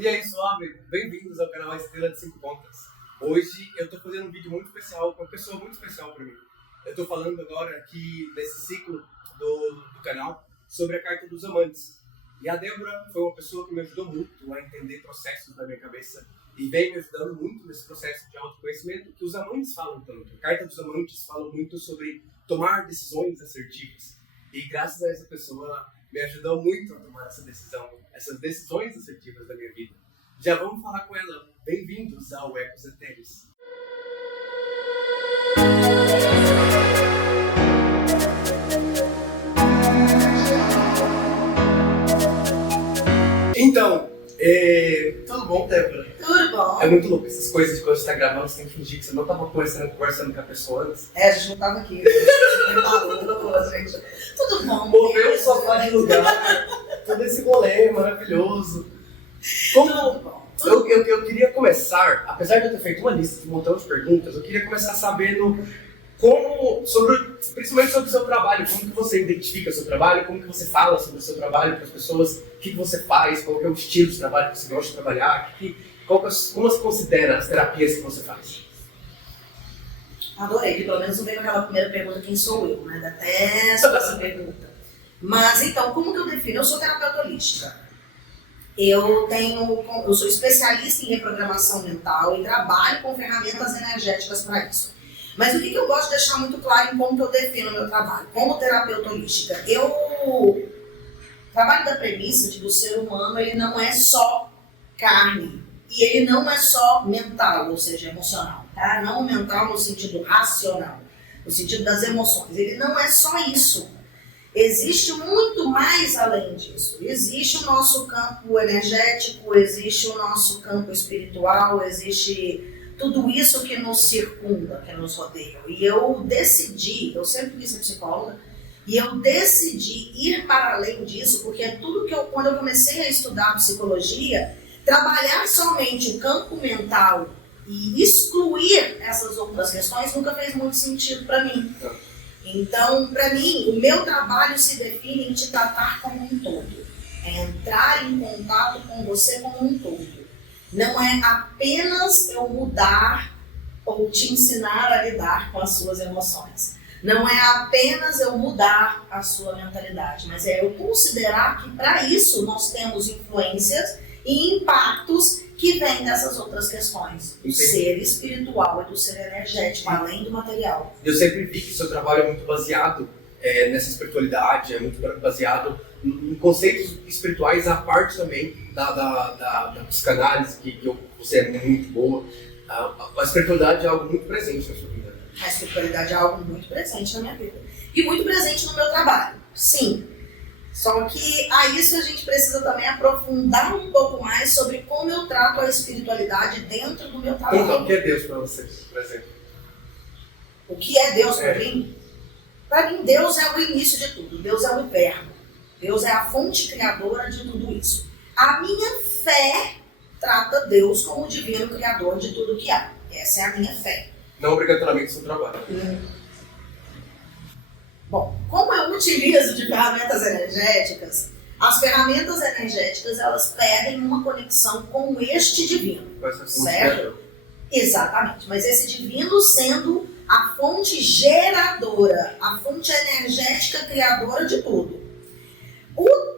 E aí, suave, bem-vindos ao canal Estrela de 5 Pontas. Hoje eu tô fazendo um vídeo muito especial, com uma pessoa muito especial para mim. Eu tô falando agora aqui desse ciclo do canal sobre a Carta dos Amantes. E a Débora foi uma pessoa que me ajudou muito a entender processos da minha cabeça e vem me ajudando muito nesse processo de autoconhecimento que os amantes falam tanto. A Carta dos Amantes fala muito sobre tomar decisões assertivas. E graças a essa pessoa, ela me ajudou muito a tomar essa decisão, essas decisões assertivas da minha vida. Já vamos falar com ela. Bem-vindos ao Ecos Etéreos. Então, tudo bom, Débora? Tudo bom. É muito louco essas coisas de quando você está gravando, você tem que fingir que você não estava conversando com a pessoa antes. A gente não estava aqui. Gente. Tudo bom. Moveu o sofá de lugar, todo esse rolê maravilhoso. Tudo bom. Eu queria começar, apesar de eu ter feito uma lista de um montão de perguntas, eu queria começar sabendo principalmente sobre o seu trabalho, como que você identifica o seu trabalho, como que você fala sobre o seu trabalho para as pessoas, o que você faz, qual que é o estilo de trabalho que você gosta de trabalhar, como você considera as terapias que você faz? Adorei, que pelo menos não veio aquela primeira pergunta, quem sou eu, né? Até sobre essa pergunta. Mas então, como que eu defino? Eu sou terapeuta holística. Eu sou especialista em reprogramação mental e trabalho com ferramentas energéticas para isso. Mas o que eu gosto de deixar muito claro em como que eu defino o meu trabalho? Como terapeuta holística, eu trabalho da premissa de que o ser humano ele não é só carne e ele não é só mental, ou seja, emocional. Tá? Não mental no sentido racional, no sentido das emoções. Ele não é só isso. Existe muito mais além disso. Existe o nosso campo energético, existe o nosso campo espiritual, existe tudo isso que nos circunda, que nos rodeia. E eu sempre quis ser psicóloga, e eu decidi ir para além disso, porque é tudo que quando eu comecei a estudar psicologia, trabalhar somente o campo mental e excluir essas outras questões nunca fez muito sentido para mim. Então, para mim, o meu trabalho se define em te tratar como um todo. É entrar em contato com você como um todo. Não é apenas eu mudar ou te ensinar a lidar com as suas emoções. Não é apenas eu mudar a sua mentalidade, mas é eu considerar que para isso nós temos influências e impactos que vêm dessas outras questões. Do ser espiritual e do ser energético, além do material. Eu sempre vi que seu trabalho é muito baseado nessa espiritualidade, é muito baseado em conceitos espirituais, à parte também da psicanálise, que você é muito boa. A espiritualidade é algo muito presente na sua vida. A espiritualidade é algo muito presente na minha vida. E muito presente no meu trabalho, sim. Só que a isso a gente precisa também aprofundar um pouco mais sobre como eu trato a espiritualidade dentro do meu trabalho. Então, o que é Deus para você, por exemplo? O que é Deus para mim? Para mim, Deus é o início de tudo. Deus é o verbo. Deus é a fonte criadora de tudo isso. A minha fé trata Deus como o divino criador de tudo que há. Essa é a minha fé. Não obrigatoriamente seu trabalho. Bom, como eu utilizo de ferramentas energéticas, as ferramentas energéticas elas pedem uma conexão com este divino. Certo? Exatamente. Mas esse divino sendo a fonte geradora, a fonte energética criadora de tudo.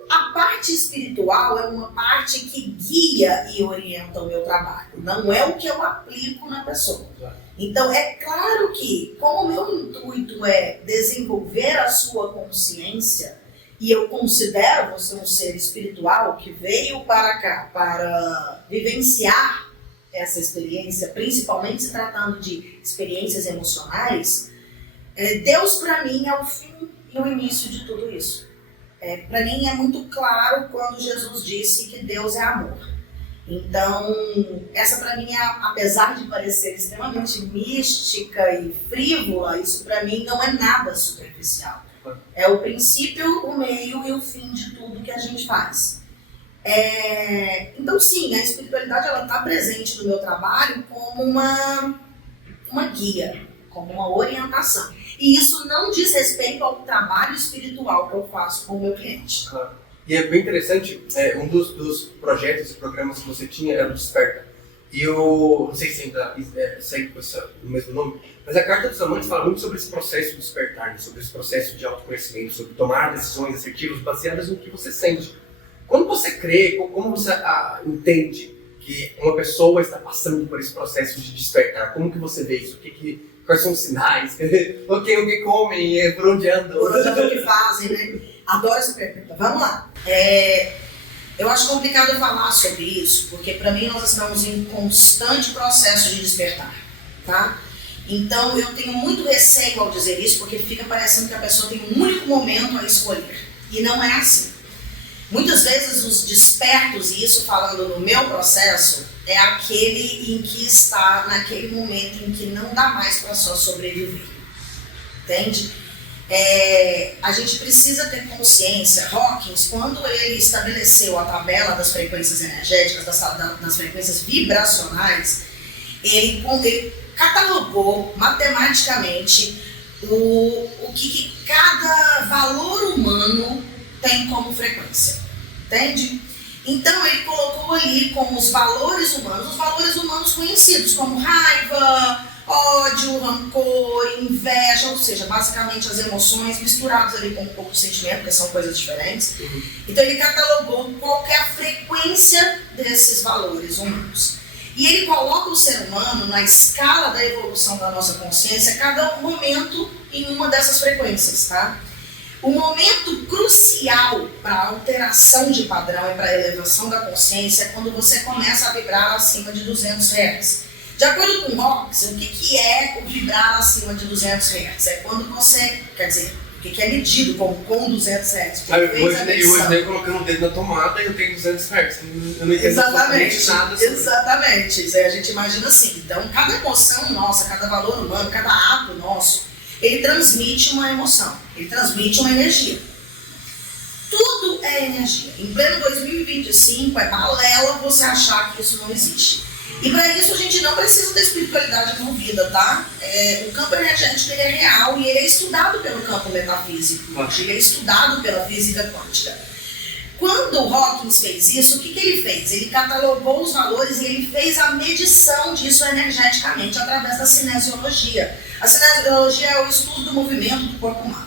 A parte espiritual é uma parte que guia e orienta o meu trabalho. Não é o que eu aplico na pessoa. Então, é claro que, como o meu intuito é desenvolver a sua consciência, e eu considero você um ser espiritual que veio para cá para vivenciar essa experiência, principalmente se tratando de experiências emocionais, Deus para mim é o fim e o início de tudo isso. Para mim é muito claro quando Jesus disse que Deus é amor. Então, essa para mim, apesar de parecer extremamente mística e frívola, isso para mim não é nada superficial. É o princípio, o meio e o fim de tudo que a gente faz. Então sim, a espiritualidade está presente no meu trabalho como uma guia, como uma orientação. E isso não diz respeito ao trabalho espiritual que eu faço com o meu cliente. E é bem interessante, um dos projetos e programas que você tinha era o Desperta. E eu não sei se ainda segue com o mesmo nome, mas a Carta dos Amantes fala muito sobre esse processo de despertar, sobre esse processo de autoconhecimento, sobre tomar decisões assertivas baseadas no que você sente. Quando você crê, como você entende que uma pessoa está passando por esse processo de despertar? Como que você vê isso? Quais são os sinais? O que comem? Por onde andam? Por onde andam, o que fazem, né? Adoro essa pergunta. Vamos lá. Eu acho complicado falar sobre isso, porque para mim nós estamos em constante processo de despertar, tá? Então eu tenho muito receio ao dizer isso, porque fica parecendo que a pessoa tem um único momento a escolher. E não é assim. Muitas vezes os despertos, e isso falando no meu processo, é aquele em que está naquele momento em que não dá mais para só sobreviver. Entende? A gente precisa ter consciência. Hawkins, quando ele estabeleceu a tabela das frequências energéticas, das frequências vibracionais, ele catalogou matematicamente o que cada valor humano tem como frequência. Entende? Então ele colocou ali como os valores humanos conhecidos, como raiva, ódio, rancor, inveja, ou seja, basicamente as emoções misturadas ali com um pouco de sentimento, porque são coisas diferentes. Então ele catalogou qual que é a frequência desses valores humanos. E ele coloca o ser humano na escala da evolução da nossa consciência, cada momento em uma dessas frequências, tá? O momento crucial para a alteração de padrão e para a elevação da consciência é quando você começa a vibrar acima de 200 Hz. De acordo com Hawkins, o que é o vibrar acima de 200 Hz? É quando você, quer dizer, o que é medido como com 200 Hz? Eu imaginei colocando o dedo na tomada e eu tenho 200 Hz. Eu não entendo absolutamente nada sobre. Exatamente. A gente imagina assim. Então, cada emoção nossa, cada valor humano, cada ato nosso, ele transmite uma emoção, ele transmite uma energia. Tudo é energia. Em pleno 2025 é balela você achar que isso não existe. E para isso a gente não precisa da espiritualidade envolvida, tá? O campo energético ele é real e ele é estudado pelo campo metafísico, ele é estudado pela física quântica. Quando Hawkins fez isso, o que ele fez? Ele catalogou os valores e ele fez a medição disso energeticamente através da cinesiologia. A cinesiologia é o estudo do movimento do corpo humano.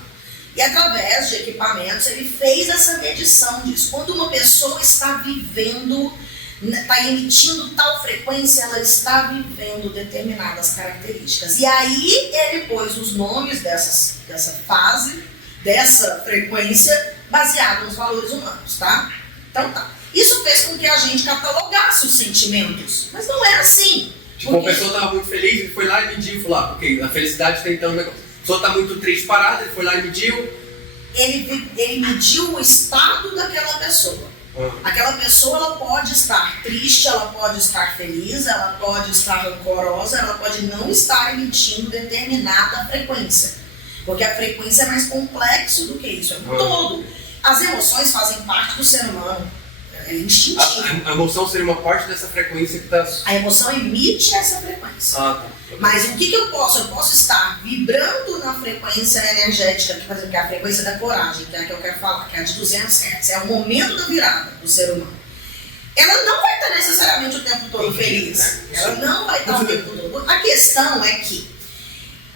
E através de equipamentos ele fez essa medição disso. Quando uma pessoa está vivendo, está emitindo tal frequência, ela está vivendo determinadas características. E aí ele pôs os nomes dessa fase, dessa frequência, baseado nos valores humanos, tá? Então tá. Isso fez com que a gente catalogasse os sentimentos, mas não é assim. Tipo, a pessoa estava muito feliz, ele foi lá e mediu, falou, porque a felicidade tem então um negócio. A pessoa está muito triste, parada, ele foi lá e mediu. Ele mediu o estado daquela pessoa. Aquela pessoa ela pode estar triste, ela pode estar feliz, ela pode estar rancorosa, ela pode não estar emitindo determinada frequência. Porque a frequência é mais complexo do que isso, é um todo. As emoções fazem parte do ser humano, é instintivo. A emoção seria uma parte dessa frequência que está... A emoção emite essa frequência. Tá. Mas o que eu posso? Eu posso estar vibrando na frequência energética, que, por exemplo, que é a frequência da coragem, que é a que eu quero falar, que é a de 200 Hz, é o momento da virada do ser humano. Ela não vai estar necessariamente o tempo todo feliz. Ela não vai estar o tempo todo. A questão é que,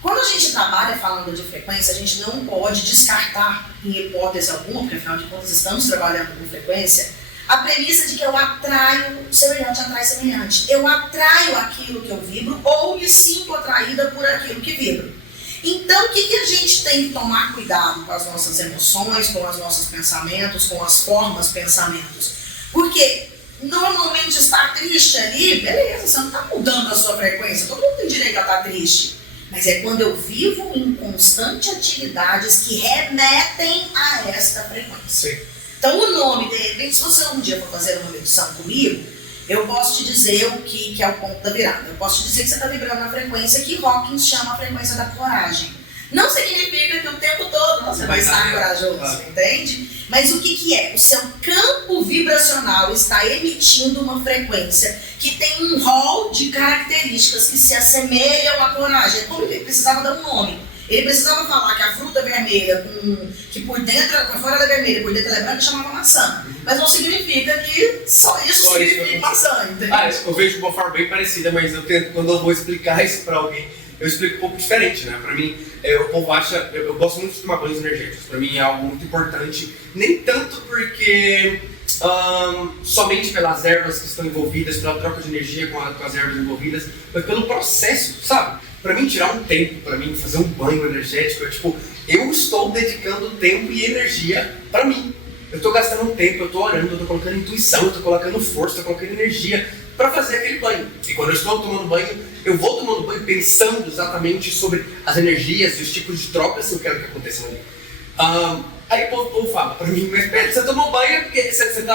quando a gente trabalha falando de frequência, a gente não pode descartar, em hipótese alguma, porque afinal de contas estamos trabalhando com frequência, a premissa de que eu atraio semelhante, atrai semelhante. Eu atraio aquilo que eu vibro ou me sinto atraída por aquilo que vibro. Então, o que a gente tem que tomar cuidado com as nossas emoções, com os nossos pensamentos, com as formas pensamentos? Porque normalmente estar triste ali, beleza, você não está mudando a sua frequência, todo mundo tem direito a estar triste. Mas é quando eu vivo em constante atividades que remetem a esta frequência. Sim. Então o nome, de repente, se você um dia for fazer uma medição comigo, eu posso te dizer o que é o ponto da virada. Eu posso te dizer que você está vibrando na frequência que Hawkins chama a frequência da coragem. Não significa que o tempo todo você vai estar corajoso, entende? Mas o que é? O seu campo vibracional está emitindo uma frequência que tem um rol de características que se assemelham à coragem. É como ele precisava dar um nome. Ele precisava falar que a fruta vermelha, que por fora ela é vermelha, por dentro ela é branca, chamava maçã. Mas não significa que só isso significa maçã, entendeu? Eu vejo de uma forma bem parecida, mas quando eu vou explicar isso pra alguém, eu explico um pouco diferente, né? Pra mim, o povo acha... Eu gosto muito de tomar banhos energéticos. Pra mim é algo muito importante. Nem tanto porque... somente pelas ervas que estão envolvidas, pela troca de energia com as ervas envolvidas, mas pelo processo, sabe? Pra mim tirar um tempo, pra mim fazer um banho energético, eu estou dedicando tempo e energia pra mim. Eu tô gastando tempo, eu tô orando, eu tô colocando intuição, eu tô colocando força, eu tô colocando energia pra fazer aquele banho. E quando eu estou tomando banho, eu vou tomando banho pensando exatamente sobre as energias e os tipos de trocas que eu quero que aconteçam ali. Aí o povo fala pra mim, mas Pedro, você tomou banho porque você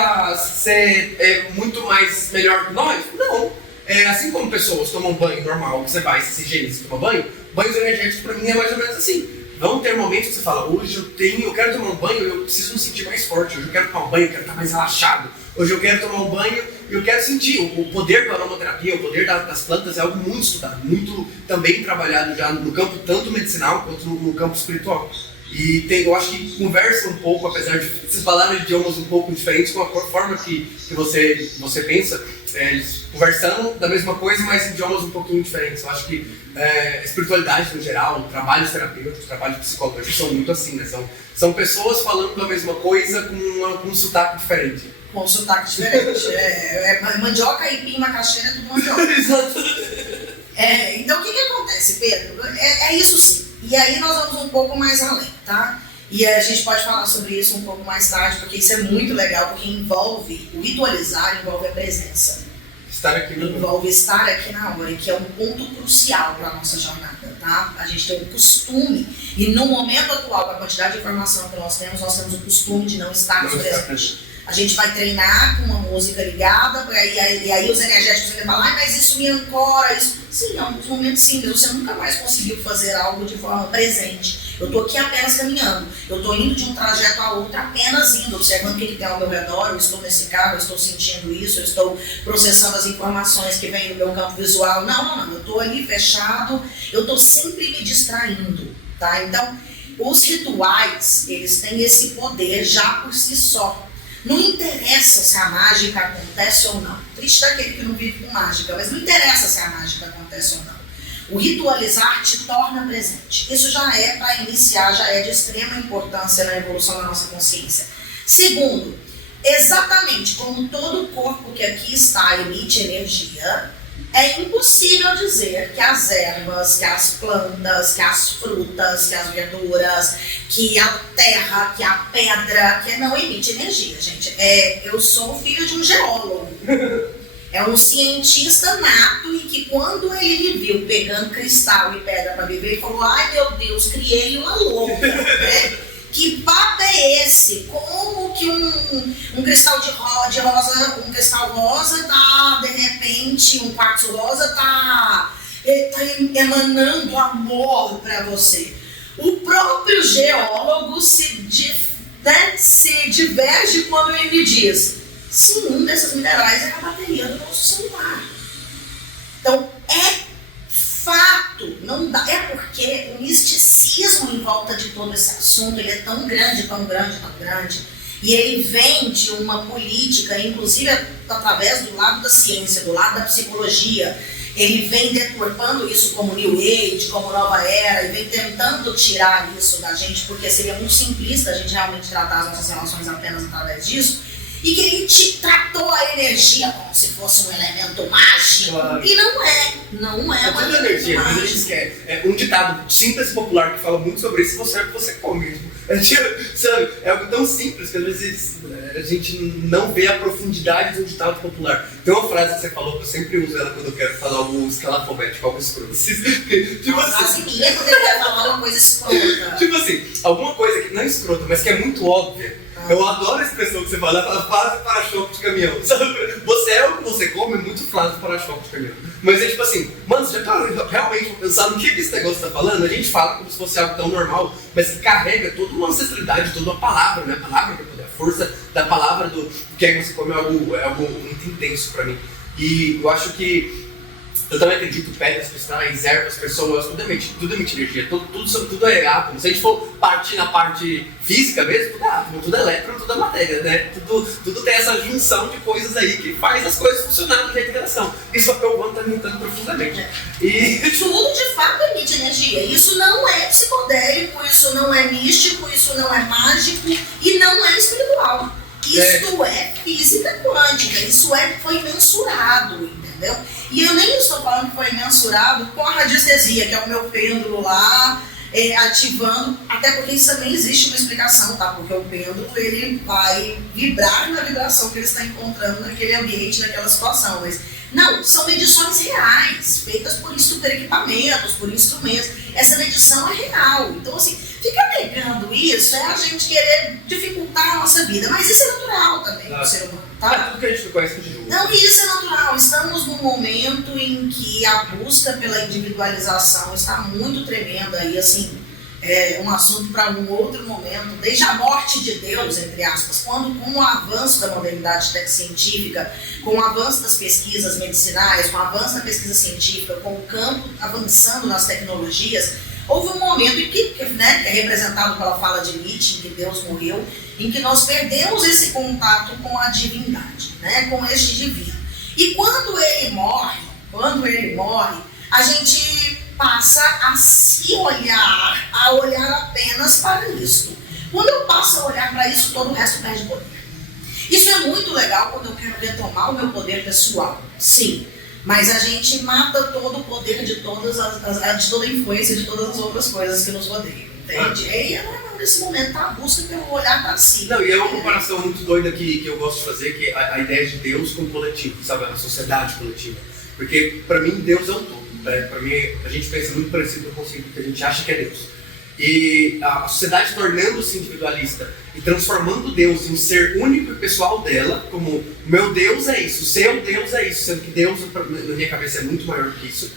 é muito mais melhor que nós? Não. Assim como pessoas tomam banho normal, que você vai, você se higieniza, você toma banho, banhos energéticos pra mim é mais ou menos assim. Vão ter momentos que você fala, hoje eu quero tomar um banho, eu preciso me sentir mais forte, hoje eu quero tomar um banho, eu quero estar mais relaxado, hoje eu quero tomar um banho e eu quero sentir o poder da aromaterapia, o poder das plantas é algo muito estudado, muito também trabalhado já no campo tanto medicinal quanto no campo espiritual. E eu acho que conversa um pouco, apesar de se falar idiomas um pouco diferentes, com a forma que você pensa, eles conversando da mesma coisa, mas idiomas um pouquinho diferentes. Eu acho que espiritualidade no geral, trabalhos terapêuticos, trabalhos psicológicos são muito assim, né? São pessoas falando da mesma coisa com um sotaque diferente. Com um sotaque diferente. Mandioca, aipim, macaxeira, é tudo mandioca. Então o que acontece, Pedro? É isso sim. E aí nós vamos um pouco mais além, tá? E a gente pode falar sobre isso um pouco mais tarde, porque isso é muito legal, porque envolve, o ritualizar envolve a presença. Estar aqui no envolve estar aqui na hora, que é um ponto crucial para a nossa jornada, tá? A gente tem um costume, e no momento atual, com a quantidade de informação que nós temos o costume de não estarmos presentes. A gente vai treinar com uma música ligada, e aí os energéticos vão falar, mas isso me ancora, isso... Sim, é um momento simples, você nunca mais conseguiu fazer algo de forma presente. Eu estou aqui apenas caminhando, eu estou indo de um trajeto a outro apenas indo, observando o que tem ao meu redor, eu estou nesse carro, eu estou sentindo isso, eu estou processando as informações que vêm do meu campo visual. Não, eu estou ali fechado, eu estou sempre me distraindo, tá? Então, os rituais, eles têm esse poder já por si só. Não interessa se a mágica acontece ou não. Triste daquele que não vive com mágica, mas não interessa se a mágica acontece ou não. O ritualizar te torna presente. Isso já é, para iniciar, já é de extrema importância na evolução da nossa consciência. Segundo, exatamente como todo corpo que aqui está emite energia, é impossível dizer que as ervas, que as plantas, que as frutas, que as verduras, que a terra, que a pedra, que não emite energia, gente. Eu sou filho de um geólogo. É um cientista nato e que quando ele me viu pegando cristal e pedra para viver, ele falou, ai meu Deus, criei uma louca, né? Que papo é esse? Como que um cristal de rosa, um cristal rosa tá, de repente, um quartzo rosa tá emanando amor para você? O próprio geólogo se diverge quando ele me diz, sim, um desses minerais é a bateria do nosso celular. Então, é fato, não dá, é porque o misticismo em volta de todo esse assunto, ele é tão grande, tão grande, tão grande, e ele vem de uma política, inclusive através do lado da ciência, do lado da psicologia, ele vem deturpando isso como New Age, como Nova Era, e vem tentando tirar isso da gente, porque seria muito simplista a gente realmente tratar as nossas relações apenas através disso, e que ele te tratou a energia como se fosse um elemento mágico. Claro. E não é um elemento energia, mágico. Mas a gente quer. Um ditado simples e popular que fala muito sobre isso, você é o que você come. Sabe? É algo tão simples que às vezes a gente não vê a profundidade de um ditado popular. Tem uma frase que você falou que eu sempre uso ela quando eu quero falar algo escalafobético, algo escroto. Tipo assim, minha quando ele quer falar uma coisa escrota. Tipo assim, alguma coisa que não é escrota, mas que é muito óbvia. Eu adoro a expressão que você fala, frase para-choque de caminhão, sabe? Você é o que você come, é muito frase para-choque de caminhão. Mas é tipo assim, mano, você já tá realmente pensando no que esse negócio tá falando? A gente fala como se fosse algo tão normal, mas que carrega toda uma ancestralidade, toda uma palavra, né? A palavra que poder, a força da palavra do que é que você come é algo muito intenso pra mim. E eu acho que Eu também acredito que pedras, cristais, ervas, pessoas, tudo é mente energia, tudo é átomo. Se a gente for partir na parte física mesmo, tudo é átomo, tudo é elétron, tudo é matéria, né? Tudo tem essa junção de coisas aí que faz as coisas funcionarem do jeito que elas são. Isso é o que o Wanda está limitando profundamente. E tudo de fato emite energia. Isso não é psicodélico, isso não é místico, isso não é mágico e não é espiritual. Isso é física quântica, foi mensurado, entendeu? E eu nem estou falando que foi mensurado com a radiestesia, que é o meu pêndulo lá, ativando, até porque isso também existe uma explicação, tá? Porque o pêndulo, ele vai vibrar na vibração que ele está encontrando naquele ambiente, naquela situação, mas não, são medições reais, feitas por equipamentos, por instrumentos. Essa medição é real, então assim, ficar negando isso é a gente querer dificultar a nossa vida, mas isso é natural também no ser humano, tá? Tudo que a gente não conhece que a gente julga. Não, isso é natural. Estamos num momento em que a busca pela individualização está muito tremenda e assim, é um assunto para um outro momento, desde a morte de Deus, entre aspas, quando com o avanço da modernidade científica, com o avanço das pesquisas medicinais, com o avanço da pesquisa científica, com o campo avançando nas tecnologias, houve um momento em que é representado pela fala de Nietzsche, em que Deus morreu, em que nós perdemos esse contato com a divindade, né, com este divino. E quando ele morre, a gente passa a se olhar, a olhar apenas para isso. Quando eu passo a olhar para isso, todo o resto perde poder. Isso é muito legal quando eu quero retomar o meu poder pessoal, sim. Mas a gente mata todo o poder de toda a influência de todas as outras coisas que nos rodeiam, entende? E nesse momento tá a busca pelo olhar para si. Não, e é uma comparação muito doida que eu gosto de fazer, que é a ideia de Deus com o coletivo, sabe? A sociedade coletiva. Porque para mim Deus é um todo. Para mim a gente pensa muito parecido com o conceito que a gente acha que é Deus. E a sociedade tornando-se individualista e transformando Deus em um ser único e pessoal dela, como meu Deus é isso, seu Deus é isso, sendo que Deus na minha cabeça é muito maior do que isso,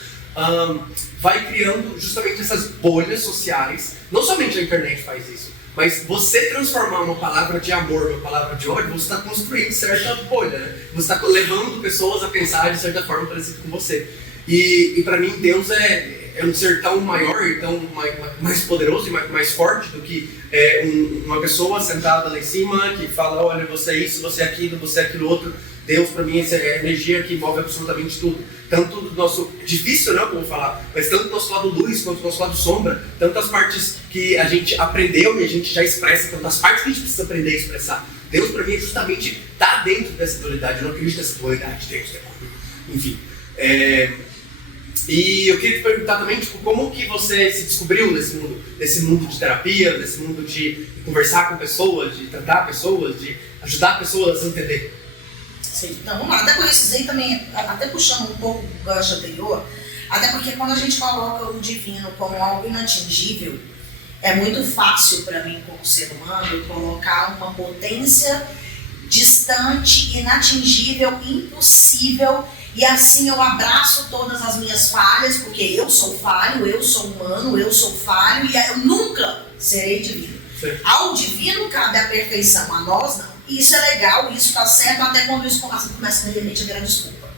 vai criando justamente essas bolhas sociais. Não somente a internet faz isso, mas você transformar uma palavra de amor numa palavra de ódio, você está construindo certa bolha, né? Você está levando pessoas a pensar de certa forma parecida com você. E para mim Deus é um ser tão maior e tão mais poderoso e mais forte do que uma pessoa sentada lá em cima que fala, olha, você é isso, você é aquilo, você é aquilo outro. Deus para mim é a energia que move absolutamente tudo. Tanto do nosso, difícil não, como falar, mas tanto do nosso lado luz quanto do nosso lado sombra, tanto as partes que a gente aprendeu e a gente já expressa, quanto as partes que a gente precisa aprender a expressar. Deus para mim é justamente estar dentro dessa dualidade, eu não acredito nessa dualidade, Deus, enfim. E eu queria te perguntar também, tipo, como que você se descobriu nesse mundo de terapia, nesse mundo de conversar com pessoas, de tratar pessoas, de ajudar pessoas a entender? Sim, então vamos lá, até por isso aí também, até puxando um pouco o gancho anterior, até porque quando a gente coloca o divino como algo inatingível, é muito fácil para mim como ser humano colocar uma potência distante, inatingível, impossível. E assim eu abraço todas as minhas falhas, porque eu sou falho, eu sou humano, eu sou falho e eu nunca serei divino. Sim. Ao divino cabe a perfeição, a nós não. E isso é legal, isso está certo, até quando isso começa a realmente a virar desculpa.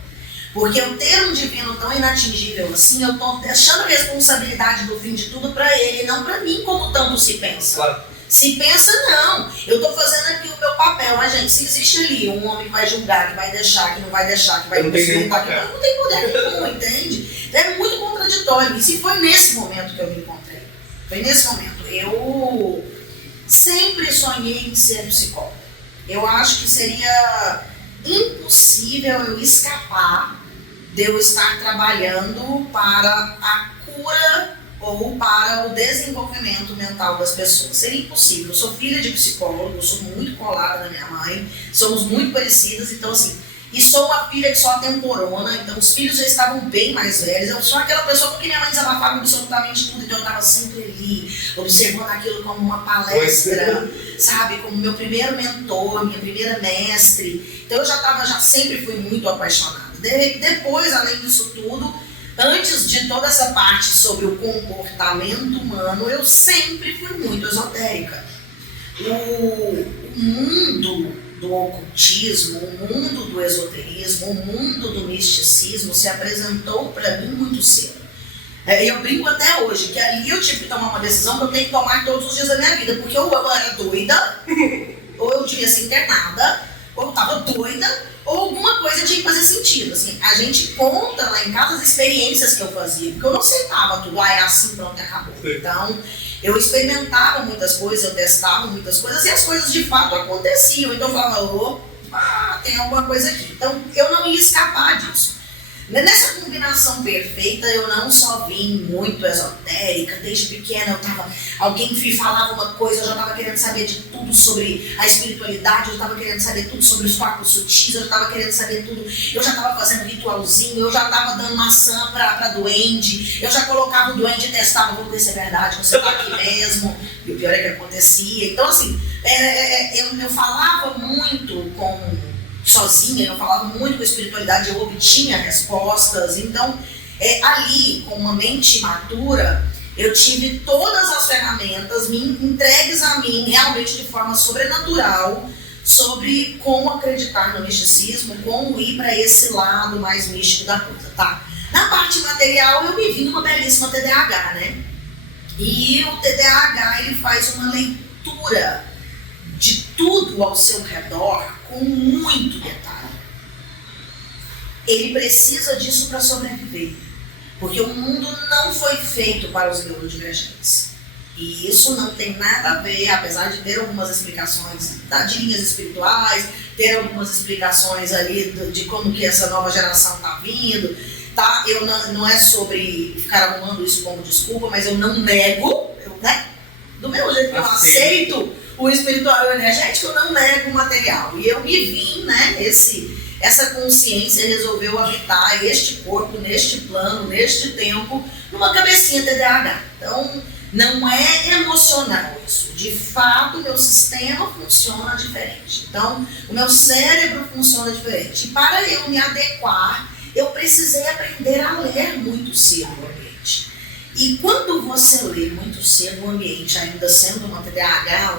Porque eu ter um divino tão inatingível assim, eu estou deixando a responsabilidade do fim de tudo para ele, não para mim, como tanto se pensa. Claro. Se pensa, não. Eu estou fazendo aqui o meu papel, mas gente, se existe ali um homem que vai julgar, que vai deixar, que não vai deixar, que vai construir, não tem poder nenhum, entende? É muito contraditório. E se foi nesse momento que eu me encontrei. Foi nesse momento. Eu sempre sonhei em ser psicólogo. Eu acho que seria impossível eu escapar de eu estar trabalhando para a cura ou para o desenvolvimento mental das pessoas. Seria impossível. Eu sou filha de psicólogo, eu sou muito colada da minha mãe, somos muito parecidas, então assim, e sou uma filha que só tem corona, então os filhos já estavam bem mais velhos. Eu sou aquela pessoa com quem minha mãe desabafava absolutamente tudo, então eu estava sempre ali, observando aquilo como uma palestra, sabe, como meu primeiro mentor, minha primeira mestre. Então eu já sempre fui muito apaixonada. Depois, além disso tudo, antes de toda essa parte sobre o comportamento humano, eu sempre fui muito esotérica. O mundo do ocultismo, o mundo do esoterismo, o mundo do misticismo se apresentou para mim muito cedo. Eu brinco até hoje, que ali eu tive que tomar uma decisão que eu tenho que tomar todos os dias da minha vida, porque ou eu era doida, ou eu devia ser internada, ou eu estava doida, ou alguma coisa tinha que fazer sentido. Assim, a gente conta lá em casa as experiências que eu fazia, porque eu não aceitava tudo, é assim, pronto, acabou. Então, eu experimentava muitas coisas, eu testava muitas coisas, e as coisas de fato aconteciam. Então eu falava, opa, tem alguma coisa aqui. Então, eu não ia escapar disso. Nessa combinação perfeita, eu não só vim muito esotérica, desde pequena alguém me falava uma coisa, eu já estava querendo saber de tudo sobre a espiritualidade, eu estava querendo saber tudo sobre os corpos sutis, eu estava querendo saber tudo, eu já estava fazendo ritualzinho, eu já estava dando maçã para duende, eu já colocava o duende e testava, vamos ver se é verdade, você está aqui mesmo, e o pior é que acontecia. Então assim, eu falava muito sozinha, eu falava muito com a espiritualidade, eu obtinha respostas. Então, ali, com uma mente madura, eu tive todas as ferramentas entregues a mim, realmente de forma sobrenatural, sobre como acreditar no misticismo, como ir para esse lado mais místico da coisa, tá? Na parte material, eu me vi numa belíssima TDAH, né? E o TDAH, ele faz uma leitura de tudo ao seu redor com muito detalhe. Ele precisa disso para sobreviver, porque o mundo não foi feito para os neurodivergentes. E isso não tem nada a ver, apesar de ter algumas explicações de linhas espirituais, ter algumas explicações ali de como que essa nova geração está vindo, tá? Eu não é sobre ficar arrumando isso como desculpa, mas eu não nego, do mesmo jeito que eu aceito o espiritual e o energético, eu não nego o material. E eu me vim, essa consciência resolveu habitar este corpo, neste plano, neste tempo, numa cabecinha TDAH. Então, não é emocional isso. De fato, o meu sistema funciona diferente. Então, o meu cérebro funciona diferente. E para eu me adequar, eu precisei aprender a ler muito cedo o ambiente. E quando você lê muito cedo o ambiente, ainda sendo uma TDAH,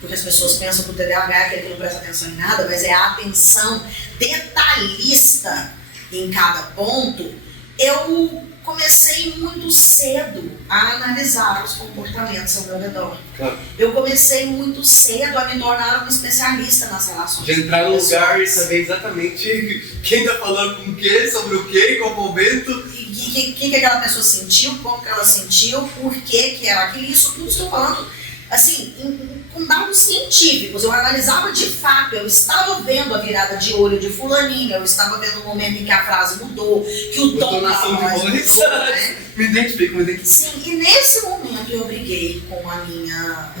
porque as pessoas pensam que o TDAH é aquele que não presta atenção em nada, mas é a atenção detalhista em cada ponto, eu comecei muito cedo a analisar os comportamentos ao meu redor. Claro. Eu comecei muito cedo a me tornar um especialista nas relações. De entrar no lugar e saber exatamente quem está falando com o que, sobre o que, qual momento. O que aquela pessoa sentiu, como que ela sentiu, por que era aquilo. Isso tudo estou falando assim, com dados científicos. Eu analisava de fato, eu estava vendo a virada de olho de fulaninho, eu estava vendo o momento em que a frase mudou, que o tom da voz mudou, né? Me identifico. Sim, e nesse momento eu briguei com a minha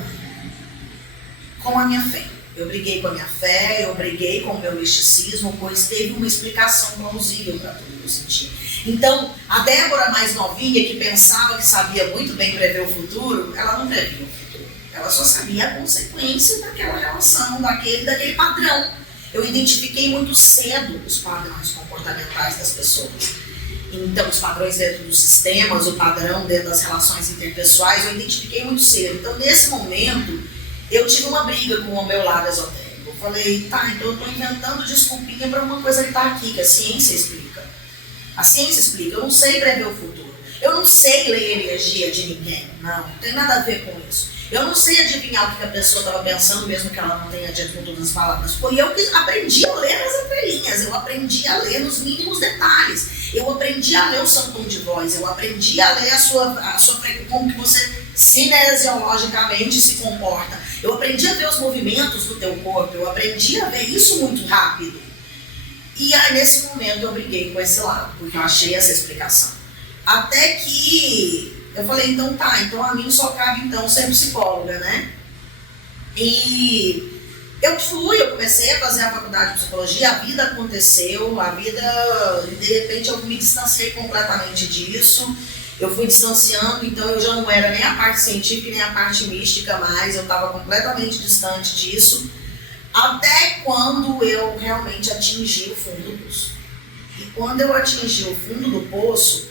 fé. Eu briguei com a minha fé, eu briguei com o meu misticismo, pois teve uma explicação plausível para tudo que eu senti. Então, a Débora mais novinha, que pensava que sabia muito bem prever o futuro, ela não previa o futuro. Ela só sabia a consequência daquela relação, daquele padrão. Eu identifiquei muito cedo os padrões comportamentais das pessoas. Então, os padrões dentro dos sistemas, o padrão dentro das relações interpessoais, eu identifiquei muito cedo. Então, nesse momento, eu tive uma briga com o meu lado esotérico. Eu falei, então eu estou inventando desculpinha para uma coisa que está aqui, que a ciência explica. A ciência explica, eu não sei prever o futuro. Eu não sei ler energia de ninguém. Não tem nada a ver com isso. Eu não sei adivinhar o que a pessoa estava pensando, mesmo que ela não tenha dito com todas as palavras. Foi eu que aprendi a ler nas entrelinhas, eu aprendi a ler nos mínimos detalhes. Eu aprendi a ler o seu tom de voz, eu aprendi a ler como que você cinesiologicamente se comporta. Eu aprendi a ver os movimentos do teu corpo, eu aprendi a ver isso muito rápido. E aí, nesse momento, eu briguei com esse lado, porque eu achei essa explicação. Até que eu falei, então a mim só cabe então ser psicóloga, né? E eu comecei a fazer a faculdade de psicologia, a vida aconteceu, de repente eu me distanciei completamente disso. Eu fui distanciando, então eu já não era nem a parte científica nem a parte mística mais, eu estava completamente distante disso, até quando eu realmente atingi o fundo do poço. E quando eu atingi o fundo do poço,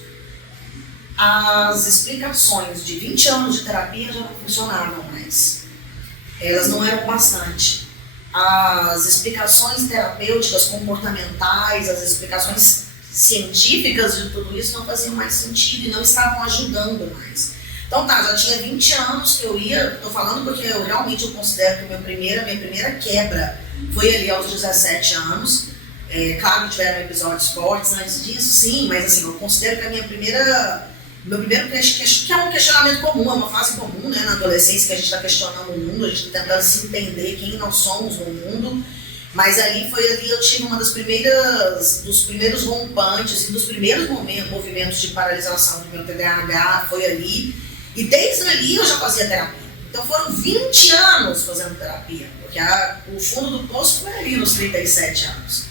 as explicações de 20 anos de terapia já não funcionavam mais. Elas não eram bastante. as explicações terapêuticas, comportamentais, as explicações científicas de tudo isso não faziam mais sentido e não estavam ajudando mais. Então tá, já tinha 20 anos que eu ia, tô falando porque eu realmente considero que minha primeira quebra foi ali aos 17 anos. Claro que tiveram episódios fortes antes disso, sim, mas assim, eu considero que meu primeiro que é um questionamento comum, é uma fase comum, né, na adolescência, que a gente está questionando o mundo, a gente está tentando se entender quem nós somos no mundo, mas ali eu tive dos primeiros rompantes e dos primeiros movimentos de paralisação do meu TDAH, foi ali, e desde ali eu já fazia terapia. Então foram 20 anos fazendo terapia, porque o fundo do poço foi ali nos 37 anos.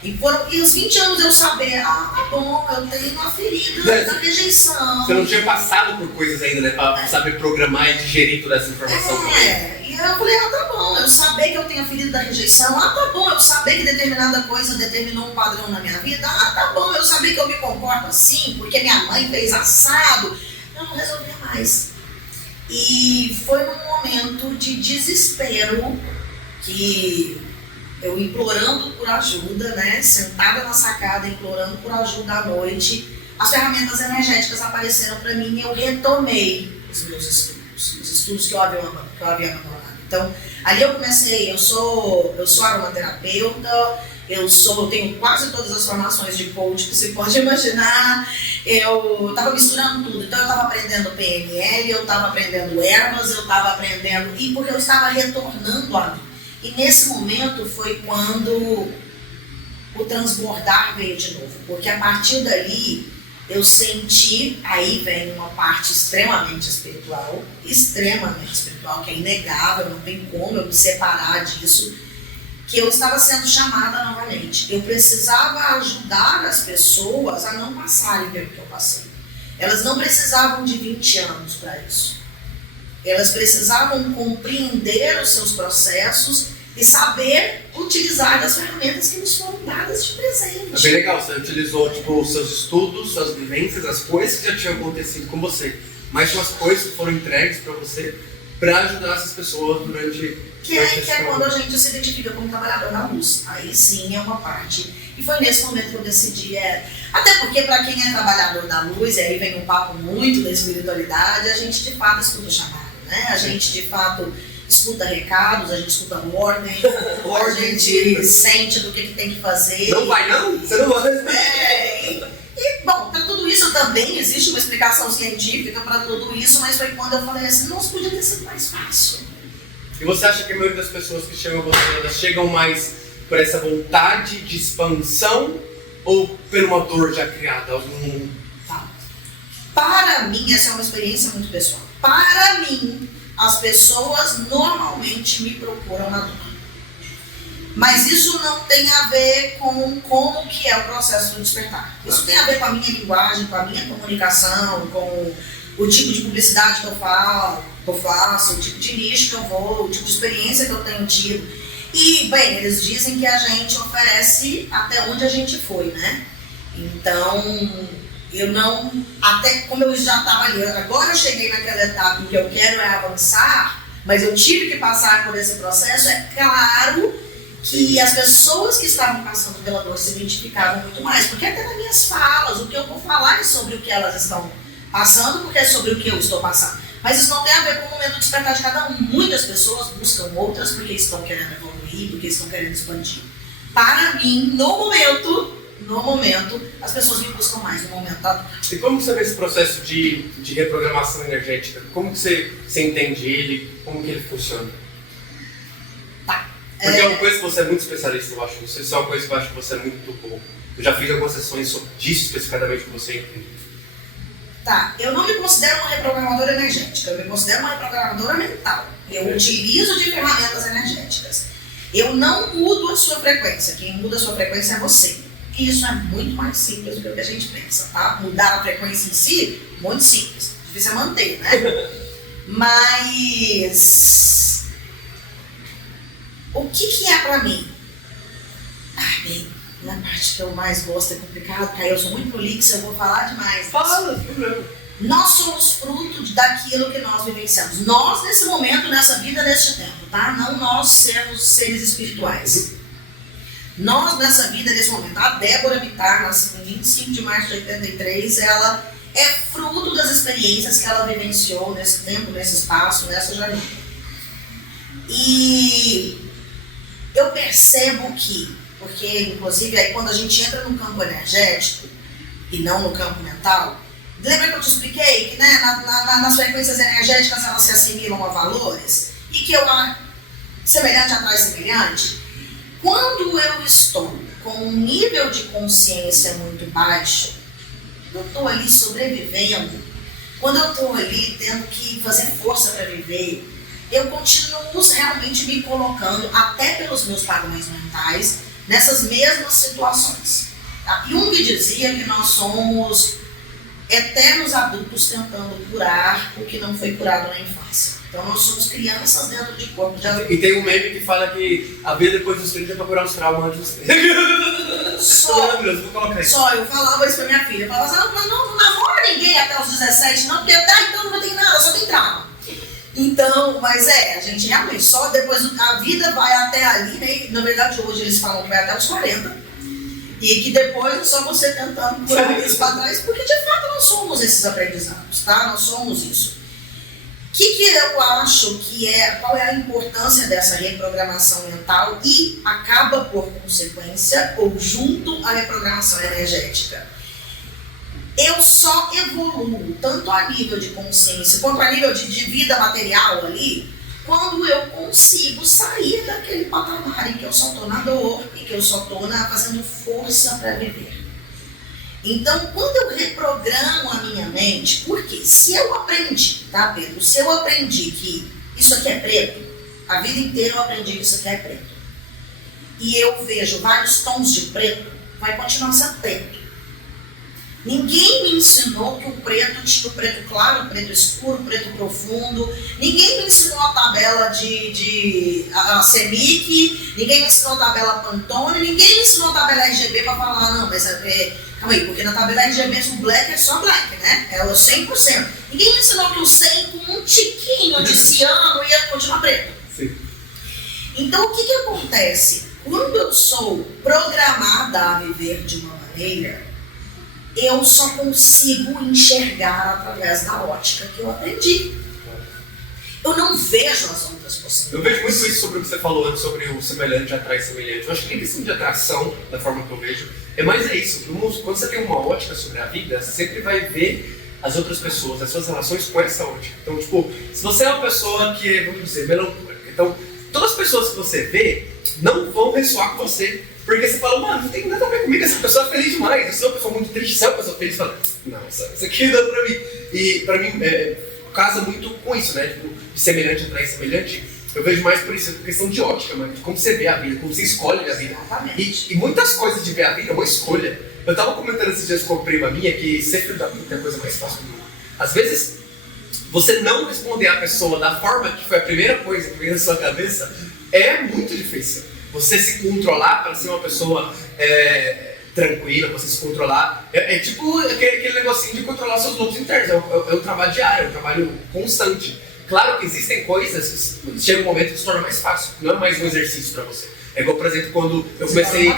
E os 20 anos eu saber, tá bom, eu tenho uma ferida da rejeição. Você não tinha passado por coisas ainda, né? Pra saber programar e digerir toda essa informação. E eu falei, tá bom, eu saber que eu tenho a ferida da rejeição, tá bom, eu saber que determinada coisa determinou um padrão na minha vida, tá bom, eu saber que eu me comporto assim, porque minha mãe fez assado, eu não resolvia mais. E foi num momento de desespero que eu implorando por ajuda, né, sentada na sacada, implorando por ajuda à noite, as ferramentas energéticas apareceram para mim e eu retomei os meus estudos, os estudos que eu havia abandonado. Então, ali eu comecei, eu sou aromaterapeuta, eu tenho quase todas as formações de coach que você pode imaginar, eu estava misturando tudo, então eu estava aprendendo PNL, eu estava aprendendo ervas, eu estava aprendendo, e porque eu estava retornando a mim. E nesse momento foi quando o transbordar veio de novo, porque a partir dali eu senti, aí vem uma parte extremamente espiritual, que é inegável, não tem como eu me separar disso, que eu estava sendo chamada novamente. Eu precisava ajudar as pessoas a não passarem pelo que eu passei. Elas não precisavam de 20 anos para isso. Elas precisavam compreender os seus processos e saber utilizar as ferramentas que nos foram dadas de presente. É bem legal, você utilizou os seus estudos, suas vivências, as coisas que já tinham acontecido com você, mas as coisas que foram entregues para você para ajudar essas pessoas durante... Que é quando a gente se identifica como trabalhador da luz. Aí sim é uma parte. E foi nesse momento que eu decidi, até porque para quem é trabalhador da luz, e aí vem um papo muito da espiritualidade, a gente de fato estuda o chamado, né? A gente de fato escuta recados, a gente escuta ordem, a gente sente do que tem que fazer. Não vai não? Você não vai? Bom, para tudo isso também existe uma explicação científica para tudo isso, mas foi quando eu falei assim, nossa, podia ter sido mais fácil. E você acha que a maioria das pessoas que chegam a você, elas chegam mais por essa vontade de expansão ou por uma dor já criada? Para mim, essa é uma experiência muito pessoal. Para mim, as pessoas normalmente me procuram na dor. Mas isso não tem a ver com como que é o processo do despertar. Isso tem a ver com a minha linguagem, com a minha comunicação, com o tipo de publicidade que eu faço, o tipo de nicho que eu vou, o tipo de experiência que eu tenho tido. E, bem, eles dizem que a gente oferece até onde a gente foi, né? Então, eu não... Até como eu já estava ali, agora eu cheguei naquela etapa em que eu quero avançar, mas eu tive que passar por esse processo, é claro que as pessoas que estavam passando pela dor se identificavam muito mais, porque até nas minhas falas, o que eu vou falar é sobre o que elas estão passando, porque é sobre o que eu estou passando. Mas isso não tem a ver com o momento de despertar de cada um. Muitas pessoas buscam outras porque estão querendo evoluir, porque estão querendo expandir. Para mim, no momento, as pessoas me buscam mais no momento da dor. E como você vê esse processo de reprogramação energética? Como que você entende ele? Como que ele funciona? Porque é uma coisa que você é muito especialista, eu acho. Isso é uma coisa que eu acho que você é muito bom. Eu já fiz algumas sessões disso especificadamente com você. Eu não me considero uma reprogramadora energética, eu me considero uma reprogramadora mental. Eu utilizo de ferramentas energéticas. Eu não mudo a sua frequência, quem muda a sua frequência é você. E isso é muito mais simples do que o que a gente pensa, tá? Mudar a frequência em si, muito simples. Difícil é manter, né? Mas... o que é pra mim? Bem, na parte que eu mais gosto é complicado, porque aí eu sou muito prolixa, eu vou falar demais. Fala, problema. Nós somos fruto daquilo que nós vivenciamos. Nós, nesse momento, nessa vida, neste tempo, tá? Não nós sermos seres espirituais. Nós, nessa vida, nesse momento. A Débora Bittar, nascida em 25 de março de 83, ela é fruto das experiências que ela vivenciou nesse tempo, nesse espaço, nessa jornada. E eu percebo que, porque, inclusive, aí quando a gente entra no campo energético e não no campo mental, lembra que eu te expliquei que, né, nas frequências energéticas elas se assimilam a valores e que semelhante atrai semelhante? Quando eu estou com um nível de consciência muito baixo, eu estou ali sobrevivendo, quando eu estou ali tendo que fazer força para viver, eu continuo realmente me colocando, até pelos meus padrões mentais, nessas mesmas situações. Tá? Jung dizia que nós somos eternos adultos tentando curar o que não foi curado na infância. Então nós somos crianças dentro de corpo de adulto. E tem um meme que fala que a vida depois dos 30 é pra curar os traumas antes dos 30. Só, eu falava isso pra minha filha. Eu falava assim, não namora ninguém até os 17, não, porque então não tem nada, só tem trauma. Então, mas a gente realmente, só depois a vida vai até ali, né? Na verdade hoje eles falam que vai até os 40. E que depois é só você tentando curar esses padrões, porque de fato nós somos esses aprendizados, tá? Nós somos isso. O que eu acho que qual é a importância dessa reprogramação mental e acaba por consequência ou junto à reprogramação energética? Eu só evoluo tanto a nível de consciência quanto a nível de vida material ali, quando eu consigo sair daquele patamar em que eu só estou na dor e que eu só estou fazendo força para viver. Então, quando eu reprogramo a minha mente, porque se eu aprendi, tá, Pedro? Se eu aprendi que isso aqui é preto, a vida inteira eu aprendi que isso aqui é preto, e eu vejo vários tons de preto, vai continuar sendo preto. Ninguém me ensinou que o preto tinha o preto claro, o preto escuro, o preto profundo. Ninguém me ensinou a tabela de CEMIC, ninguém me ensinou a tabela Pantone, ninguém me ensinou a tabela RGB para falar, não, mas calma aí, porque na tabela RGB o black é só black, né? É o 100%. Ninguém me ensinou que o 100 com um tiquinho de ciano ia continuar preto. Sim. Então o que acontece? Quando eu sou programada a viver de uma maneira, eu só consigo enxergar através da ótica que eu aprendi. Eu não vejo as outras possibilidades. Eu vejo muito isso sobre o que você falou antes, sobre o semelhante atrai semelhante. Eu acho que nem questão de atração, da forma que eu vejo, é isso. Quando você tem uma ótica sobre a vida, você sempre vai ver as outras pessoas, as suas relações com essa ótica. Então, tipo, se você é uma pessoa que é, vamos dizer, melancólica, então, todas as pessoas que você vê não vão ressoar com você. Porque você fala, mano, não tem nada a ver comigo, essa pessoa é feliz demais. Eu sou uma pessoa muito triste, você é uma pessoa feliz, fala, não, isso aqui dá pra mim. E pra mim, casa muito com isso, né? Tipo, de semelhante atrai semelhante. Eu vejo mais por isso, por questão de ótica, mano, de como você vê a vida, como você escolhe a vida. E muitas coisas de ver a vida é uma escolha. Eu tava comentando esses dias com uma prima minha que ser filho da puta é a coisa mais fácil do mundo. Às vezes, você não responder a pessoa da forma que foi a primeira coisa que veio na sua cabeça é muito difícil. Você se controlar para ser uma pessoa tranquila, você se controlar. É tipo aquele negocinho de controlar seus lobos internos. É um trabalho diário, é um trabalho constante. Claro que existem coisas que chega um momento que se torna mais fácil. Não é mais um exercício para você. É igual, por exemplo, quando eu comecei.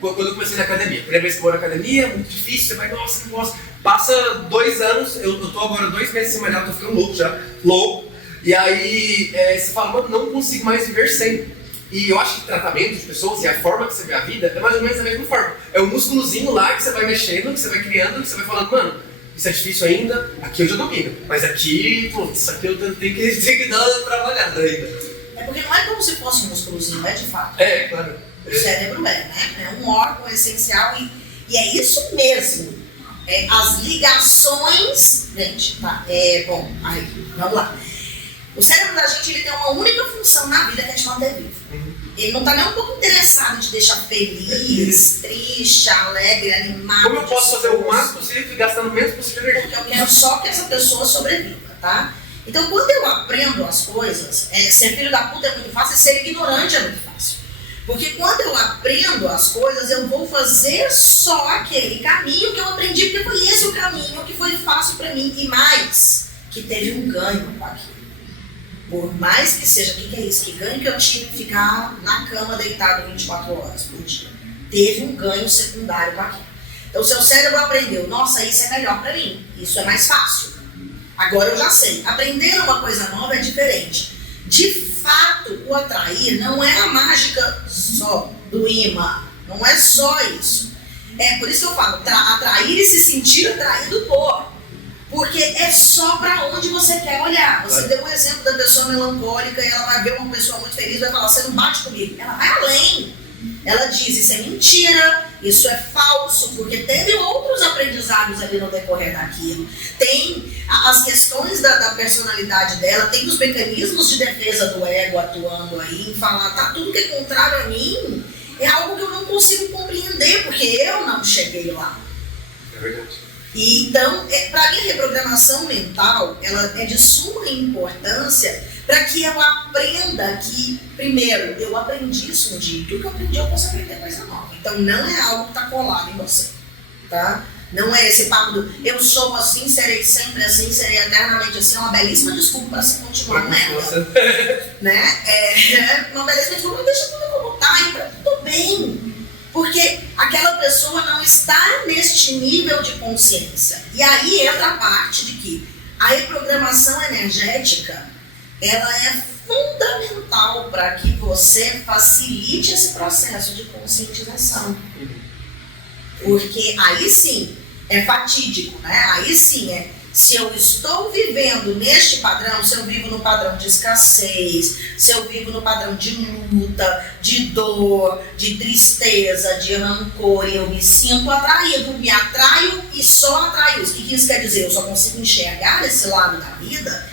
Quando eu comecei na academia. Primeira vez que eu vou na academia, é muito difícil, você vai, nossa, que gosto. Passa 2 anos, eu tô agora 2 meses sem malhar, tô ficando louco já. Louco. E aí você fala, mano, não consigo mais viver sem. E eu acho que tratamento de pessoas e a forma que você vê a vida é mais ou menos a mesma forma. É um músculozinho lá que você vai mexendo, que você vai criando, que você vai falando, mano, isso é difícil ainda, aqui eu já domino. Mas aqui, putz, aqui eu tenho que dar uma trabalhada ainda. É porque não é como se fosse um músculozinho, é de fato. É, claro. O cérebro né? É um órgão essencial e é isso mesmo. As ligações, gente, tá? Bom, aí, vamos lá. O cérebro da gente ele tem uma única função na vida que é te manter vivo. Ele não está nem um pouco interessado em te deixar feliz, triste, alegre, animado. Como eu posso fazer o máximo possível e gastando o menos possível de energia? Porque eu quero só que essa pessoa sobreviva, tá? Então, quando eu aprendo as coisas, ser filho da puta é muito fácil e ser ignorante é muito fácil. Porque quando eu aprendo as coisas, eu vou fazer só aquele caminho que eu aprendi, porque foi esse o caminho que foi fácil para mim. E mais, que teve um ganho com aquilo. Por mais que seja, o que é isso? Que ganho que eu tive que ficar na cama deitado 24 horas por dia. Teve um ganho secundário com aquilo. Então, o seu cérebro aprendeu, nossa, isso é melhor para mim, isso é mais fácil. Agora eu já sei. Aprender uma coisa nova é diferente. De fato, o atrair não é a mágica só do imã. Não é só isso. É por isso que eu falo, atrair e se sentir atraído por. Porque é só para onde você quer olhar. Você deu um exemplo da pessoa melancólica e ela vai ver uma pessoa muito feliz e vai falar, você não bate comigo. Ela vai além. Ela diz, isso é mentira, isso é falso, porque teve outros aprendizados ali no decorrer daquilo. Tem as questões da personalidade dela, tem os mecanismos de defesa do ego atuando aí, em falar, tá, tudo que é contrário a mim é algo que eu não consigo compreender, porque eu não cheguei lá. É verdade. E, então, para mim, a reprogramação mental, ela é de suma importância para que eu aprenda que, primeiro, eu aprendi isso no dia, tudo que eu aprendi eu posso aprender coisa nova. Então, não é algo que está colado em você, tá? Não é esse papo do eu sou assim, serei sempre assim, serei eternamente assim, é uma belíssima desculpa para se continuar merda. Né? É uma belíssima desculpa, deixa tudo como tá e para tudo bem. Porque aquela pessoa não está neste nível de consciência. E aí entra a parte de que a reprogramação energética, ela é fundamental para que você facilite esse processo de conscientização. Porque aí sim é fatídico, né? Aí sim se eu estou vivendo neste padrão, se eu vivo no padrão de escassez, se eu vivo no padrão de luta, de dor, de tristeza, de rancor, eu me sinto atraído, me atraio e só atraio. O que isso quer dizer? Eu só consigo enxergar esse lado da vida.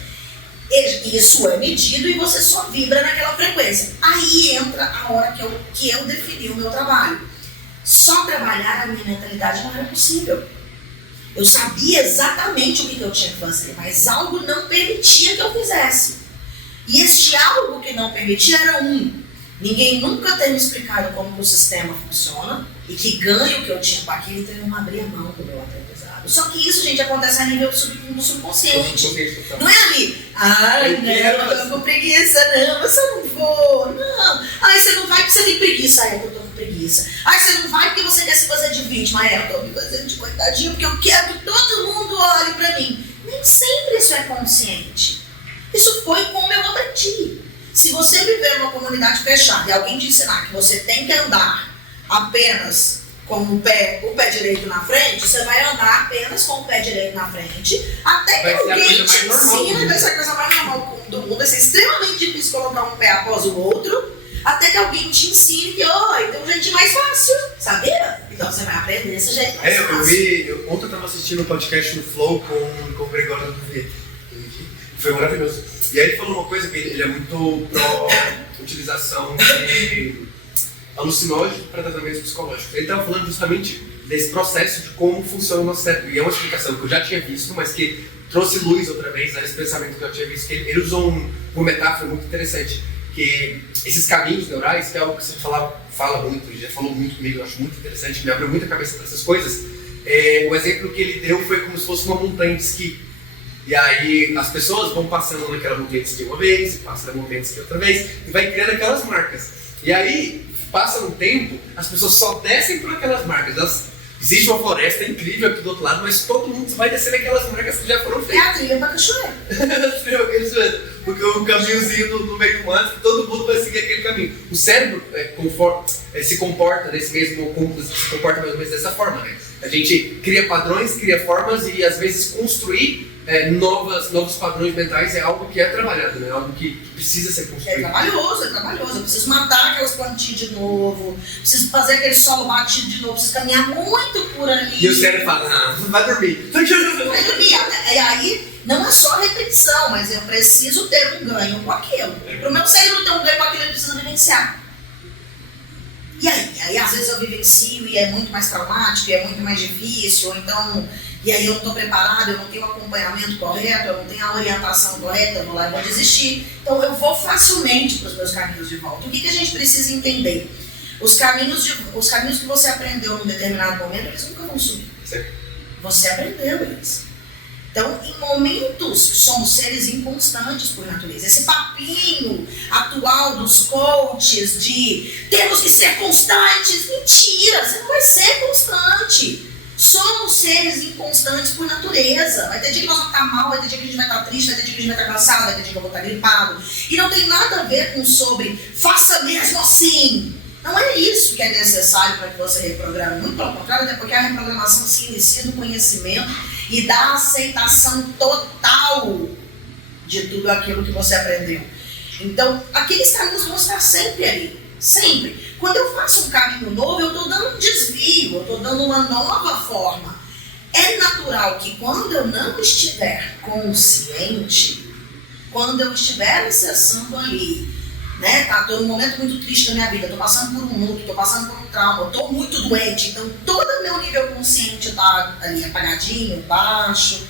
Isso é medido e você só vibra naquela frequência. Aí entra a hora que eu defini o meu trabalho. Só trabalhar a minha mentalidade não era possível. Eu sabia exatamente o que eu tinha que fazer, mas algo não permitia que eu fizesse. E este algo que não permitia era ninguém nunca ter me explicado como que o sistema funciona e que ganho que eu tinha com aquilo, então eu não abri a mão do meu aprendizado. Só que isso, gente, acontece a nível do subconsciente. Não é ali, não, eu tô com preguiça, não, mas eu não vou, não. Você não vai porque você tem preguiça, eu tô com preguiça. Você não vai porque você quer se fazer de vítima, eu tô me fazendo de coitadinho porque eu quero que todo mundo olhe pra mim. Nem sempre isso é consciente. Isso foi como eu aprendi. Se você viver numa comunidade fechada e alguém te ensinar que você tem que andar apenas com o pé direito na frente, você vai andar apenas com o pé direito na frente, até que alguém te ensine, vai ser a coisa mais normal do mundo, vai ser extremamente difícil colocar um pé após o outro, até que alguém te ensine que tem um jeitinho mais fácil, sabia? Então você vai aprender desse jeito mais fácil. Ontem eu estava assistindo um podcast no Flow com o Gregório Duvier, foi maravilhoso. E aí ele falou uma coisa que ele é muito pró-utilização de alucinógeno para tratamentos psicológicos. Ele estava falando justamente desse processo de como funciona o nosso cérebro. E é uma explicação que eu já tinha visto, mas que trouxe luz outra vez a esse pensamento que eu tinha visto. Que ele usou uma metáfora muito interessante, que esses caminhos neurais, que é algo que você fala muito, já falou muito comigo, eu acho muito interessante, me abriu muito a cabeça para essas coisas. O exemplo que ele deu foi como se fosse uma montanha de esqui. E aí as pessoas vão passando naquela montanha de esqui uma vez, passa na montanha de esqui outra vez, e vai criando aquelas marcas. E aí, passa um tempo, as pessoas só descem por aquelas marcas. Existe uma floresta incrível aqui do outro lado, mas todo mundo vai descer naquelas marcas que já foram feitas. É a trilha pra cachoeira. Porque o caminhozinho no meio do mato, todo mundo vai seguir aquele caminho. O cérebro se comporta desse mesmo, se comporta mais ou menos dessa forma, né? A gente cria padrões, cria formas e às vezes construir novos padrões mentais é algo que é trabalhado, né? É algo que precisa ser construído. É trabalhoso. Eu preciso matar aquelas plantinhas de novo, preciso fazer aquele solo batido de novo, preciso caminhar muito por ali. E o cérebro fala, vai dormir. Vai dormir. E aí, não é só repetição, mas eu preciso ter um ganho com aquilo. Para o meu cérebro ter um ganho com aquilo, ele precisa vivenciar. E aí às vezes eu vivencio e é muito mais traumático, e é muito mais difícil, ou então... E aí eu não estou preparado, eu não tenho o acompanhamento correto, eu não tenho a orientação correta, eu vou lá e vou desistir. Então eu vou facilmente para os meus caminhos de volta. O que a gente precisa entender? Os caminhos que você aprendeu num determinado momento, eles nunca vão sumir. Sim. Você aprendeu eles. Então, em momentos, somos seres inconstantes por natureza. Esse papinho atual dos coaches de temos que ser constantes, mentira, você não vai ser constante. Somos seres inconstantes por natureza. Vai ter dia que nós vamos estar mal, vai ter dia que a gente vai estar triste, vai ter dia que a gente vai estar cansado, vai ter dia que eu vou estar gripado. E não tem nada a ver com sobre faça mesmo assim. Não é isso que é necessário para que você reprograme. Muito pelo contrário, até porque a reprogramação se inicia no conhecimento e da aceitação total de tudo aquilo que você aprendeu. Então, aqueles caminhos vão estar sempre ali. Sempre. Quando eu faço um caminho novo, eu estou dando um desvio, eu estou dando uma nova forma. É natural que quando eu não estiver consciente, quando eu estiver acessando ali, né, tá, estou num momento muito triste da minha vida, estou passando por um luto, estou passando por um trauma, estou muito doente, então todo o meu nível consciente está ali apagadinho, baixo,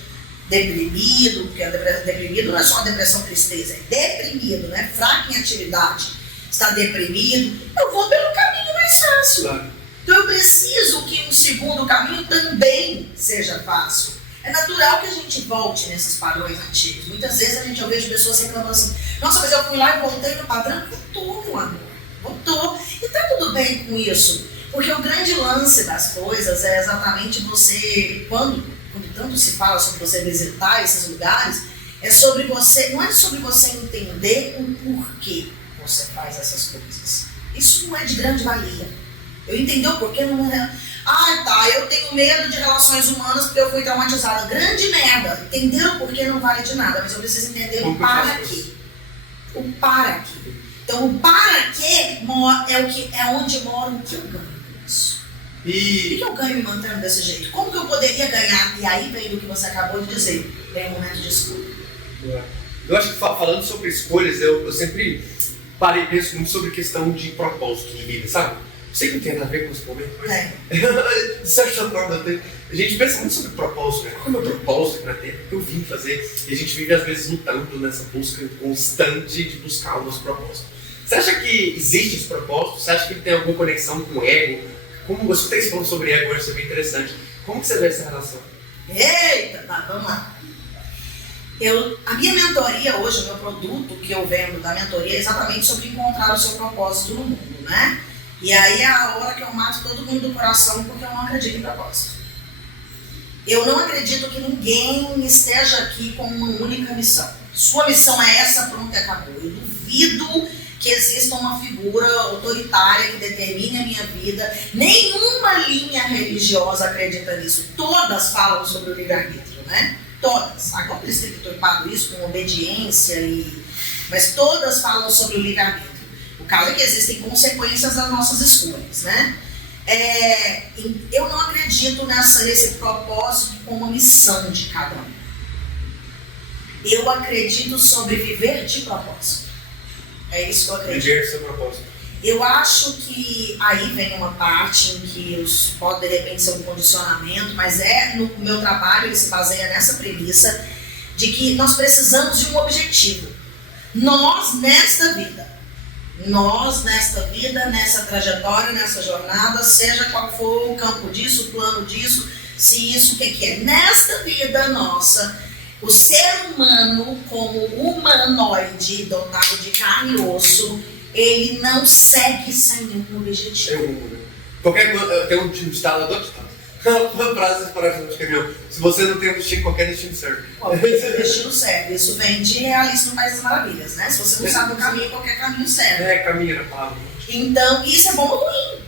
deprimido, porque deprimido não é só depressão, tristeza, é deprimido, né, fraco em atividade. Está deprimido, eu vou pelo caminho mais fácil. Claro. Então eu preciso que um segundo caminho também seja fácil. É natural que a gente volte nesses padrões antigos. Muitas vezes eu vejo pessoas reclamando assim, nossa, mas eu fui lá e voltei no padrão. Voltou, meu amor, voltou. E tá tudo bem com isso. Porque o grande lance das coisas é exatamente você, quando tanto se fala sobre você visitar esses lugares, é sobre você, não é sobre você entender o porquê você faz essas coisas. Isso não é de grande valia. Eu entendi o porquê, não é. Ah, tá, eu tenho medo de relações humanas porque eu fui traumatizada. Grande merda. Entender o porquê não vale de nada, mas eu preciso entender o para quê. O para quê. Então, o para quê é onde mora o que eu ganho com isso. O que eu ganho me mantendo desse jeito? Como que eu poderia ganhar? E aí vem do que você acabou de dizer. Vem o momento de escolha. Eu acho que falando sobre escolhas, eu sempre parei e penso muito sobre questão de propósito de vida, sabe? Eu sei que não tem nada a ver com esse momento, mas de certa forma a gente pensa muito sobre propósito, né? Qual é o meu propósito na Terra? O que eu vim fazer? E a gente vive às vezes lutando nessa busca constante de buscar o nosso propósito. Você acha que existe esse propósito? Você acha que ele tem alguma conexão com o ego? Como você tem falando sobre ego, eu acho isso bem interessante. Como que você vê essa relação? Eita, tá, vamos lá. A minha mentoria hoje, o meu produto que eu vendo da mentoria é exatamente sobre encontrar o seu propósito no mundo, né? E aí é a hora que eu mato todo mundo do coração porque eu não acredito em propósito. Eu não acredito que ninguém esteja aqui com uma única missão. Sua missão é essa, pronto, e acabou. Eu duvido que exista uma figura autoritária que determine a minha vida. Nenhuma linha religiosa acredita nisso. Todas falam sobre o livre-arbítrio, né? Todas. Agora eles têm enturpado isso com obediência, mas todas falam sobre o livre-arbítrio. O caso é que existem consequências das nossas escolhas, né? Eu não acredito nesse propósito como missão de cada um. Eu acredito sobre viver de propósito. É isso que eu acredito. Viver seu propósito. Eu acho que aí vem uma parte em que pode de repente ser um condicionamento, mas no meu trabalho ele se baseia nessa premissa de que nós precisamos de um objetivo. Nós nesta vida, nessa trajetória, nessa jornada, seja qual for o campo disso, o plano disso, se isso, o que é. Nesta vida nossa, o ser humano como humanoide, dotado de carne e osso, ele não segue sem nenhum objetivo. Tem um ditado, uma frase para de caminhão. Se você não tem um destino, qualquer destino serve. Qualquer destino serve. Isso vem de Alice no País das Maravilhas, né? Se você não sabe o caminho, qualquer caminho serve. Caminho na palavra. Então, isso é bom ou ruim?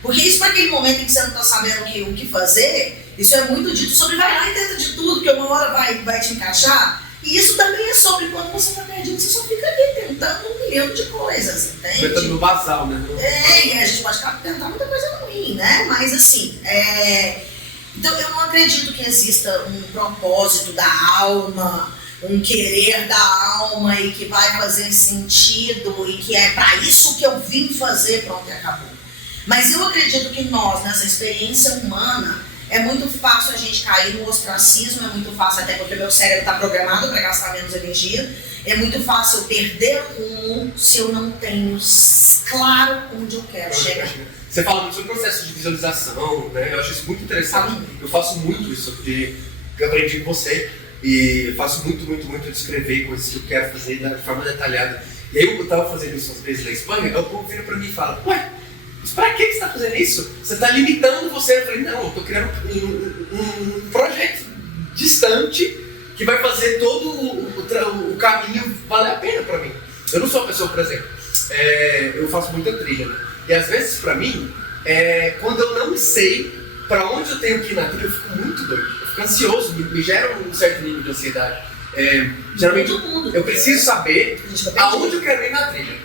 Porque isso para aquele momento em que você não está sabendo o que fazer, isso é muito dito sobre vai lá e tenta de tudo, que uma hora vai te encaixar. E isso também é sobre quando você está perdido, você só fica ali tentando um milhão de coisas, entende? Tentando no basal, né? E a gente pode tentar muita coisa ruim, né? Mas assim, então eu não acredito que exista um propósito da alma, um querer da alma e que vai fazer sentido e que é para isso que eu vim fazer, pronto, e acabou. Mas eu acredito que nós, nessa experiência humana, É muito fácil a gente cair no ostracismo, é muito fácil, até porque o meu cérebro está programado para gastar menos energia. É muito fácil eu perder o rumo se eu não tenho claro onde eu quero chegar. Você fala muito sobre o processo de visualização, né? Eu acho isso muito interessante. Eu faço muito isso, porque eu aprendi com você e faço muito de escrever coisas que eu quero fazer de forma detalhada. E aí eu estava fazendo isso às vezes na Espanha, o povo vira para mim e fala: ué, mas pra que você está fazendo isso? Você está limitando você. Eu falei: não, eu estou criando um projeto distante que vai fazer todo o caminho valer a pena para mim. Eu não sou uma pessoa, por exemplo, eu faço muita trilha, né? E às vezes pra mim, quando eu não sei pra onde eu tenho que ir na trilha, eu fico muito doido, eu fico ansioso, me gera um certo nível de ansiedade. Geralmente eu preciso saber aonde eu quero ir na trilha.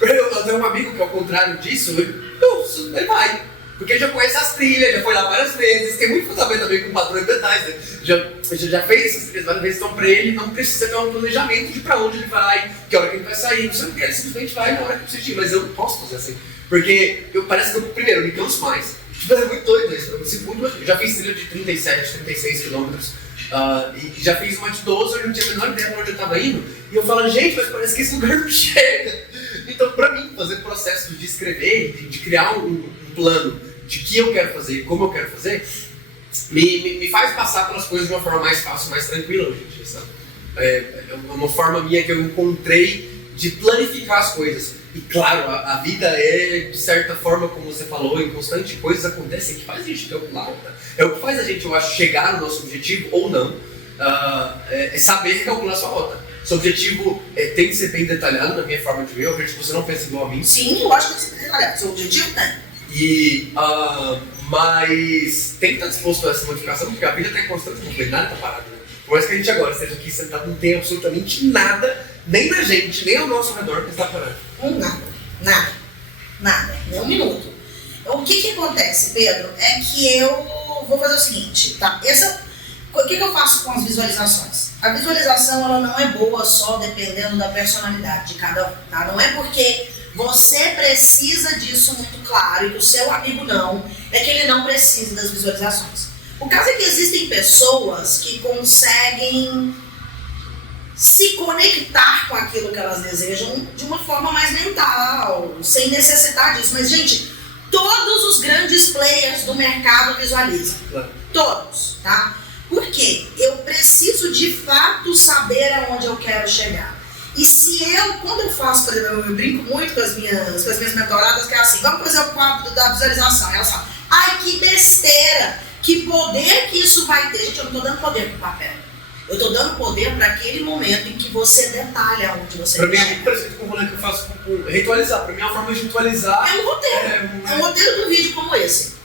Eu tenho um amigo que ao contrário disso, ele vai. Porque já conhece as trilhas, já foi lá várias vezes, tem muito fundamento também com padrões mentais, né? Já fez essas trilhas várias vezes, então pra ele não precisa ter um planejamento de pra onde ele vai, que hora que ele vai sair, você não quer, ele simplesmente vai na hora que precisa ir, mas eu não posso fazer assim, porque parece que eu, primeiro, eu me canso mais, tipo, é muito doido isso, eu já fiz trilha de 37, 36 quilômetros, e já fiz uma de 12, eu não tinha a menor ideia de onde eu estava indo, e eu falo, gente, mas parece que esse lugar não chega. Então, pra mim, fazer o processo de escrever, de criar um plano de que eu quero fazer, como eu quero fazer, me faz passar pelas coisas de uma forma mais fácil, mais tranquila, gente, sabe? É uma forma minha que eu encontrei de planificar as coisas. E claro, a vida é, de certa forma, como você falou, inconstante, coisas acontecem que faz a gente calcular, né? É o que faz a gente, eu acho, chegar no nosso objetivo ou não, é saber calcular a sua rota. Seu objetivo tem que ser bem detalhado, na minha forma de ver, eu acredito que você não pensa igual a mim. Sim, eu acho que tem que ser detalhado, seu objetivo tem. Mas tem que estar disposto a essa modificação, porque a vida está em constante movimento, nada está parado, né? Por mais que a gente agora esteja aqui sentado, não tem absolutamente nada, nem na gente, nem ao nosso redor, que está parado. Nada, nem um minuto. O que acontece, Pedro, é que eu vou fazer o seguinte, tá? O que eu faço com as visualizações? A visualização, ela não é boa só dependendo da personalidade de cada um, tá? Não é porque você precisa disso muito claro e o seu amigo não, é que ele não precisa das visualizações. O caso é que existem pessoas que conseguem se conectar com aquilo que elas desejam de uma forma mais mental, sem necessitar disso. Mas, gente, todos os grandes players do mercado visualizam. Claro. Todos, tá? Por quê? Eu preciso de fato saber aonde eu quero chegar. E se quando eu faço, por exemplo, eu brinco muito com as minhas mentoradas, que é assim, vamos fazer o quadro da visualização. Elas falam, ai, que besteira, que poder que isso vai ter. Gente, eu não estou dando poder pro papel. Eu estou dando poder para aquele momento em que você detalha onde você quer chegar. Para mim é muito parecido com o rolê que eu faço com ritualizar. Para mim é uma forma de ritualizar. É um roteiro. É um roteiro de um vídeo como esse.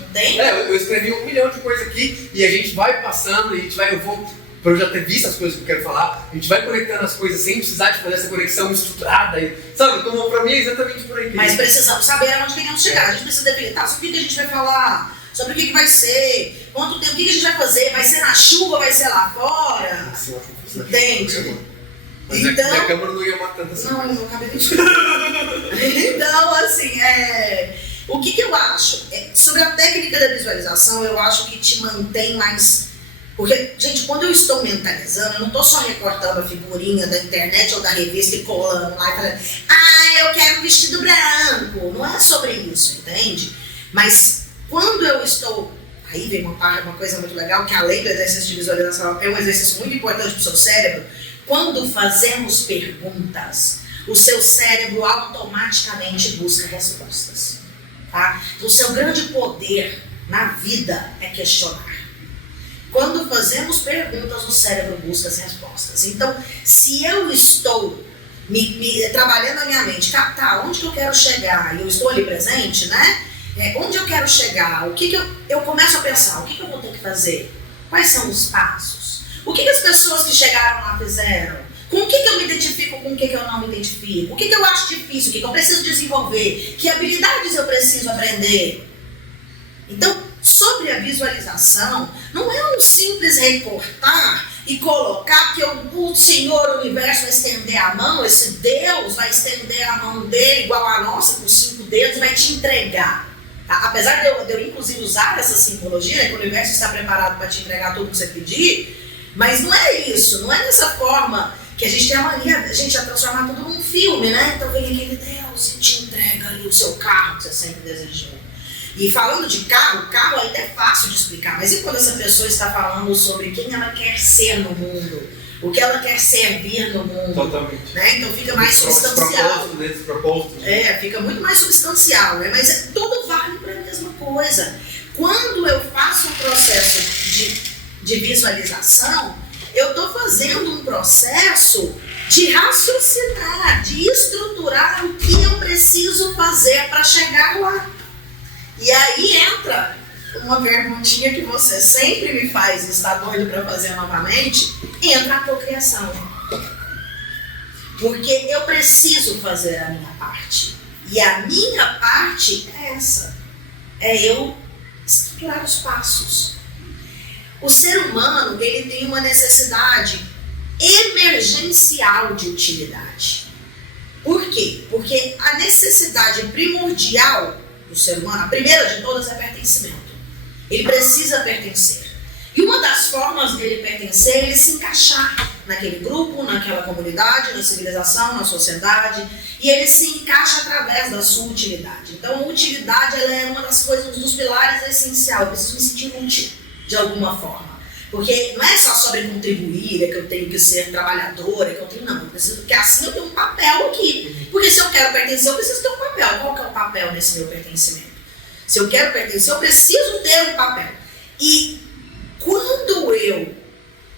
Entende? Eu escrevi 1 milhão de coisas aqui e a gente vai passando e para eu já ter visto as coisas que eu quero falar, a gente vai conectando as coisas sem precisar de fazer essa conexão estruturada, sabe? Então, pra mim é exatamente por aí. Mas precisamos saber aonde queremos chegar. A gente precisa definir, tá, sobre o que a gente vai falar, sobre o que vai ser, quanto tempo, o que a gente vai fazer, vai ser na chuva, vai ser lá fora. Entende? Mas então, minha câmera não ia matando assim. Não, meu cabelo é Então, assim, o que eu acho? Sobre a técnica da visualização, eu acho que te mantém mais... Porque, gente, quando eu estou mentalizando, eu não estou só recortando a figurinha da internet ou da revista e colando lá e falando, eu quero um vestido branco. Não é sobre isso, entende? Mas quando eu estou... Aí vem uma coisa muito legal, que além do exercício de visualização, é um exercício muito importante para o seu cérebro. Quando fazemos perguntas, o seu cérebro automaticamente busca respostas. Tá? O seu grande poder na vida é questionar. Quando fazemos perguntas, o cérebro busca as respostas. Então, se eu estou trabalhando a minha mente, tá, onde que eu quero chegar? E eu estou ali presente, né? Onde eu quero chegar? O que eu começo a pensar? O que eu vou ter que fazer? Quais são os passos? O que as pessoas que chegaram lá fizeram? Com o que eu me identifico, com o que eu não me identifico? O que eu acho difícil? O que eu preciso desenvolver? Que habilidades eu preciso aprender? Então, sobre a visualização, não é um simples recortar e colocar que o Senhor, o universo, vai estender a mão, esse Deus vai estender a mão dele igual a nossa, com 5 dedos, vai te entregar. Apesar de eu inclusive usar essa simbologia, que o universo está preparado para te entregar tudo que você pedir, mas não é isso, não é dessa forma que a gente tem a mania, a gente já transformar tudo num filme, né? Então vem aquele Deus e te entrega ali o seu carro que você sempre desejou. E falando de carro ainda é fácil de explicar, mas e quando essa pessoa está falando sobre quem ela quer ser no mundo? O que ela quer servir no mundo? Totalmente. Né? Então fica mais substancial. Propósito. Fica muito mais substancial, né? Mas tudo vale para a mesma coisa. Quando eu faço um processo de visualização, eu estou fazendo um processo de raciocinar, de estruturar o que eu preciso fazer para chegar lá. E aí entra uma perguntinha que você sempre me faz e está doido para fazer novamente, entra a procriação. Porque eu preciso fazer a minha parte. E a minha parte é essa. É eu estruturar os passos. O ser humano, ele tem uma necessidade emergencial de utilidade. Por quê? Porque a necessidade primordial do ser humano, a primeira de todas, é pertencimento. Ele precisa pertencer. E uma das formas dele pertencer é ele se encaixar naquele grupo, naquela comunidade, na civilização, na sociedade. E ele se encaixa através da sua utilidade. Então a utilidade ela é uma das coisas, um dos pilares essenciais. Eu preciso me sentir útil de alguma forma. Porque não é só sobre contribuir, é que eu tenho que ser trabalhadora, é que eu tenho, não, eu preciso, porque assim eu tenho um papel aqui. Porque se eu quero pertencer, eu preciso ter um papel. Qual que é o papel desse meu pertencimento? Se eu quero pertencer, eu preciso ter um papel. E quando eu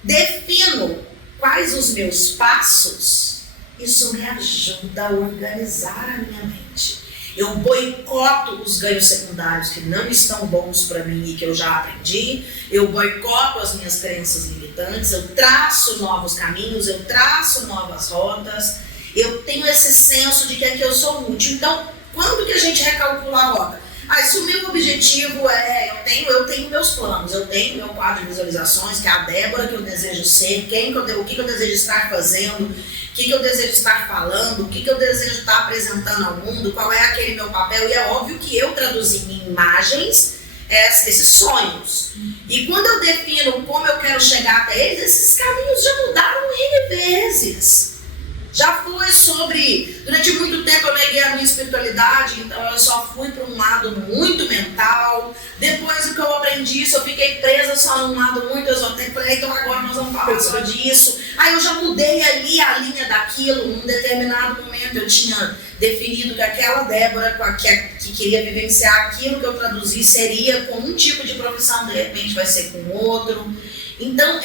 defino quais os meus passos, isso me ajuda a organizar a minha mente. Eu boicoto os ganhos secundários que não estão bons para mim e que eu já aprendi. Eu boicoto as minhas crenças limitantes. Eu traço novos caminhos, eu traço novas rotas. Eu tenho esse senso de que aqui eu sou útil. Então, quando que a gente recalcula a rota? Se o meu objetivo é, eu tenho meus planos, eu tenho meu quadro de visualizações, que é a Débora que eu desejo ser, o que eu desejo estar fazendo, o que eu desejo estar falando, o que eu desejo estar apresentando ao mundo, qual é aquele meu papel, e é óbvio que eu traduzi em imagens esses sonhos. E quando eu defino como eu quero chegar até eles, esses caminhos já mudaram N vezes. Já foi sobre, durante muito tempo eu neguei a minha espiritualidade, então eu só fui para um lado muito mental. Depois do que eu aprendi isso, eu fiquei presa só num lado muito esotérico. Falei, então agora nós vamos falar só disso. Aí eu já mudei ali a linha daquilo. Num determinado momento eu tinha definido que aquela Débora que queria vivenciar aquilo que eu traduzi seria com um tipo de profissão, de repente vai ser com outro. Então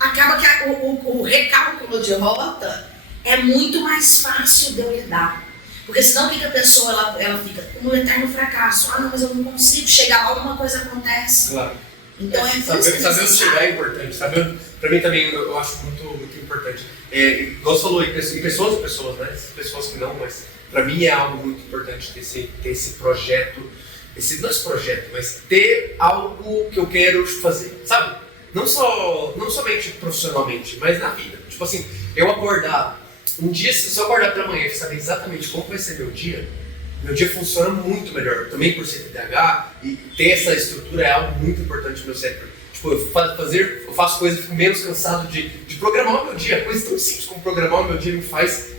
acaba que o recálculo de rota é muito mais fácil de eu lidar. Porque senão o que a pessoa ela fica no eterno fracasso. Não, mas eu não consigo chegar lá, alguma coisa acontece. Claro. Então saber onde chegar é importante. Para mim também eu acho muito, muito importante. Igual você falou, e pessoas, né? Pessoas que não, mas para mim é algo muito importante ter esse projeto. Não esse projeto, mas ter algo que eu quero fazer, sabe? Não somente profissionalmente, mas na vida. Tipo assim, eu acordar, um dia, se eu acordar pela manhã e saber exatamente como vai ser meu dia funciona muito melhor. Também por ser TDAH, e ter essa estrutura é algo muito importante no meu cérebro. Tipo, eu faço coisas e fico menos cansado de programar o meu dia. Coisas tão simples como programar o meu dia me faz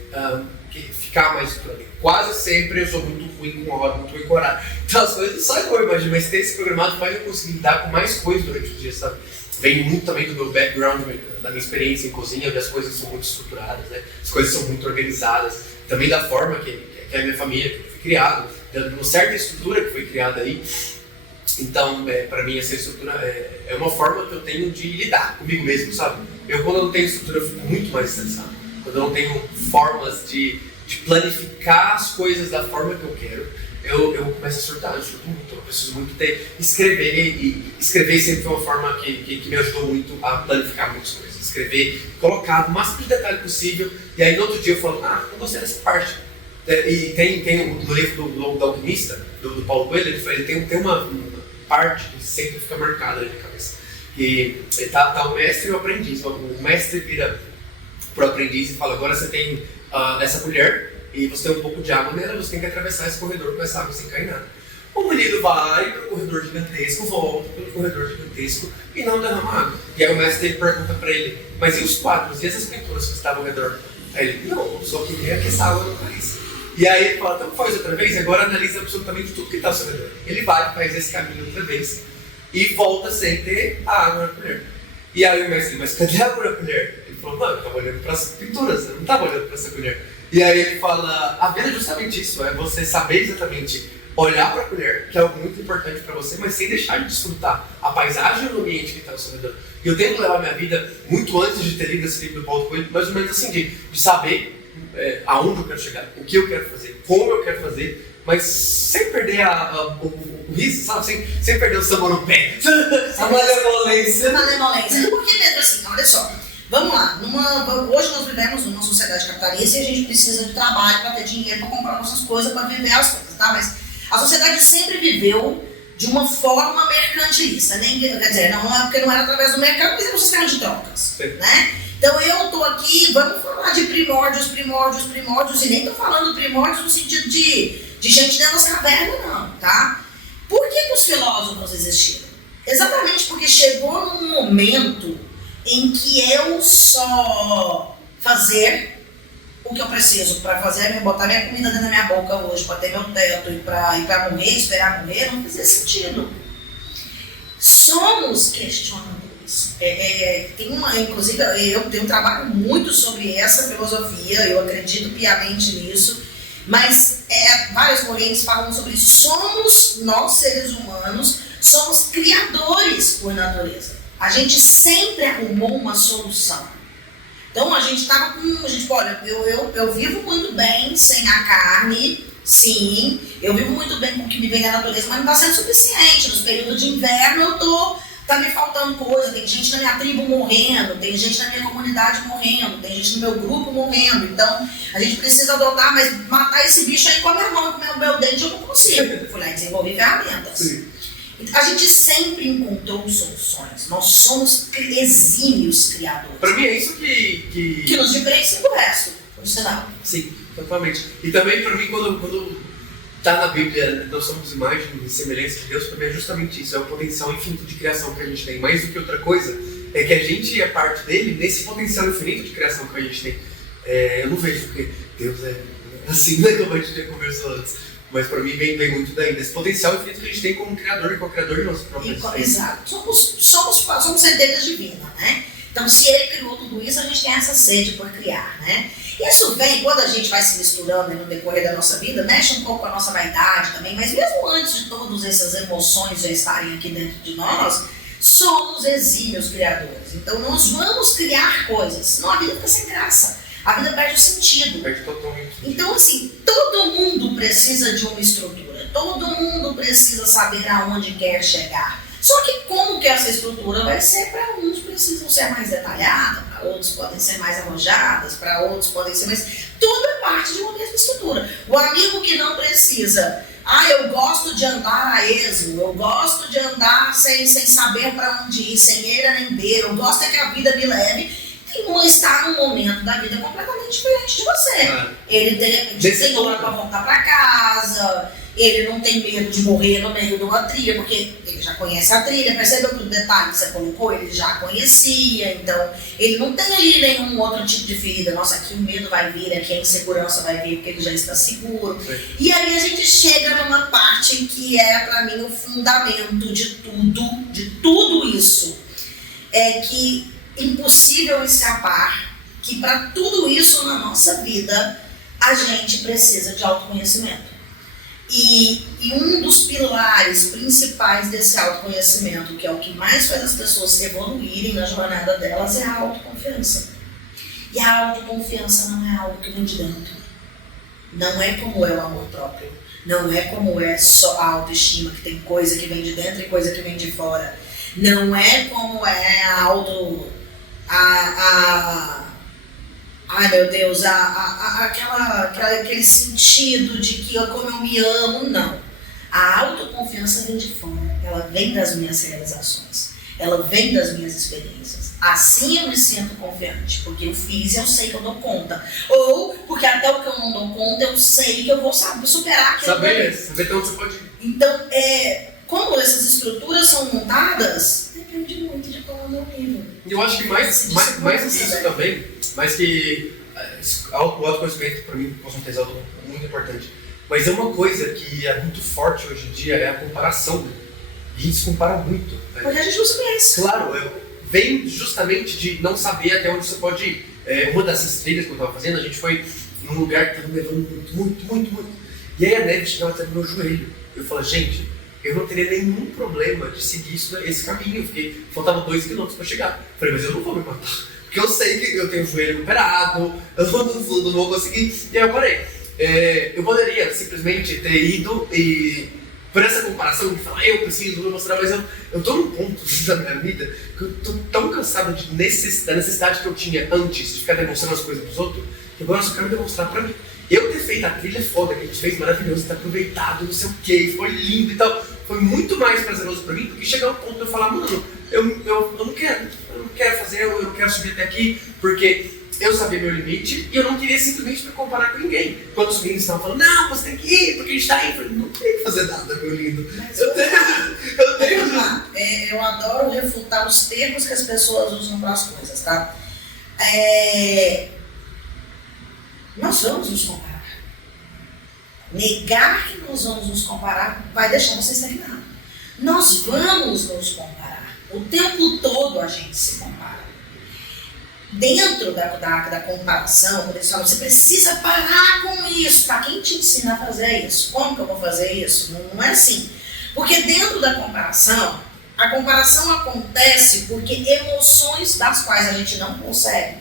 ficar mais estruturado. Quase sempre eu sou muito ruim com hora, muito ruim com horário. Então as coisas não saem como eu imagino, mas ter esse programado faz eu conseguir lidar com mais coisas durante o dia, sabe? Vem muito também do meu background, da minha experiência em cozinha, onde as coisas são muito estruturadas, né? As coisas são muito organizadas. Também da forma que é a minha família, que eu fui criado, de uma certa estrutura que foi criada aí. Então, para mim, essa estrutura é uma forma que eu tenho de lidar comigo mesmo, sabe? Quando eu não tenho estrutura, eu fico muito mais estressado. Quando eu não tenho formas de planificar as coisas da forma que eu quero, eu começo a surtar, eu surto muito, eu preciso muito escrever, e escrever sempre foi uma forma que me ajudou muito a planificar muitas coisas. Escrever, colocar o máximo de detalhe possível, e aí no outro dia eu falo, não gostei dessa parte. E tem no livro do Alquimista, do Paulo Coelho, ele tem uma parte que sempre fica marcada na minha cabeça. Que tá o mestre e o aprendiz. O mestre vira pro aprendiz e fala, agora você tem essa colher, e você tem um pouco de água nela, você tem que atravessar esse corredor com essa água sem cair nada. O menino vai pro corredor gigantesco, volta pelo corredor gigantesco e não derrama água. E aí o mestre pergunta pra ele, mas e os quadros, e essas pinturas que estavam ao redor? Aí ele, não, só queria que essa água não caísse. E aí ele fala, então faz outra vez, agora analisa absolutamente tudo que está ao seu redor. Ele vai, faz esse caminho outra vez e volta sem ter a água na colher. E aí o mestre, mas cadê a água na colher? Ele falou, não, eu estava olhando para as pinturas, eu não estava olhando para essa colher. E aí ele fala, a vida é justamente isso, é você saber exatamente olhar para a colher, que é algo muito importante para você, mas sem deixar de desfrutar a paisagem do ambiente que está ao seu redor. E eu tento levar minha vida muito antes de ter lido esse livro do Paulo Coelho, mais ou menos assim, de saber aonde eu quero chegar, o que eu quero fazer, como eu quero fazer, mas sem perder o riso, sabe? Sem perder o samba no pé. A malemolência. Porque, Pedro, assim, olha só, vamos lá, hoje nós vivemos numa sociedade capitalista e a gente precisa de trabalho para ter dinheiro para comprar nossas coisas, para viver as coisas, tá? Mas a sociedade sempre viveu de uma forma mercantilista, quer dizer, não é porque não era através do mercado, mas era um sistema de trocas, né? Então eu estou aqui, vamos falar de primórdios, e nem estou falando primórdios no sentido de gente dentro das cavernas, não, tá? Por que os filósofos existiram? Exatamente porque chegou num momento em que eu só fazer o que eu preciso para fazer, botar minha comida dentro da minha boca hoje, para ter meu teto e para morrer, esperar morrer, não fazia sentido. Somos questionadores. Inclusive, eu tenho um trabalho muito sobre essa filosofia, eu acredito piamente nisso, mas várias correntes falam sobre isso. Nós seres humanos, somos criadores por natureza. A gente sempre arrumou uma solução. Então a gente estava olha, eu vivo muito bem sem a carne, sim, eu vivo muito bem com o que me vem da natureza, mas não está sendo suficiente. Nos períodos de inverno tá me faltando coisa, tem gente na minha tribo morrendo, tem gente na minha comunidade morrendo, tem gente no meu grupo morrendo, então a gente precisa adotar, mas matar esse bicho aí com a minha mão, com o meu dente eu não consigo. Fui lá e desenvolvi ferramentas. Sim. A gente sempre encontrou soluções, nós somos exímios criadores. Para mim é isso que nos diferencia do resto, por sinal. Sim, totalmente. E também para mim quando tá na Bíblia, nós somos imagem e semelhança de Deus, para mim é justamente isso, é o potencial infinito de criação que a gente tem. Mais do que outra coisa, é que a gente é parte dele nesse potencial infinito de criação que a gente tem. Eu não vejo porque Deus é assim, né, como a gente já conversou antes. Mas para mim vem muito daí, desse potencial infinito que a gente tem como criador e co-criador de nossa própria existência. Exato. Somos centelhas divinas, né? Então, se ele criou tudo isso, a gente tem essa sede por criar, né? Isso vem, quando a gente vai se misturando no decorrer da nossa vida, mexe um pouco com a nossa vaidade também, mas mesmo antes de todas essas emoções já estarem aqui dentro de nós, somos exímios criadores. Então, nós vamos criar coisas, senão a vida fica sem graça. A vida perde o sentido. Perde totalmente. Então, assim, todo mundo precisa de uma estrutura. Todo mundo precisa saber aonde quer chegar. Só que como que essa estrutura vai ser, para uns precisam ser mais detalhada, para outros podem ser mais arrojadas, para outros podem ser mais... Tudo é parte de uma mesma estrutura. O amigo que não precisa... eu gosto de andar a esmo, eu gosto de andar sem saber para onde ir, sem eira nem beira, eu gosto que a vida me leve... Ele está num momento da vida completamente diferente de você. Ele de repente tem hora para voltar para casa, ele não tem medo de morrer no meio de uma trilha, porque ele já conhece a trilha, percebeu que o detalhe que você colocou, ele já conhecia, então ele não tem ali nenhum outro tipo de ferida. Nossa, aqui o medo vai vir, aqui a insegurança vai vir, porque ele já está seguro. Sim. E aí a gente chega numa parte que é, para mim, o fundamento de tudo isso. É que impossível escapar que para tudo isso na nossa vida a gente precisa de autoconhecimento. E um dos pilares principais desse autoconhecimento, que é o que mais faz as pessoas evoluírem na jornada delas, é a autoconfiança. E a autoconfiança não é algo que vem de dentro. Não é como é o amor próprio. Não é como é só a autoestima, que tem coisa que vem de dentro e coisa que vem de fora. Não é como é ai meu Deus, aquele sentido de que como eu me amo, não. A autoconfiança vem de fora, ela vem das minhas realizações, ela vem das minhas experiências. Assim eu me sinto confiante, porque eu fiz e eu sei que eu dou conta. Ou porque até o que eu não dou conta, eu sei que eu vou superar aquilo. Saber até onde você pode ir. Então, como essas estruturas são montadas, depende muito de qual é o meu nível. Eu acho que mais que isso também, mais que o autoconhecimento, para mim, com certeza, é muito importante. Mas é uma coisa que é muito forte hoje em dia, é a comparação. A gente se compara muito. Né? Porque a gente não se conhece. Claro, vem justamente de não saber até onde você pode ir. Uma dessas trilhas que eu estava fazendo, a gente foi num lugar que estava nevando muito. E aí a neve chegava até no meu joelho. Eu falei, gente, eu não teria nenhum problema de seguir esse caminho. Faltava 2 quilômetros para chegar. Eu falei, mas eu não vou me matar. Porque eu sei que eu tenho o joelho recuperado, eu não vou conseguir. E aí eu parei. Eu poderia simplesmente ter ido e, por essa comparação, de falar, eu preciso mostrar, mas eu tô num ponto da minha vida que eu tô tão cansado da necessidade que eu tinha antes de ficar demonstrando as coisas pros outros, que agora eu só quero demonstrar pra mim. Eu ter feito a trilha foda que a gente fez, maravilhoso, ter aproveitado, não sei o que, foi lindo e tal, foi muito mais prazeroso pra mim do que chegar ao ponto de eu falar, mano, eu não quero fazer, eu não quero subir até aqui, porque eu sabia meu limite e eu não queria simplesmente me comparar com ninguém. Quando os meninos estavam falando, não, você tem que ir, porque a gente tá aí, eu falei, não tem que fazer nada, meu lindo. Eu adoro refutar os termos que as pessoas usam para as coisas, tá? Nós vamos nos comparar. Negar que nós vamos nos comparar vai deixar você estagnado. Nós vamos nos comparar. O tempo todo a gente se compara. Dentro da comparação, quando eles falam, você precisa parar com isso, tá? Quem te ensina a fazer isso? Como que eu vou fazer isso? Não é assim. Porque dentro da comparação, a comparação acontece porque emoções das quais a gente não consegue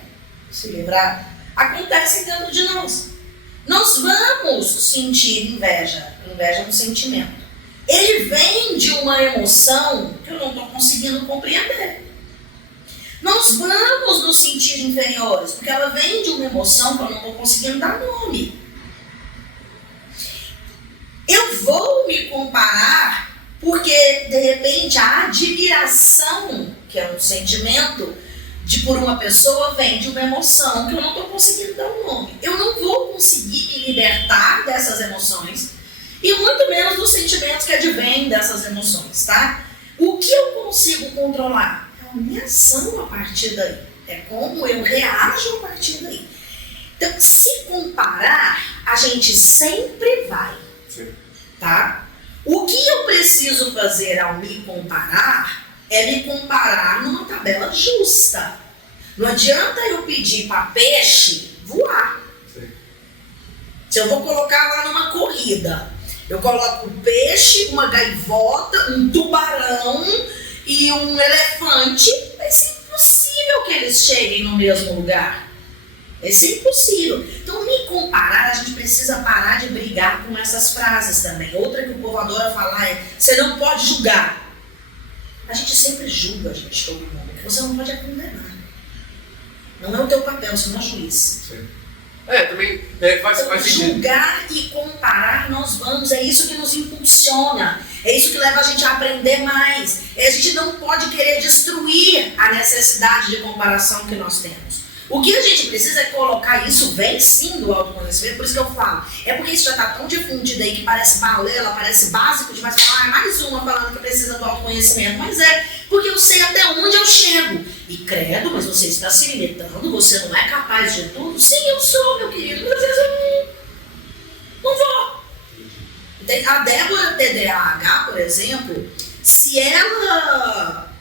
se livrar, acontecem dentro de nós. Nós vamos sentir inveja é um sentimento. Ele vem de uma emoção que eu não estou conseguindo compreender. Nós vamos nos sentir inferiores, porque ela vem de uma emoção que eu não estou conseguindo dar nome. Eu vou me comparar porque, de repente, a admiração, que é um sentimento por uma pessoa, vem de uma emoção que eu não estou conseguindo dar um nome. Eu não vou conseguir me libertar dessas emoções e muito menos dos sentimentos que advêm dessas emoções, tá? O que eu consigo controlar? A minha ação a partir daí. É como eu reajo a partir daí. Então, se comparar, a gente sempre vai. Sim. Tá? O que eu preciso fazer ao me comparar é me comparar numa tabela justa. Não adianta eu pedir para peixe voar. Sim. Se eu vou colocar lá numa corrida, eu coloco um peixe, uma gaivota, um tubarão e um elefante, vai ser impossível que eles cheguem no mesmo lugar. Vai ser impossível. Então, me comparar, a gente precisa parar de brigar com essas frases também. Outra que o povo adora falar é, você não pode julgar. A gente sempre julga, gente, todo mundo. Você não pode condenar. Não é o teu papel, você não é juiz. Sim. Também faz sentido. Julgar e comparar nós vamos, é isso que nos impulsiona, é isso que leva a gente a aprender mais. A gente não pode querer destruir a necessidade de comparação que nós temos. O que a gente precisa é colocar isso, vem sim do autoconhecimento, por isso que eu falo. É porque isso já está tão difundido aí que parece balela, parece básico demais. É mais uma falando que precisa do autoconhecimento. Mas é porque eu sei até onde eu chego. E credo, mas você está se limitando, você não é capaz de tudo? Sim, eu sou, meu querido, mas às vezes eu não vou. A Débora TDAH, por exemplo, se ela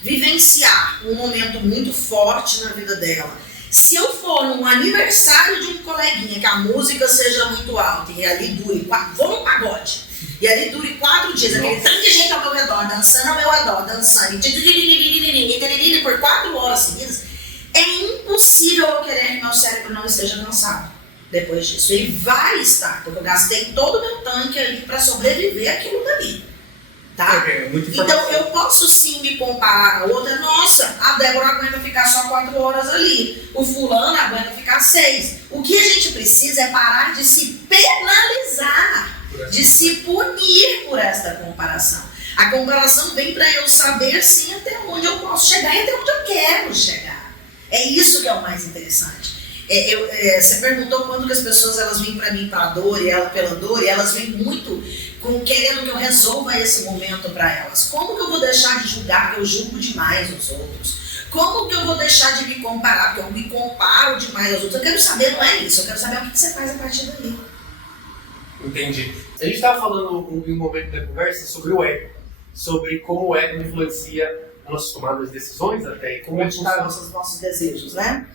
vivenciar um momento muito forte na vida dela, se eu for num aniversário de um coleguinha que a música seja muito alta e ali dure 4, vou num pagode, e ali dure 4 dias, aquele tanto de gente ao meu redor, dançando ao meu redor, dançando, e por 4 horas seguidas, é impossível eu querer que meu cérebro não esteja cansado depois disso. Ele vai estar, porque eu gastei todo o meu tanque ali para sobreviver àquilo dali. Tá? Então eu posso sim me comparar a outra. Nossa, a Débora aguenta ficar só 4 horas ali, o fulano aguenta ficar 6. O que a gente precisa é parar de se penalizar, de se punir por esta comparação. A comparação vem para eu saber sim até onde eu posso chegar e até onde eu quero chegar. É isso que é o mais interessante. Você perguntou quando que as pessoas elas vêm para mim para a dor e ela pela dor, e elas vêm muito querendo que eu resolva esse momento para elas? Como que eu vou deixar de julgar, porque eu julgo demais os outros? Como que eu vou deixar de me comparar, porque eu me comparo demais aos outros? Eu quero saber, não é isso, eu quero saber o que você faz a partir daí. Entendi. A gente estava falando em um momento da conversa sobre o ego, sobre como o ego influencia as nossas tomadas de decisões até, e como está os nossos desejos, né?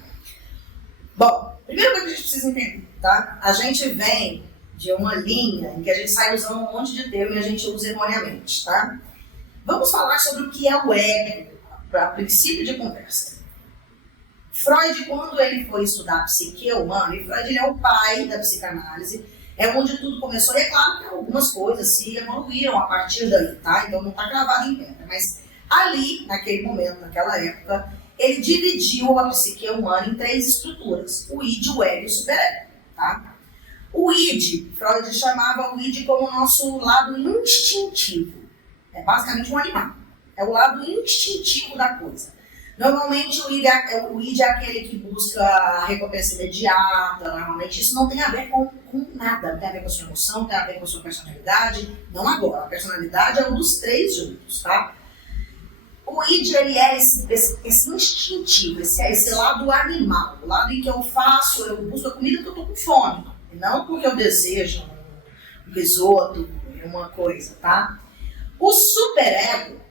Bom, primeira coisa que a gente precisa entender, tá? A gente vem de uma linha em que a gente sai usando um monte de termo e a gente usa erroneamente, tá? Vamos falar sobre o que é o ego, para princípio de conversa. Freud, quando ele foi estudar a psique humana, e Freud ele é o pai da psicanálise, é onde tudo começou, e é claro que algumas coisas se evoluíram a partir daí, tá? Então não está gravado em pedra, mas ali, naquele momento, naquela época, ele dividiu a psique humana em 3 estruturas, o id, o ego e o superego, tá? O id, Freud chamava o id como o nosso lado instintivo, é basicamente um animal, é o lado instintivo da coisa. Normalmente o id é aquele que busca a recompensa imediata, normalmente isso não tem a ver com nada, não tem a ver com a sua emoção, não tem a ver com a sua personalidade, não agora, a personalidade é um dos 3 juntos, tá? O id, ele é esse instintivo, esse lado animal, o lado em que eu busco a comida porque eu tô com fome, e não porque eu desejo um risoto, uma coisa, tá? O superego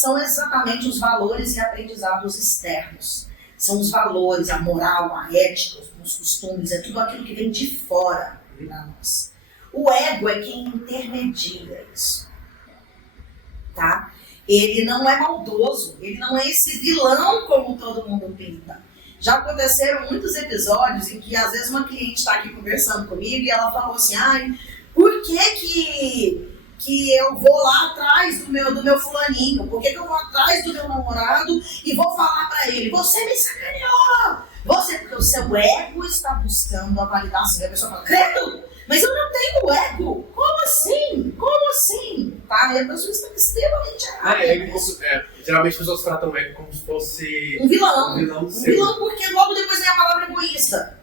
são exatamente os valores e aprendizados externos. São os valores, a moral, a ética, os costumes, é tudo aquilo que vem de fora para nós. O ego é quem intermedia isso, tá? Ele não é maldoso, ele não é esse vilão como todo mundo pinta. Já aconteceram muitos episódios em que às vezes uma cliente está aqui conversando comigo e ela falou assim, por que eu vou lá atrás do meu fulaninho? Por que eu vou atrás do meu namorado e vou falar pra ele, você me sacaneou? Porque o seu ego está buscando a validação. E a pessoa fala, credo, mas eu não tenho ego. Como assim? Tá? E a pessoa está extremamente errada. Geralmente as pessoas tratam o ego como se fosse um vilão. Um vilão porque logo depois vem a palavra egoísta.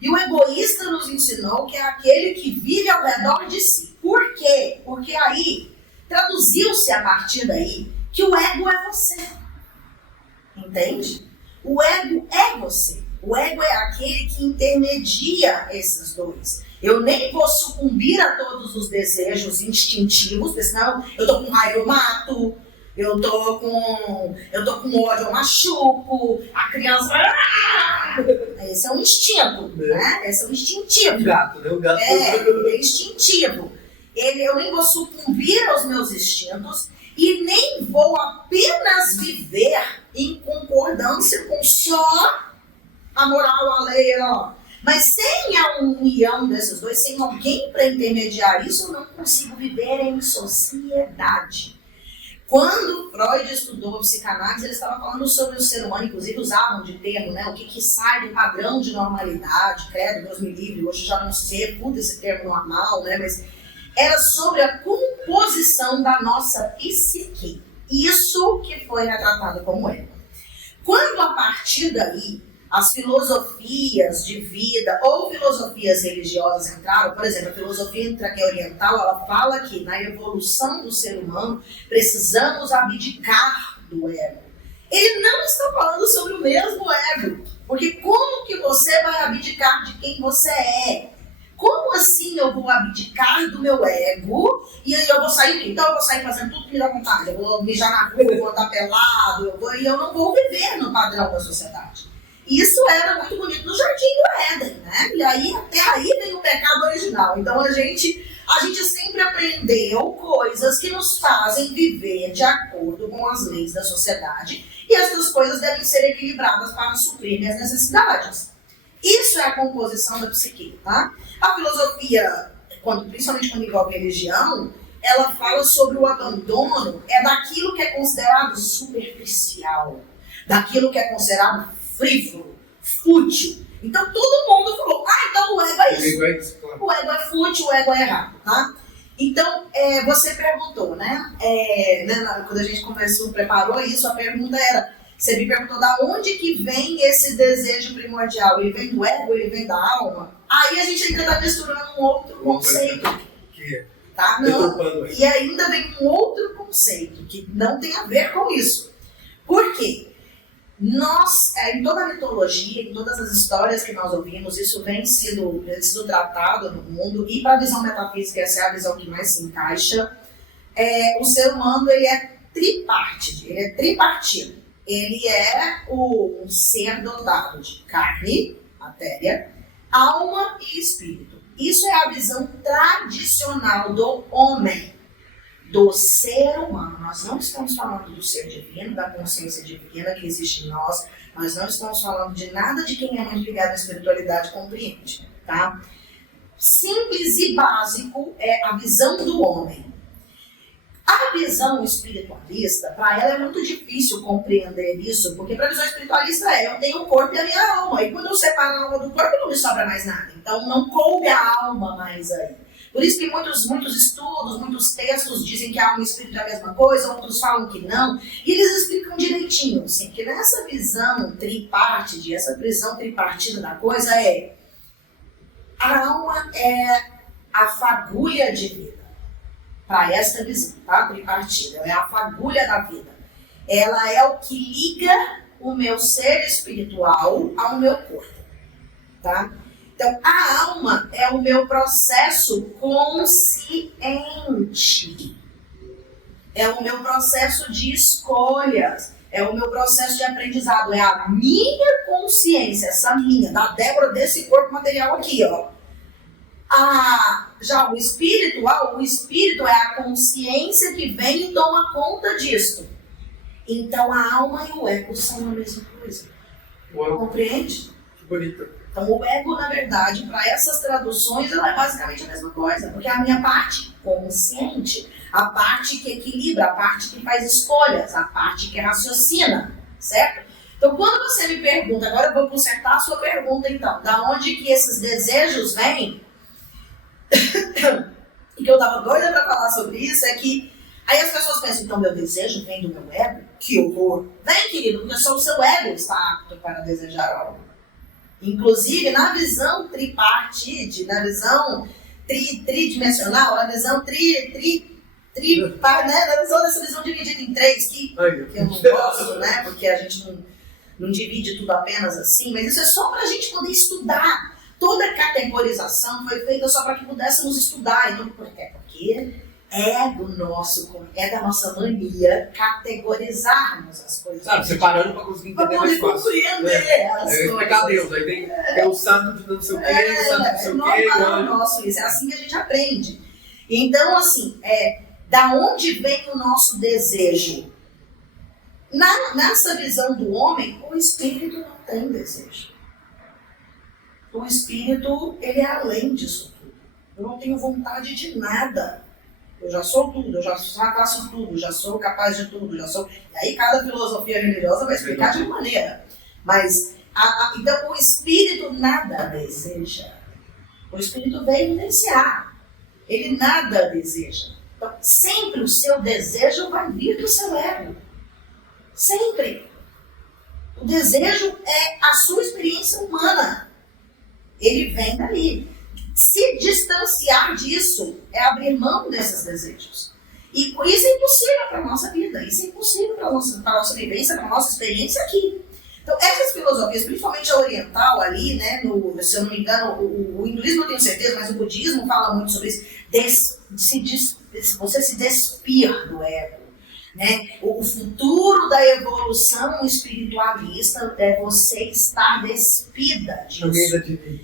E o egoísta nos ensinou que é aquele que vive ao redor de si. Por quê? Porque aí, traduziu-se a partir daí, que o ego é você. Entende? O ego é você. O ego é aquele que intermedia esses dois. Eu nem vou sucumbir a todos os desejos instintivos, porque senão eu tô com raiva, eu mato. Eu tô com ódio, eu machuco. A criança vai... Esse é um instinto, né? Esse é um instintivo. O gato, né? O gato é instintivo. Eu nem vou sucumbir aos meus instintos e nem vou apenas viver em concordância com só a moral, a lei, mas sem a união desses dois, sem alguém para intermediar isso, eu não consigo viver em sociedade. Quando Freud estudou a psicanálise, ele estava falando sobre o ser humano, inclusive usavam de termo, né, o que sai do padrão de normalidade, credo, Deus me livre, hoje já não se reputa esse termo normal, né, mas era sobre a composição da nossa psique. Isso que foi retratado como ego. Quando a partir daí as filosofias de vida ou filosofias religiosas entraram, por exemplo, a filosofia oriental, ela fala que na evolução do ser humano precisamos abdicar do ego. Ele não está falando sobre o mesmo ego, porque como que você vai abdicar de quem você é? Como assim eu vou abdicar do meu ego e aí eu vou sair? Então eu vou sair fazendo tudo que me dá vontade, eu vou mijar na rua, eu vou andar pelado, e eu não vou viver no padrão da sociedade. Isso era muito bonito no Jardim do Éden, né? E aí, até aí vem o pecado original. Então a gente sempre aprendeu coisas que nos fazem viver de acordo com as leis da sociedade. E essas coisas devem ser equilibradas para suprir minhas necessidades. Isso é a composição da psique, tá? A filosofia, principalmente quando envolve religião, ela fala sobre o abandono daquilo que é considerado superficial, daquilo que é considerado frívolo, fútil. Então todo mundo falou, então o ego é isso. O ego é fútil, o ego é errado, tá? Então, você perguntou, né? Quando a gente conversou, preparou isso, a pergunta era, você me perguntou da onde que vem esse desejo primordial? Ele vem do ego, ele vem da alma? Aí a gente ainda está misturando um outro conceito. tá? Não. E ainda vem um outro conceito que não tem a ver com isso. Por quê? Nós, em toda a mitologia, em todas as histórias que nós ouvimos, isso vem sido tratado no mundo, e para a visão metafísica, essa é a visão que mais se encaixa. O ser humano, ele é tripartite, ele é tripartido. Ele é um ser dotado de carne, matéria, alma e espírito. Isso é a visão tradicional do homem, do ser humano. Nós não estamos falando do ser divino, da consciência divina que existe em nós. Nós não estamos falando de nada de quem é muito ligado à espiritualidade compreende, tá? Simples e básico é a visão do homem. A visão espiritualista, para ela é muito difícil compreender isso, porque para a visão espiritualista eu tenho o corpo e a minha alma, e quando eu separo a alma do corpo não me sobra mais nada, então não coube a alma mais aí. Por isso que muitos estudos, muitos textos dizem que a alma e o espírito é a mesma coisa, outros falam que não, e eles explicam direitinho, assim, que nessa visão tripartite, essa visão tripartida da coisa a alma é a fagulha de vida. Para esta visão, tá? Tripartida, ela é a fagulha da vida. Ela é o que liga o meu ser espiritual ao meu corpo, tá? Então, a alma é o meu processo consciente. É o meu processo de escolhas. É o meu processo de aprendizado. É a minha consciência, essa minha, da Débora, desse corpo material aqui, ó. Já o espiritual, o espírito é a consciência que vem e toma conta disso. Então a alma e o ego são a mesma coisa. Uau. Compreende? Que bonito. Então o ego, na verdade, para essas traduções, ela é basicamente a mesma coisa. Porque é a minha parte consciente, a parte que equilibra, a parte que faz escolhas, a parte que raciocina, certo? Então quando você me pergunta, agora eu vou consertar a sua pergunta então, da onde que esses desejos vêm? E que eu tava doida pra falar sobre isso é que aí as pessoas pensam, então meu desejo vem do meu ego? Que horror! Vem, querido, porque só o seu ego está apto para desejar algo. Inclusive na visão tripartite, na visão tridimensional, na visão né, na visão dessa visão dividida em três, que eu não gosto, né? Porque a gente não divide tudo apenas assim, mas isso é só pra gente poder estudar. Toda categorização foi feita só para que pudéssemos estudar, então, porque é da nossa mania categorizarmos as coisas. Sabe, separando para conseguir entender mais fácil. Compreender as coisas. Explicar Deus, aí tem o santo de não sei o quê, o santo de não sei o quê. Nosso, isso é assim que a gente aprende. Então, assim, da onde vem o nosso desejo? Nessa visão do homem, o espírito não tem desejo. O espírito, ele é além disso tudo. Eu não tenho vontade de nada. Eu já sou tudo, eu já faço tudo, já sou capaz de tudo, já sou... E aí cada filosofia religiosa vai explicar de uma maneira. Mas, então, o espírito nada deseja. O espírito vem vivenciar. Ele nada deseja. Então, sempre o seu desejo vai vir do seu ego. Sempre. O desejo é a sua experiência humana. Ele vem dali. Se distanciar disso é abrir mão desses desejos. E isso é impossível para a nossa vida. Isso é impossível para a nossa vivência, para a nossa experiência aqui. Então, essas filosofias, principalmente a oriental ali, né, se eu não me engano, o hinduísmo eu tenho certeza, mas o budismo fala muito sobre isso, você se despir do ego. Né? O futuro da evolução espiritualista é você estar despida disso.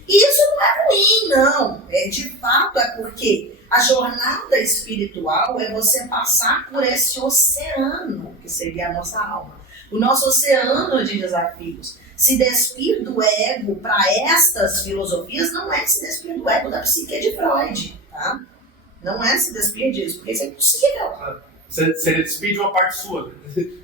Isso não é ruim, não. De fato, é porque a jornada espiritual é você passar por esse oceano, que seria a nossa alma. O nosso oceano de desafios. Se despir do ego para estas filosofias não é se despir do ego da psique de Freud. Tá? Não é se despir disso, porque isso é impossível. Seria despedir de uma parte sua.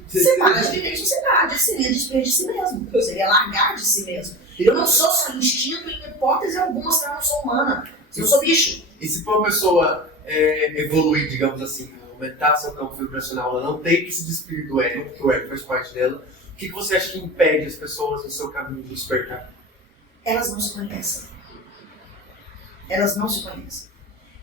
Você para de viver em sociedade, seria despedir de si mesmo. Seria largar de si mesmo. Eu não sou só instinto, em hipótese alguma, senão eu não sou humana. Eu sou bicho. E se for uma pessoa evoluir, digamos assim, aumentar seu campo vibracional, ela não tem que se despedir do ego, porque o ego faz parte dela, o que você acha que impede as pessoas no seu caminho de despertar? Elas não se conhecem. Elas não se conhecem.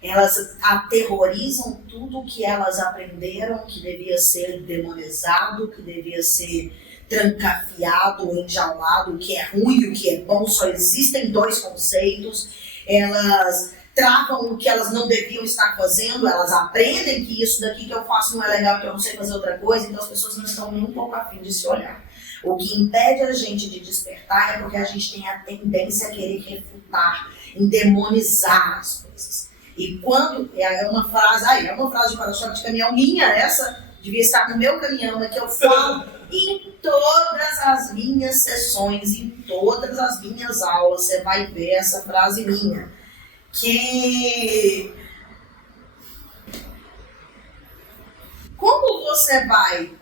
Elas aterrorizam tudo que elas aprenderam que devia ser demonizado, que devia ser trancafiado, enjaulado, o que é ruim e o que é bom. Só existem dois conceitos. Elas travam o que elas não deviam estar fazendo, elas aprendem que isso daqui que eu faço não é legal, que eu não sei fazer outra coisa, então as pessoas não estão nem um pouco afim de se olhar. O que impede a gente de despertar é porque a gente tem a tendência a querer refutar, endemonizar as coisas. E quando, é uma frase de para-choque de caminhão minha, essa devia estar no meu caminhão, é que eu falo em todas as minhas sessões, em todas as minhas aulas, você vai ver essa frase minha. Que como você vai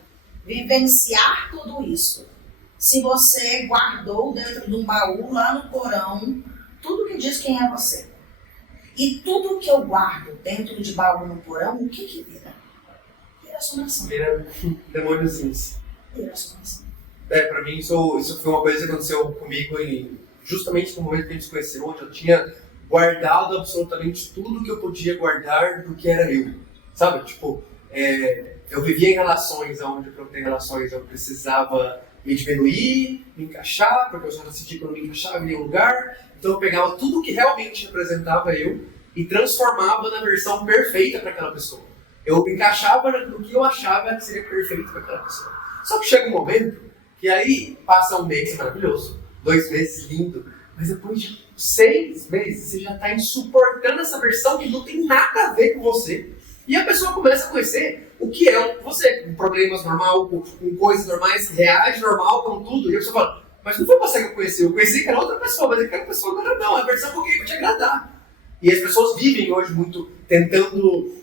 vivenciar tudo isso se você guardou dentro de um baú lá no porão tudo que diz quem é você? E tudo que eu guardo dentro de baú no porão, o que vira? Vira assombração. Vira demôniozinhos. Vira assombração. Pra mim isso foi uma coisa que aconteceu comigo justamente no momento que a gente se conheceu, onde eu tinha guardado absolutamente tudo que eu podia guardar do que era eu. Sabe? Tipo, eu vivia em relações onde para eu ter relações eu precisava me diminuir, me encaixar, porque eu já decidi que eu não me encaixava em nenhum lugar. Então eu pegava tudo que realmente representava eu e transformava na versão perfeita para aquela pessoa. Eu me encaixava no que eu achava que seria perfeito para aquela pessoa. Só que chega um momento que aí passa um mês maravilhoso, 2 meses lindo, mas depois de 6 meses você já está insuportando essa versão que não tem nada a ver com você. E a pessoa começa a conhecer o que é você, com problemas normais, com coisas normais, reage normal, com tudo. E a pessoa fala, mas não foi você que eu conheci que era outra pessoa, mas aquela pessoa agora não, é a versão que eu queria pra te agradar. E as pessoas vivem hoje muito tentando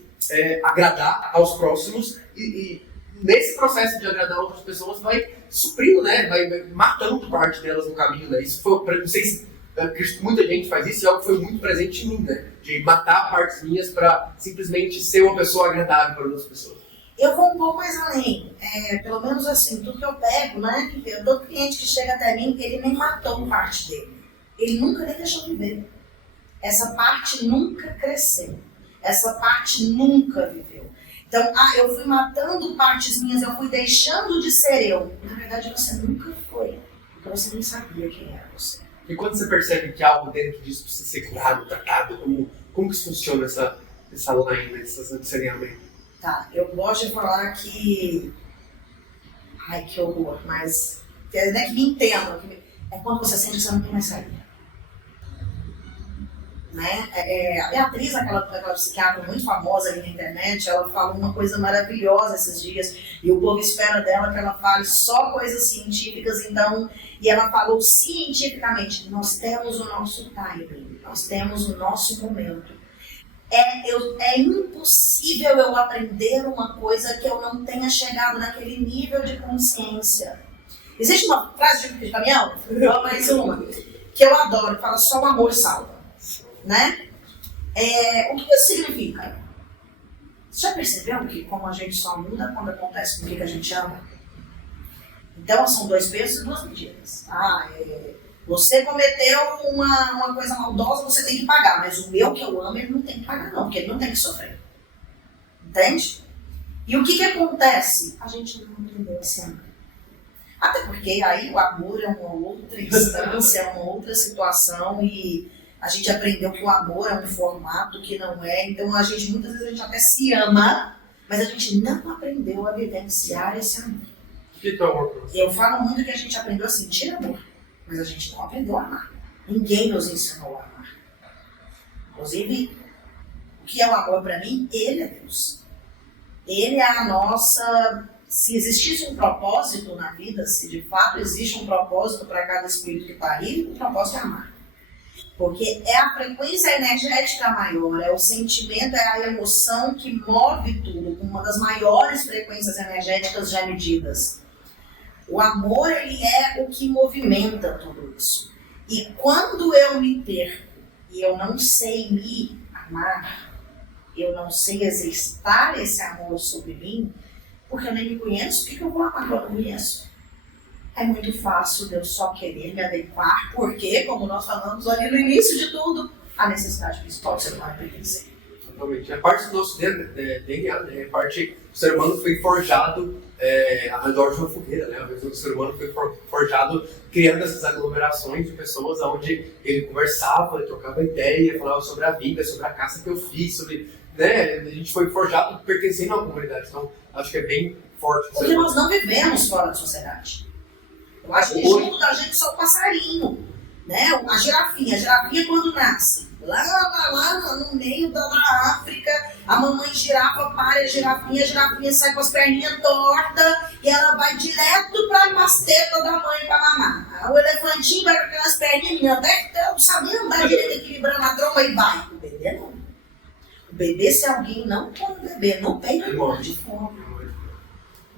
agradar aos próximos e nesse processo de agradar outras pessoas vai suprindo, né? Vai matando parte delas no caminho, né? Isso foi, não sei se acredito que muita gente faz isso e é algo que foi muito presente em mim, né? De matar partes minhas para simplesmente ser uma pessoa agradável para outras pessoas. Eu vou um pouco mais além. Pelo menos assim, tudo que eu pego, né? Todo cliente que chega até mim, ele nem matou parte dele. Ele nunca nem deixou de viver. Essa parte nunca cresceu. Essa parte nunca viveu. Então, eu fui matando partes minhas, eu fui deixando de ser eu. Na verdade, você nunca foi. Porque você nem sabia quem era você. E quando você percebe que algo dentro disso precisa ser curado, tratado, como que funciona essa line, esse alinhamento? Tá, eu gosto de falar que... Ai, que horror, mas... Não é que me entendam. É quando você sente que você não tem mais saída. Né? A Beatriz, aquela psiquiatra muito famosa ali na internet, ela falou uma coisa maravilhosa esses dias, e o povo espera dela que ela fale só coisas científicas, então, e ela falou cientificamente, nós temos o nosso timing, nós temos o nosso momento. É impossível eu aprender uma coisa que eu não tenha chegado naquele nível de consciência. Existe uma frase de caminhão, mais uma, que eu adoro, que fala só o amor salva. Né? O que isso significa? Você já percebeu que como a gente só muda quando acontece com o que a gente ama? Então são 2 pesos e 2 medidas. Você cometeu uma coisa maldosa, você tem que pagar, mas o meu que eu amo, ele não tem que pagar não, porque ele não tem que sofrer. Entende? E o que acontece? A gente não aprendeu a se amar. Até porque aí o amor é uma outra instância, é uma outra situação e a gente aprendeu que o amor é um formato que não é, então muitas vezes a gente até se ama, mas a gente não aprendeu a vivenciar esse amor. O que é o amor pra você? Eu falo muito que a gente aprendeu a sentir amor, mas a gente não aprendeu a amar. Ninguém nos ensinou a amar. Inclusive, o que é o amor para mim? Ele é Deus. Ele é a nossa... Se existisse um propósito na vida, se de fato existe um propósito para cada espírito que está aí, o propósito é amar. Porque é a frequência energética maior, é o sentimento, é a emoção que move tudo, com uma das maiores frequências energéticas já medidas. O amor, ele é o que movimenta tudo isso. E quando eu me perco e eu não sei me amar, eu não sei exercitar esse amor sobre mim, porque eu nem me conheço, por que eu vou amar quando eu me conheço? É muito fácil de eu só querer me adequar, porque, como nós falamos ali no início de tudo, a necessidade principal do ser humano é pertencer. totalmente. É parte do nosso DNA, né? É parte, o ser humano foi forjado ao redor de uma fogueira, né? O ser humano foi forjado criando essas aglomerações de pessoas onde ele conversava, ele trocava ideia, falava sobre a vida, sobre a caça que eu fiz, sobre... Né? A gente foi forjado pertencendo a uma comunidade, então acho que é bem forte. Porque nós não vivemos fora da sociedade. Eu acho que junto da gente só o passarinho, né? A girafinha quando nasce, lá no meio da África, a mamãe girafa para a girafinha sai com as perninhas tortas e ela vai direto para a pasteta da mãe para mamar. O elefantinho vai com aquelas perninhas, até saber andar direito, equilibrando a tromba e vai. O bebê não. O bebê, se alguém não come o bebê, não tem morre de fome.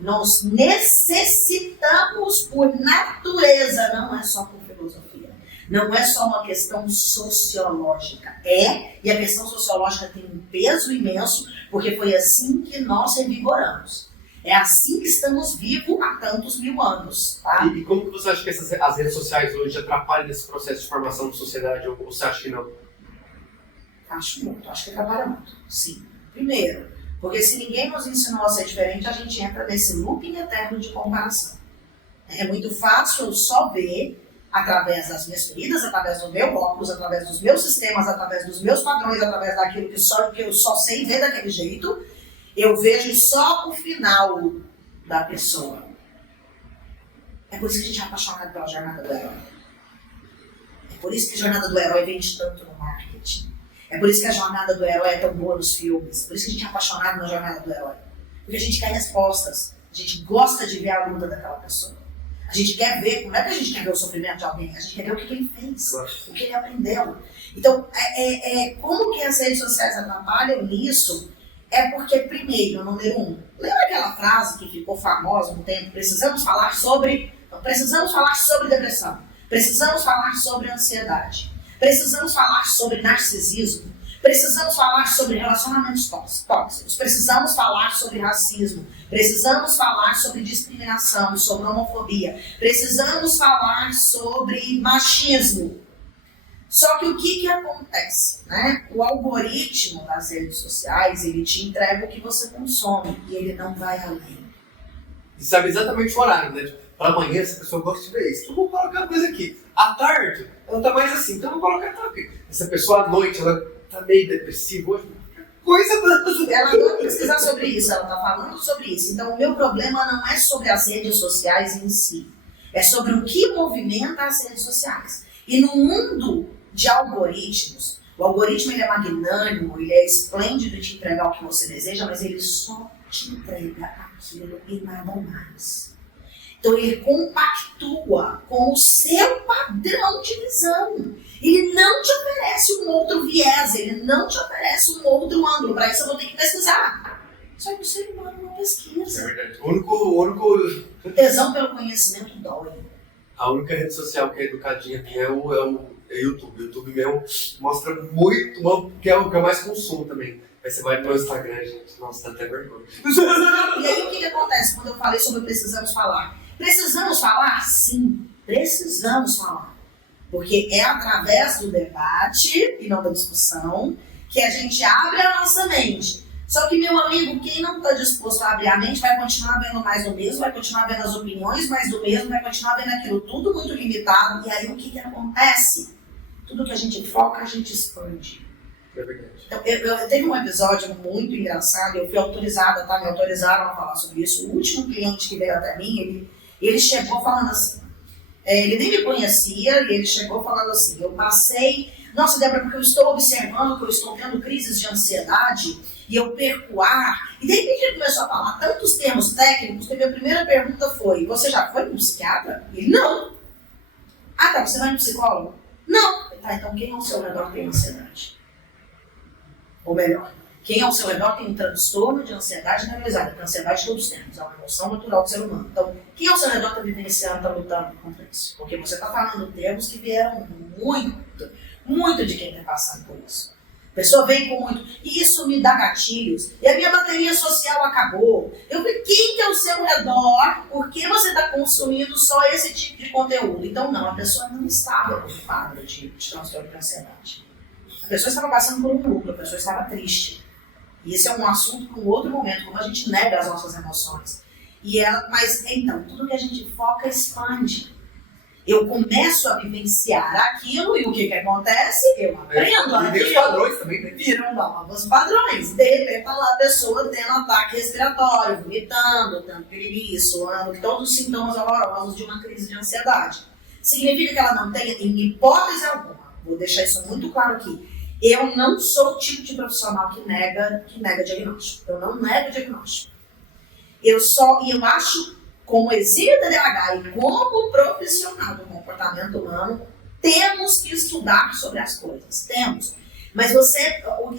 Nós necessitamos por natureza, não é só por filosofia, não é só uma questão sociológica. E a questão sociológica tem um peso imenso, porque foi assim que nós revigoramos. É assim que estamos vivos há tantos mil anos. Tá? E como que você acha que as redes sociais hoje atrapalham esse processo de formação de sociedade, ou você acha que não? Acho que atrapalha muito, sim. Primeiro, porque se ninguém nos ensinou a ser diferente, a gente entra nesse looping eterno de comparação. É muito fácil eu só ver, através das minhas feridas, através do meu óculos, através dos meus sistemas, através dos meus padrões, através daquilo que eu só sei ver daquele jeito, eu vejo só o final da pessoa. É por isso que a gente é apaixonado pela jornada do herói. É por isso que a jornada do herói vende tanto no marketing. É por isso que a jornada do herói é tão boa nos filmes. Por isso que a gente é apaixonado na jornada do herói. Porque a gente quer respostas. A gente gosta de ver a luta daquela pessoa. A gente quer ver, não é que a gente quer ver o sofrimento de alguém, a gente quer ver o que ele fez, o que ele aprendeu. Então, como que as redes sociais atrapalham nisso? É porque, primeiro, número 1, lembra aquela frase que ficou famosa um tempo? Precisamos falar sobre depressão. Precisamos falar sobre ansiedade. Precisamos falar sobre narcisismo, precisamos falar sobre relacionamentos tóxicos, precisamos falar sobre racismo, precisamos falar sobre discriminação, sobre homofobia, precisamos falar sobre machismo. Só que o que acontece? Né? O algoritmo das redes sociais, ele te entrega o que você consome e ele não vai além. E sabe exatamente o horário, né? Para amanhã, essa pessoa gosta de ver isso, então vou colocar uma coisa aqui. À tarde, ela tá mais assim, então eu vou colocar aqui. Essa pessoa à noite, ela tá meio depressiva hoje. Coisa da... Ela não precisa sobre isso, ela tá falando sobre isso. Então o meu problema não é sobre as redes sociais em si. É sobre o que movimenta as redes sociais. E no mundo de algoritmos, o algoritmo ele é magnânimo, ele é esplêndido de te entregar o que você deseja, mas ele só te entrega aquilo e nada mais. Então ele compactua com o seu padrão de visão. Ele não te oferece um outro viés, ele não te oferece um outro ângulo. Para isso eu vou ter que pesquisar. Só que o ser humano não pesquisa. É verdade. O único... Tesão pelo conhecimento dói. A única rede social que é educadinha minha é o YouTube. O YouTube meu mostra muito, que é o que eu mais consumo também. Aí você vai pro meu Instagram, gente. Nossa, dá até vergonha. E aí o que acontece quando eu falei sobre precisamos falar? Precisamos falar? Sim, precisamos falar. Porque é através do debate e não da discussão que a gente abre a nossa mente. Só que, meu amigo, quem não está disposto a abrir a mente vai continuar vendo mais do mesmo, vai continuar vendo as opiniões mais do mesmo, vai continuar vendo aquilo tudo muito limitado. E aí o que acontece? Tudo que a gente foca, a gente expande. É verdade. Então, eu teve um episódio muito engraçado, eu fui autorizada, tá? Me autorizaram a falar sobre isso. O último cliente que veio até mim, ele chegou falando assim, ele nem me conhecia, e ele chegou falando assim, eu passei, nossa, Débora, porque eu estou observando que eu estou tendo crises de ansiedade, e eu perco ar, e de repente ele começou a falar tantos termos técnicos, que a minha primeira pergunta foi, você já foi para um psiquiatra? Ele, não. Ah, tá, você vai no psicólogo? Não. Tá, então quem ao seu redor tem ansiedade? Ou melhor, quem ao seu redor tem um transtorno de ansiedade generalizada, porque a ansiedade todos temos, é uma emoção natural do ser humano. Então, quem ao seu redor está vivenciando, está lutando contra isso? Porque você está falando termos que vieram muito de quem está passando por isso. A pessoa vem com muito, e isso me dá gatilhos, e a minha bateria social acabou. Eu falei, quem que é ao seu redor? Por que você está consumindo só esse tipo de conteúdo? Então, não, a pessoa não estava com quadro de transtorno de ansiedade. A pessoa estava passando por um luto, a pessoa estava triste. E esse é um assunto para um outro momento, como a gente nega as nossas emoções. Mas então, tudo que a gente foca expande. Eu começo a vivenciar aquilo e o que acontece? Eu aprendo aquilo. E os padrões também, né? Viram novos padrões. De repente, tá lá a pessoa tendo ataque respiratório, vomitando, tendo piriri, suando, todos os sintomas horrorosos de uma crise de ansiedade. Significa que ela não tem, em hipótese alguma, vou deixar isso muito claro aqui, eu não sou o tipo de profissional que nega diagnóstico. Eu não nego diagnóstico. Eu acho, como exímio TDAH e como profissional do comportamento humano, temos que estudar sobre as coisas. Temos. Mas a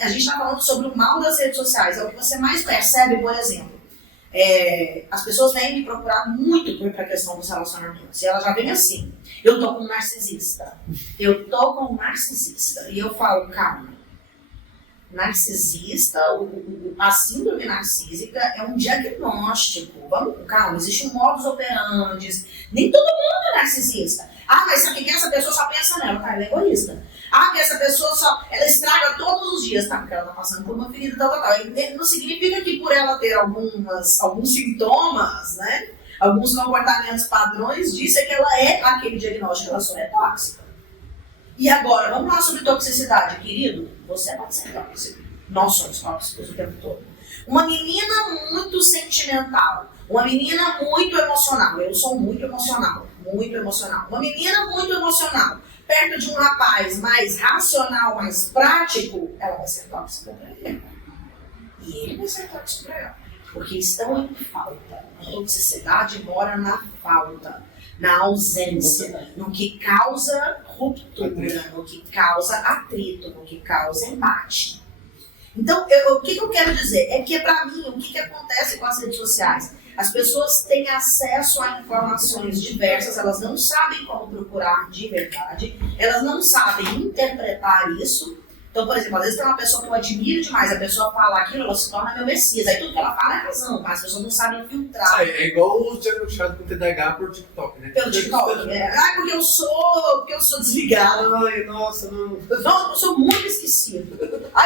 gente está falando sobre o mal das redes sociais. É o que você mais percebe, por exemplo. As pessoas vêm me procurar muito para a questão dos relacionamentos. E elas já vêm assim. Eu tô com um narcisista. E eu falo, calma. Narcisista, a síndrome narcísica é um diagnóstico. Vamos com calma, existe um modus operandi. Nem todo mundo é narcisista. Mas sabe o que essa pessoa só pensa nela? Ela é egoísta. Que essa pessoa ela estraga todos os dias, tá? Porque ela tá passando por uma ferida tal. Não significa que por ela ter alguns sintomas, né? Alguns comportamentos padrões, disso é que ela é aquele diagnóstico, ela só é tóxica. E agora, vamos lá sobre toxicidade, querido. Você pode ser tóxico. Nós somos tóxicos o tempo todo. Uma menina muito sentimental, uma menina muito emocional. Eu sou muito emocional. Uma menina muito emocional, perto de um rapaz mais racional, mais prático, ela vai ser tóxica para ele. E ele vai ser tóxico para ela. Porque estão em falta. A toxicidade mora na falta, na ausência, no que causa ruptura, no que causa atrito, no que causa embate. Então, o que eu quero dizer? É que, para mim, o que acontece com as redes sociais? As pessoas têm acesso a informações diversas, elas não sabem como procurar de verdade, elas não sabem interpretar isso. Então, por exemplo, às vezes tem uma pessoa que eu admiro demais, a pessoa fala aquilo, ela se torna meu messias. Aí tudo que ela fala é razão, mas as pessoas não sabem filtrar. É igual o diagnóstico com TDAH por TikTok, né? Pelo TikTok, né? Porque eu sou desligada. Nossa, não. Nossa, eu sou muito esquecido.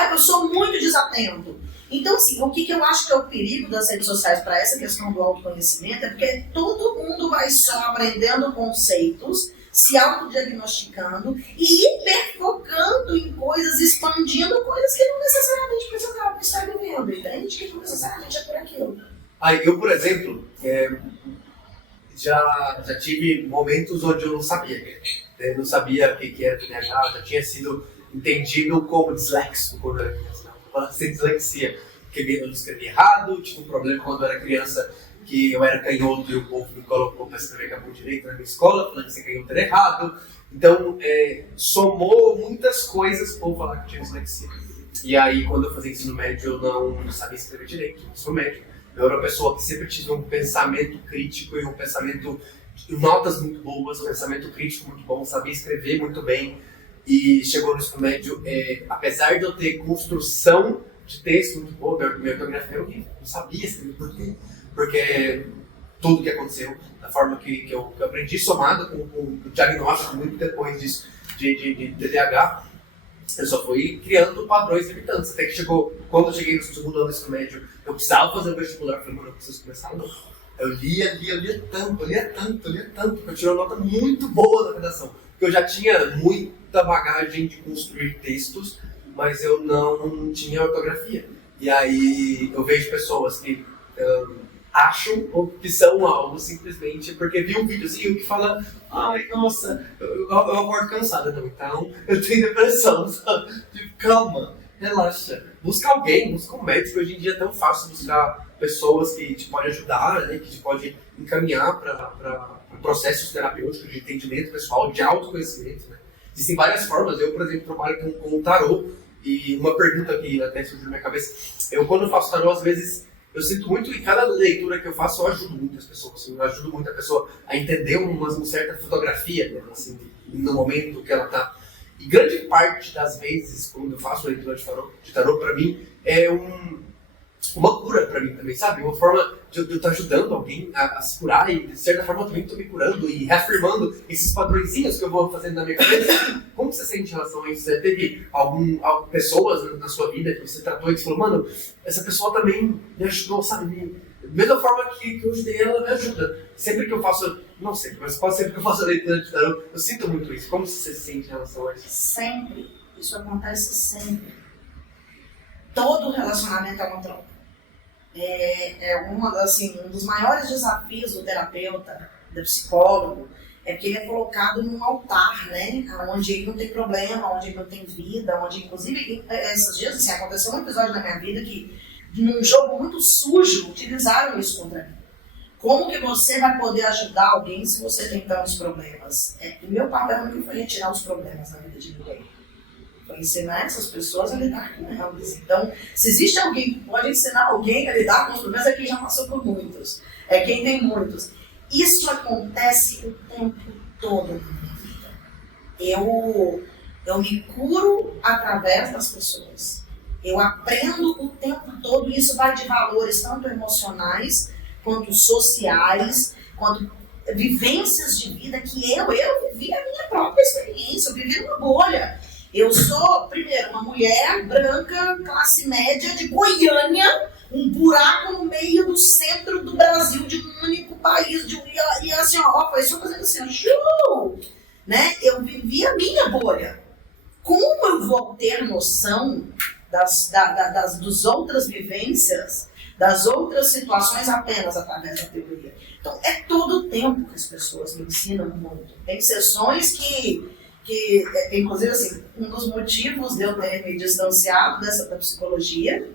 Eu sou muito desatento. Então, assim, o que eu acho que é o perigo das redes sociais para essa questão do autoconhecimento é porque todo mundo vai só aprendendo conceitos, se autodiagnosticando e hiperfocando em coisas, expandindo coisas que não necessariamente precisava estar vivendo, entende? Que não necessariamente é por aquilo. Eu, por exemplo, já tive momentos onde eu não sabia. Eu não sabia o que era TDAH, já tinha sido entendido como disléxico quando eu era criança. Não, sem dislexia, porque eu escrevi errado, tive um problema quando eu era criança, que eu era canhoto e o povo me colocou para escrever com a mão direita na minha escola, falando que você canhoto era errado. Então, somou muitas coisas para eu falar que eu tinha dislexia. E aí, quando eu fazia ensino médio, eu não sabia escrever direito, eu sou médico. Eu era uma pessoa que sempre tive um pensamento crítico e um pensamento, notas muito boas, um pensamento crítico muito bom, sabia escrever muito bem. E chegou no ensino médio, apesar de eu ter construção de texto muito boa, minha ortografia era horrível, não sabia escrever por quê. Porque tudo que aconteceu, da forma que eu aprendi, somado com o diagnóstico muito depois disso, de TDAH, eu só fui criando padrões limitantes. Até que quando eu cheguei no segundo ano do ensino médio, eu precisava fazer o vestibular, eu falei, mano, eu preciso começar não. Eu lia tanto, porque eu tirei uma nota muito boa na redação. Porque eu já tinha muita bagagem de construir textos, mas eu não tinha ortografia. E aí eu vejo pessoas que acham que são algo simplesmente porque viu um videozinho que fala, nossa, eu acordo cansada, não, então eu tenho depressão, sabe? Tipo, calma, relaxa, busca alguém, busca um médico. Hoje em dia é tão fácil buscar pessoas que te podem ajudar, né, que te podem encaminhar para processos terapêuticos de entendimento pessoal, de autoconhecimento, né? Existem várias formas. Eu, por exemplo, trabalho com tarô, e uma pergunta que até surgiu na minha cabeça, quando eu faço tarô, às vezes eu sinto muito que cada leitura que eu faço eu ajudo muitas pessoas, assim, eu ajudo muito a pessoa a entender uma certa fotografia dela, assim, no momento que ela está. E grande parte das vezes, quando eu faço leitura de tarô para mim, uma cura pra mim também, sabe? Uma forma de eu estar ajudando alguém a se curar e, de certa forma, eu também estou me curando e reafirmando esses padrõezinhos que eu vou fazendo na minha cabeça. Como você sente em relação a isso? Você teve pessoas na sua vida que você tratou e que você falou, mano, essa pessoa também me ajudou, sabe? Da mesma forma que eu ajudei ela, me ajuda. Sempre que eu faço, não sempre, mas quase sempre que eu faço a leitura de tarô, eu sinto muito isso. Como você se sente em relação a isso? Sempre. Isso acontece sempre. Todo relacionamento é uma troca. Um dos maiores desafios do terapeuta, do psicólogo, é que ele é colocado num altar, né? Onde ele não tem problema, onde ele não tem vida, onde, inclusive, esses dias, assim, aconteceu um episódio na minha vida que, num jogo muito sujo, utilizaram isso contra mim. Como que você vai poder ajudar alguém se você tem tantos problemas? O meu papel nunca foi retirar os problemas da vida de ninguém. Foi ensinar essas pessoas a lidar com elas. Então, se existe alguém que pode ensinar alguém a lidar com os problemas, é quem já passou por muitos. É quem tem muitos. Isso acontece o tempo todo na minha vida. Eu me curo através das pessoas. Eu aprendo o tempo todo, e isso vai de valores tanto emocionais, quanto sociais, quanto vivências de vida que eu vivi a minha própria experiência, eu vivi numa bolha. Eu sou, primeiro, uma mulher branca, classe média, de Goiânia, um buraco no meio do centro do Brasil, de um único país, e assim, foi só fazendo assim, show! Né? Eu vivi a minha bolha. Como eu vou ter noção das outras vivências, das outras situações apenas através da teoria? Então, é todo o tempo que as pessoas me ensinam muito. Tem sessões que inclusive, assim, um dos motivos de eu ter me distanciado da psicologia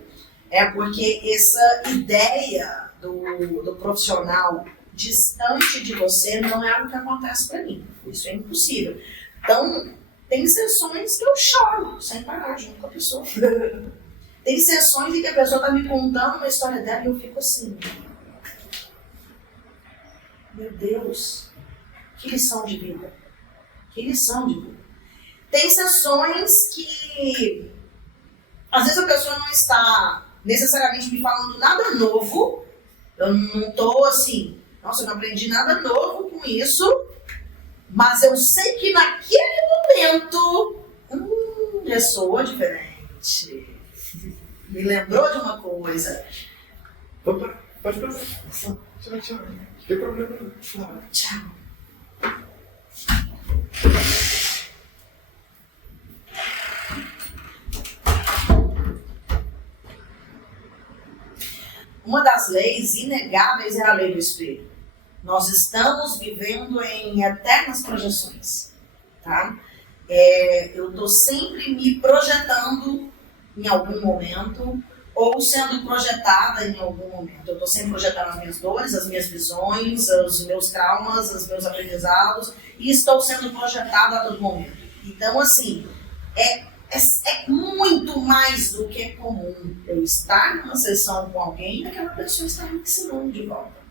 é porque essa ideia do profissional distante de você não é algo que acontece para mim. Isso é impossível. Então, tem sessões que eu choro sem parar junto com a pessoa. Tem sessões em que a pessoa está me contando uma história dela e eu fico assim, meu Deus, que lição de vida. Que lição de vida. Tem sessões que, às vezes, a pessoa não está necessariamente me falando nada novo. Eu não estou assim, nossa, eu não aprendi nada novo com isso, mas eu sei que naquele momento, ressoou diferente. Me lembrou de uma coisa. Pode parar. Tchau. Não tem problema não. Tchau. Uma das leis inegáveis é a lei do espelho. Nós estamos vivendo em eternas projeções, tá? Eu estou sempre me projetando em algum momento ou sendo projetada em algum momento. Eu estou sempre projetando as minhas dores, as minhas visões, os meus traumas, os meus aprendizados, e estou sendo projetada a todo momento. Então, assim, é muito mais do que comum eu estar numa sessão com alguém e aquela pessoa estar me ensinando de volta.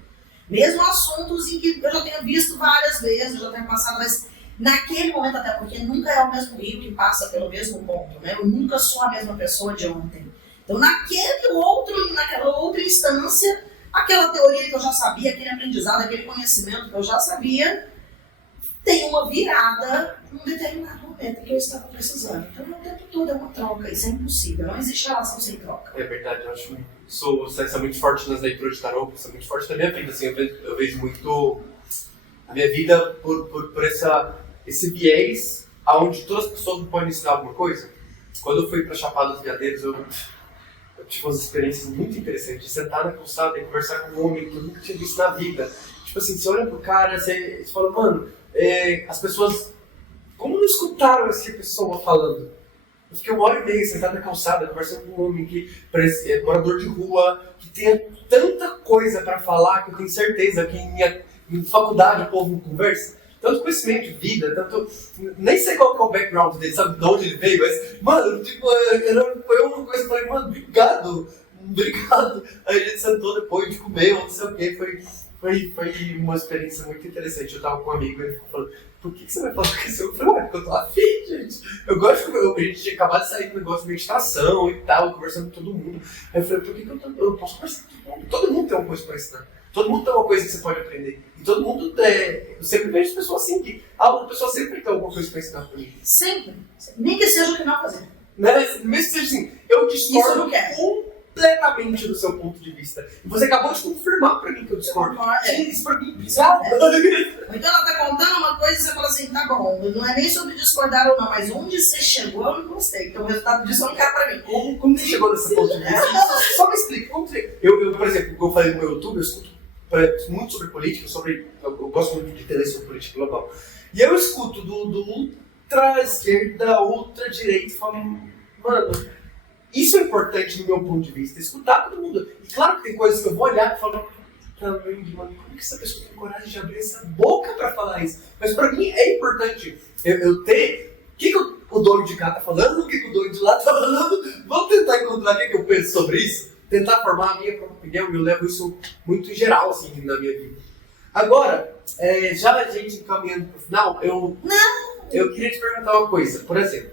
Mesmo assuntos em que eu já tenho visto várias vezes, eu já tenho passado, mas naquele momento, até porque nunca é o mesmo rio que passa pelo mesmo ponto, né? Eu nunca sou a mesma pessoa de ontem. Então, naquela outra instância, aquela teoria que eu já sabia, aquele aprendizado, aquele conhecimento que eu já sabia, tem uma virada num determinado momento que eu estava precisando. Então, o tempo todo é uma troca, isso é impossível, não existe relação sem troca. É verdade, eu acho isso é muito forte nas leituras de tarô, isso é muito forte na minha vida, assim, eu vejo muito a minha vida por esse viés onde todas as pessoas me podem ensinar alguma coisa. Quando eu fui para Chapada dos Veadeiros, eu tive umas experiências muito interessantes de sentar na calçada e conversar com um homem que eu nunca tinha visto na vida. Tipo assim, você olha pro cara, você fala, mano, as pessoas, como não escutaram essa pessoa falando? Eu fiquei 1h30 sentado na calçada, conversando com um homem que é morador de rua, que tem tanta coisa para falar que eu tenho certeza que em faculdade o povo não conversa. Tanto conhecimento de vida, tanto... Nem sei qual que é o background dele, sabe de onde ele veio, mas... Mano, tipo, foi uma coisa que eu falei, mano, obrigado. Aí a gente sentou depois de comer, ou não sei o que, foi uma experiência muito interessante. Eu tava com um amigo e ele ficou falando, por que você vai falar com isso? Eu falei, ué, porque eu tô afim, gente. Eu gosto, a gente tinha acabado de sair do negócio de meditação e tal, conversando com todo mundo. Aí eu falei, por que eu posso conversar com todo mundo? Todo mundo tem uma coisa pra ensinar. Todo mundo tem uma coisa que você pode aprender. E todo mundo eu sempre vejo pessoas assim, que a pessoa sempre tem alguma coisa pra ensinar pra mim. Sempre. Nem que seja o que não fazer. Né? Mesmo que seja assim, eu discordo completamente do seu ponto de vista. E você acabou de confirmar pra mim que eu discordo. Isso pra mim é bizarro. Então ela tá contando uma coisa e você fala assim, tá bom, não é nem sobre discordar ou não, mas onde você chegou eu não gostei. Então o resultado disso eu não quero pra mim. Como você chegou nesse ponto de vista? Só me explica. Como você... eu, por exemplo, como eu falei no meu YouTube, eu escuto muito sobre política, eu gosto muito de entender sobre política global. E eu escuto do ultra-esquerda, ultra-direita, falando, mano, isso é importante no meu ponto de vista, escutar todo mundo. E claro que tem coisas que eu vou olhar e falar, também, mano, como que essa pessoa tem coragem de abrir essa boca pra falar isso? Mas pra mim é importante eu ter, o que o dono de cá tá falando, o que o dono de lá tá falando, vamos tentar encontrar o que eu penso sobre isso, tentar formar a minha própria opinião, e eu levo isso muito em geral, assim, na minha vida. Agora, já a gente encaminhando pro final, eu queria te perguntar uma coisa. Por exemplo,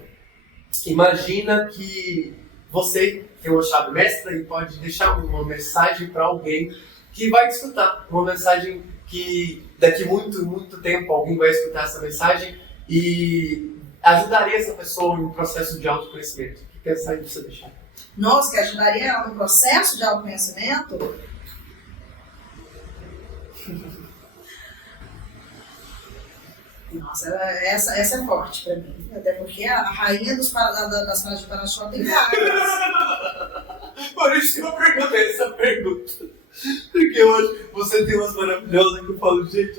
imagina que você tem uma chave mestra e pode deixar uma mensagem para alguém que vai te escutar. Uma mensagem que daqui muito, muito tempo alguém vai escutar essa mensagem e ajudaria essa pessoa em um processo de autoconhecimento. Que mensagem você deixar? Nossa, que ajudaria ela no processo de autoconhecimento? Nossa, essa é forte pra mim. Até porque a rainha das frases de para-choque tem várias. Por isso que eu perguntei essa pergunta. Porque eu acho que você tem umas maravilhosas que eu falo, gente,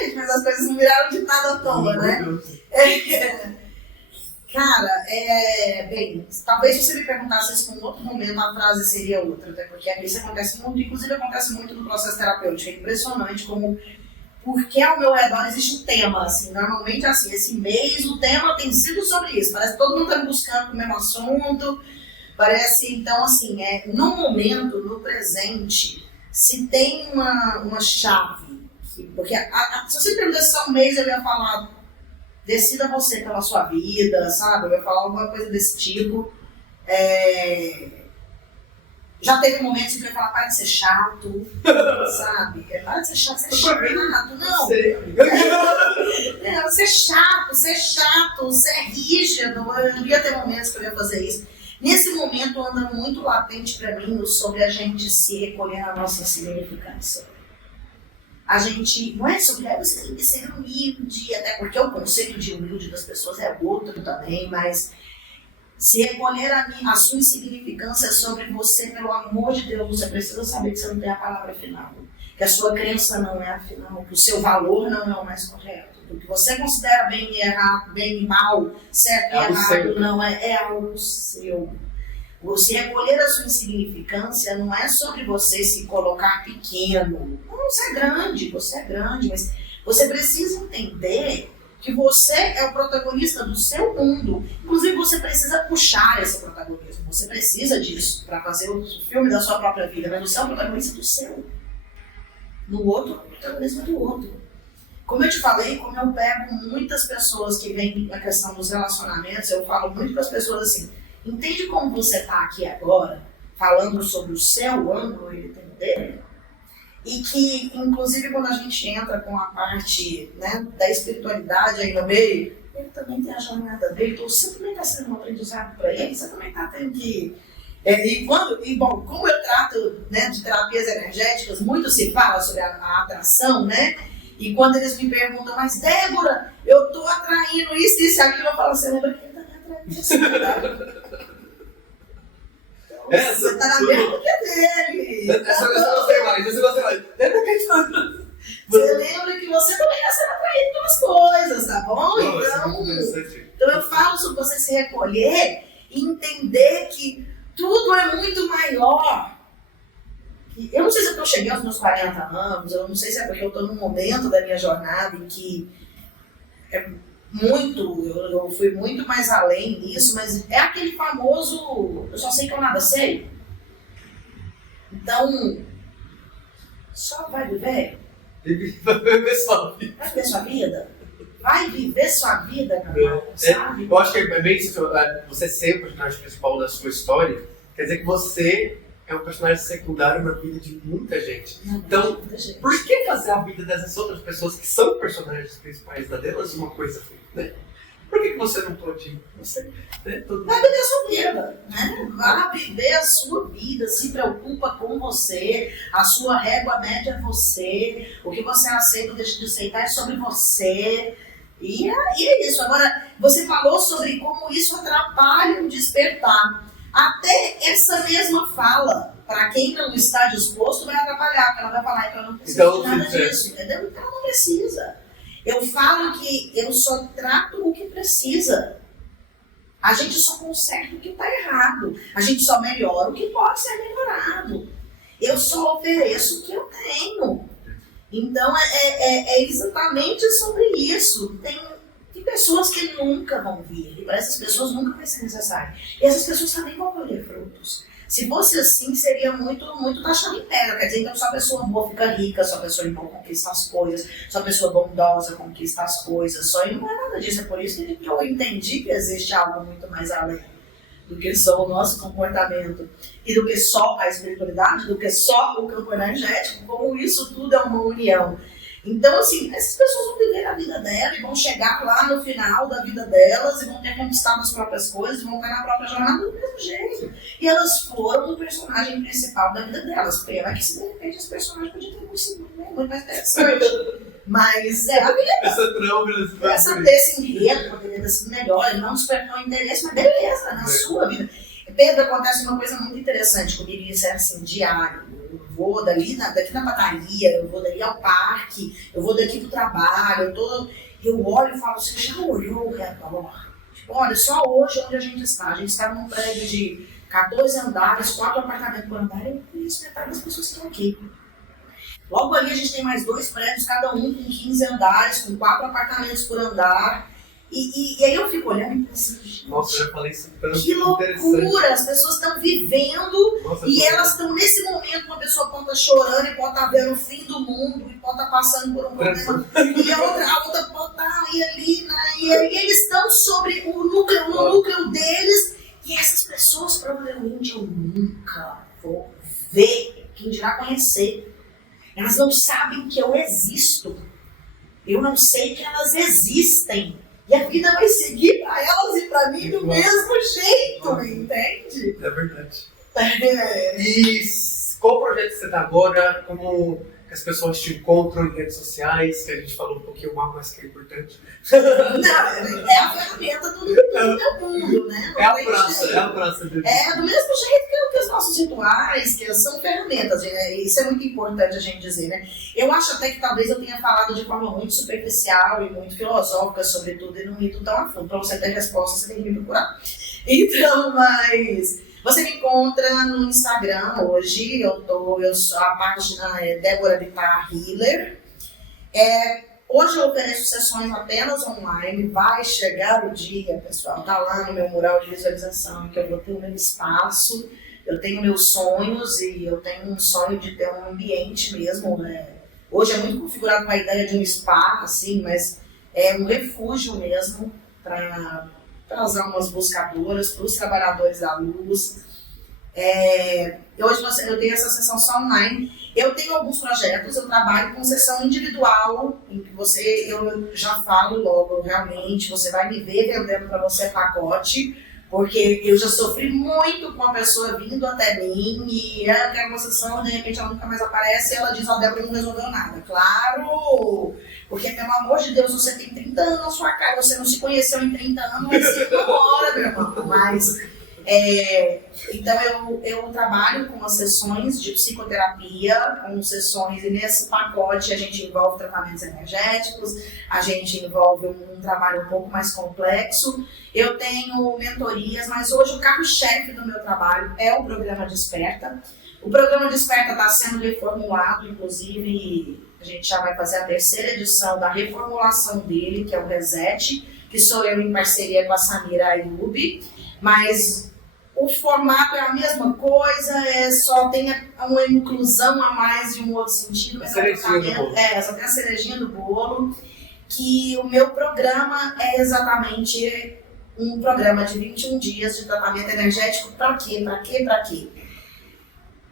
Gente, mas as coisas não viraram de nada à toa, né? Cara, bem, talvez se você me perguntasse isso em outro momento, a frase seria outra, até porque isso acontece muito, inclusive acontece muito no processo terapêutico. É impressionante como, porque ao meu redor existe um tema, assim, normalmente assim, esse mês o tema tem sido sobre isso, parece que todo mundo está buscando o mesmo assunto, parece, então assim, no momento, no presente, se tem uma chave, porque se você me perguntasse só um mês, eu ia falar, decida você pela sua vida, sabe? Eu ia falar alguma coisa desse tipo. Já teve momentos que eu ia falar, para de ser chato, sabe? Para de ser chato, você é chato. Não. Você é chato, você é rígido. Eu ia ter momentos que eu ia fazer isso. Nesse momento anda muito latente para mim sobre a gente se recolher na nossa significância. A gente, não é sobre você tem que ser humilde, até porque o conceito de humilde das pessoas é outro também, mas se recolher a sua insignificância é sobre você, pelo amor de Deus, você precisa saber que você não tem a palavra final, que a sua crença não é a final, que o seu valor não é o mais correto, o que você considera bem e errado, bem e mal, certo e errado, não é algo seu. Você recolher a sua insignificância não é sobre você se colocar pequeno. Não, você é grande, mas você precisa entender que você é o protagonista do seu mundo. Inclusive, você precisa puxar esse protagonismo. Você precisa disso para fazer o filme da sua própria vida, mas você é o protagonista do seu. No outro, o protagonismo é do outro. Como eu te falei, como eu pego muitas pessoas que vêm na questão dos relacionamentos, eu falo muito para as pessoas assim, entende como você está aqui agora, falando sobre o seu ângulo e o dele? E que, inclusive, quando a gente entra com a parte, né, da espiritualidade aí no meio, ele também tem a jornada dele, então você também está sendo um aprendizado para ele, você também está tendo que... Bom, como eu trato, né, de terapias energéticas, muito se fala sobre a atração, né? E quando eles me perguntam, mas Débora, eu estou atraindo isso, isso e aquilo, eu falo, você lembra que ele está me atraindo isso, tá? Você está na mesma que dele. Essa eu gostei mais. Lembra que a gente tá... Você lembra que você também está sendo atraído pelas coisas, tá bom? Então eu falo sobre você se recolher e entender que tudo é muito maior. Eu não sei se eu estou chegando aos meus 40 anos, eu não sei se é porque eu estou num momento da minha jornada em que eu fui muito mais além disso, mas é aquele famoso, eu só sei que eu nada sei. Então, só vai viver? Vai viver sua vida. Vai viver sua vida? Vai viver sua vida, Gabriel, sabe? Eu acho que é bem isso. Você ser o personagem principal da sua história, quer dizer que você é um personagem secundário na vida de muita gente. Então, por que fazer a vida dessas outras pessoas que são personagens principais da delas uma coisa ruim, né? Por que você não pode? Você, né, vai viver a sua vida, né? Vai viver a sua vida, se preocupa com você, a sua régua média é você, o que você aceita ou deixa de aceitar é sobre você. E é isso. Agora, você falou sobre como isso atrapalha o despertar. Até essa mesma fala, para quem não está disposto, vai atrapalhar, porque ela vai falar que ela não precisa de nada disso, entendeu? Então ela não precisa. Eu falo que eu só trato o que precisa. A gente só conserta o que está errado. A gente só melhora o que pode ser melhorado. Eu só ofereço o que eu tenho. Então é exatamente sobre isso. Tem pessoas que nunca vão vir. E para essas pessoas nunca vai ser necessário. E essas pessoas também vão colher frutos. Se fosse assim, seria muito taxado em pedra. Quer dizer, então só a pessoa boa fica rica, só a pessoa boa conquista as coisas, só a pessoa bondosa conquista as coisas. Só e não é nada disso. É por isso que eu entendi que existe algo muito mais além do que só o nosso comportamento e do que só a espiritualidade, do que só o campo energético, como isso tudo é uma união. Então, assim, essas pessoas vão viver a vida dela e vão chegar lá no final da vida delas e vão ter conquistado as próprias coisas e vão estar na própria jornada do mesmo jeito. E elas foram o personagem principal da vida delas. Pena que, se de repente, esse personagem podia ter sido muito mais interessante. Mas é a vida. Esse enredo poderia ter sido melhor, ele não despertou interesse, mas beleza, na sua vida. Pedro, acontece uma coisa muito interessante comigo, isso é assim, diário. Eu vou daqui na padaria, eu vou dali ao parque, eu vou daqui pro trabalho, eu olho e falo, você já olhou o redor? Tipo, olha, só hoje onde a gente está. A gente está num prédio de 14 andares, 4 apartamentos por andar, eu conheço metade das pessoas que estão aqui. Logo ali a gente tem mais 2 prédios, cada um com 15 andares, com 4 apartamentos por andar. E aí eu fico olhando e pensando, gente, nossa, eu já falei isso tanto. Que loucura! As pessoas estão vivendo. Nossa, e elas estão nesse momento, uma pessoa pode estar chorando e pode estar vendo o fim do mundo e pode estar passando por um problema. E a outra pode estar ali, né? E aí eles estão sobre o núcleo deles. E essas pessoas provavelmente eu nunca vou ver, quem dirá conhecer. Elas não sabem que eu existo. Eu não sei que elas existem. E a vida vai seguir para elas e para mim do mesmo jeito, entende? É verdade. E qual projeto você está agora? Como que as pessoas te encontram em redes sociais? Que a gente falou um pouquinho mal, mas que é importante. Não, é a ferramenta do meu mundo, né? É a praça. É do mesmo jeito que os nossos rituais, que são ferramentas. Isso é muito importante a gente dizer, né? Eu acho até que talvez eu tenha falado de forma muito superficial e muito filosófica sobre tudo e não ido tão a fundo. Para você ter resposta, você tem que me procurar. Então, mas você me encontra no Instagram hoje. A página é Débora Bittar Healer. Hoje eu ofereço sessões apenas online. Vai chegar o dia, pessoal, tá lá no meu mural de visualização, que eu vou ter o meu espaço. Eu tenho meus sonhos e eu tenho um sonho de ter um ambiente mesmo, né? Hoje é muito configurado com a ideia de um spa, assim, mas é um refúgio mesmo para as almas buscadoras, para os trabalhadores da luz. Hoje eu tenho essa sessão só online. Eu tenho alguns projetos, eu trabalho com sessão individual, em que eu já falo logo, realmente, você vai me ver vendendo para você pacote, porque eu já sofri muito com a pessoa vindo até mim e ela quer uma sessão, de repente ela nunca mais aparece e ela diz, Débora não resolveu nada. Claro! Porque, pelo amor de Deus, você tem 30 anos na sua cara, você não se conheceu em 30 anos, vai ser uma hora, meu irmão. Mas, então eu trabalho com as sessões de psicoterapia, com sessões, e nesse pacote a gente envolve tratamentos energéticos, a gente envolve um trabalho um pouco mais complexo. Eu tenho mentorias, mas hoje o carro-chefe do meu trabalho é o Programa Desperta. O Programa Desperta está sendo reformulado, inclusive a gente já vai fazer a 3ª edição da reformulação dele, que é o Reset, que sou eu em parceria com a Samira Ayub, mas O formato é a mesma coisa, só tem uma inclusão a mais de um outro sentido. Mas só tem a cerejinha do bolo. Que o meu programa é exatamente um programa de 21 dias de tratamento energético. Para quê? Para quê? Para quê?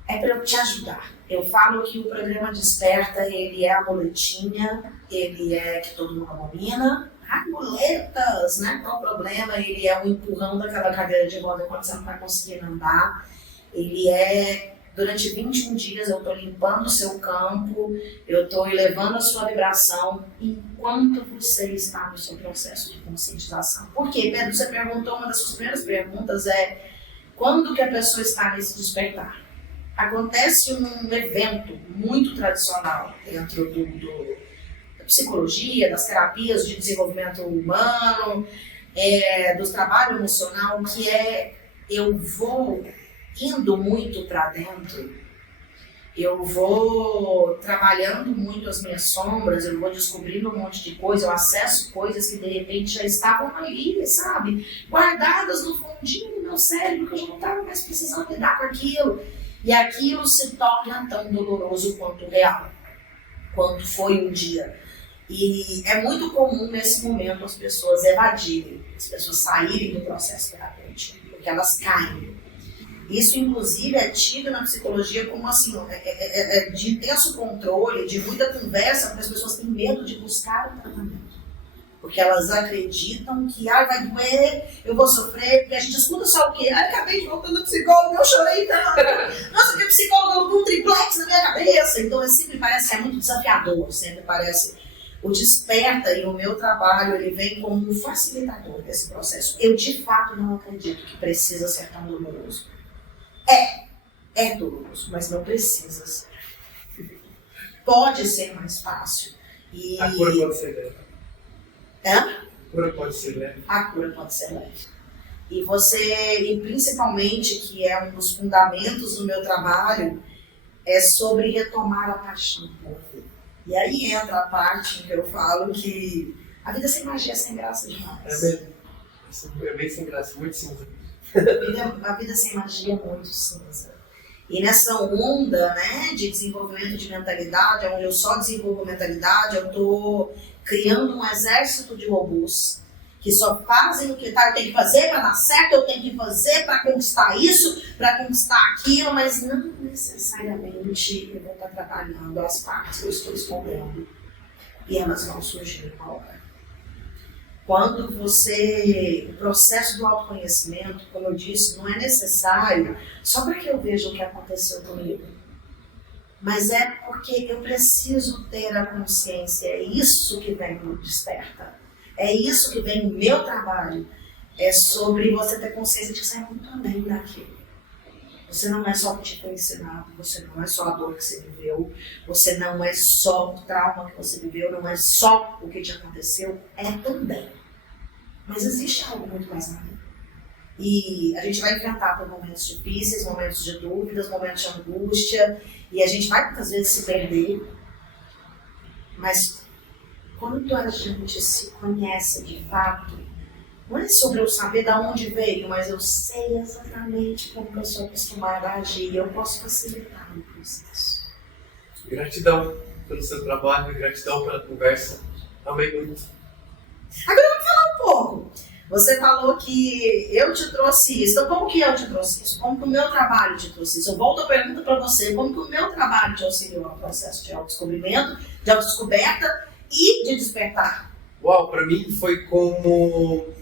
É para eu te ajudar. Eu falo que o programa Desperta, ele é a boletinha, ele é que todo mundo abomina. Muletas, né? Qual o problema? Ele é um empurrão daquela cadeira de roda quando você não está conseguindo andar. Ele é, durante 21 dias, eu estou limpando o seu campo, eu estou elevando a sua vibração enquanto você está no seu processo de conscientização. Por quê? Pedro, você perguntou, uma das suas primeiras perguntas é quando que a pessoa está nesse despertar? Acontece um evento muito tradicional dentro da psicologia, das terapias de desenvolvimento humano, do trabalho emocional, que é eu vou indo muito para dentro, eu vou trabalhando muito as minhas sombras, eu vou descobrindo um monte de coisa, eu acesso coisas que de repente já estavam ali, sabe? Guardadas no fundinho do meu cérebro, que eu já não estava mais precisando lidar com aquilo. E aquilo se torna tão doloroso quanto real, quanto foi um dia. E é muito comum nesse momento as pessoas evadirem, as pessoas saírem do processo terapêutico, porque elas caem. Isso, inclusive, é tido na psicologia como assim, de intenso controle, de muita conversa, porque as pessoas têm medo de buscar o tratamento. Porque elas acreditam que vai doer, eu vou sofrer, porque a gente escuta só o quê? Acabei de voltar no psicólogo, eu chorei tanto. Nossa, que psicólogo com um triplex na minha cabeça. Então, sempre parece que é muito desafiador, sempre parece. O Desperta e o meu trabalho, ele vem como um facilitador desse processo. Eu, de fato, não acredito que precisa ser tão doloroso. É doloroso, mas não precisa ser. Pode ser mais fácil. E... A cura pode ser leve. A cura pode ser leve. A cura pode ser leve. E você, principalmente, que é um dos fundamentos do meu trabalho, é sobre retomar a paixão pela vida. E aí entra a parte em que eu falo que a vida sem magia é sem graça demais. É mesmo. É bem sem graça, muito cinza. A vida sem magia é muito cinza. E nessa onda, né, de desenvolvimento de mentalidade, onde eu só desenvolvo mentalidade, eu estou criando um exército de robôs que só fazem o que eu tenho que fazer para dar certo, eu tenho que fazer para conquistar isso, para conquistar aquilo, mas não necessariamente eu vou estar trabalhando as partes que eu estou escondendo. E elas vão surgir uma hora. Quando o processo do autoconhecimento, como eu disse, não é necessário só para que eu veja o que aconteceu comigo. Mas é porque eu preciso ter a consciência, é isso que vem no Desperta. É isso que vem no meu trabalho. É sobre você ter consciência de que você é muito além daquilo. Você não é só o que te foi ensinado, você não é só a dor que você viveu, você não é só o trauma que você viveu, não é só o que te aconteceu, é também. Mas existe algo muito mais além. E a gente vai enfrentar por momentos difíceis, momentos de dúvidas, momentos de angústia, e a gente vai muitas vezes se perder. Mas quando a gente se conhece de fato, não é sobre eu saber de onde veio, mas eu sei exatamente como eu sou acostumada a agir e eu posso facilitar o processo. Gratidão pelo seu trabalho, gratidão pela conversa. Amei muito. Agora vamos falar um pouco. Você falou que eu te trouxe isso. Então, como que eu te trouxe isso? Como que o meu trabalho te trouxe isso? Eu volto a pergunta para você. Como que o meu trabalho te auxiliou no processo de autodescobrimento, de autodescoberta e de despertar? Uau, para mim foi como...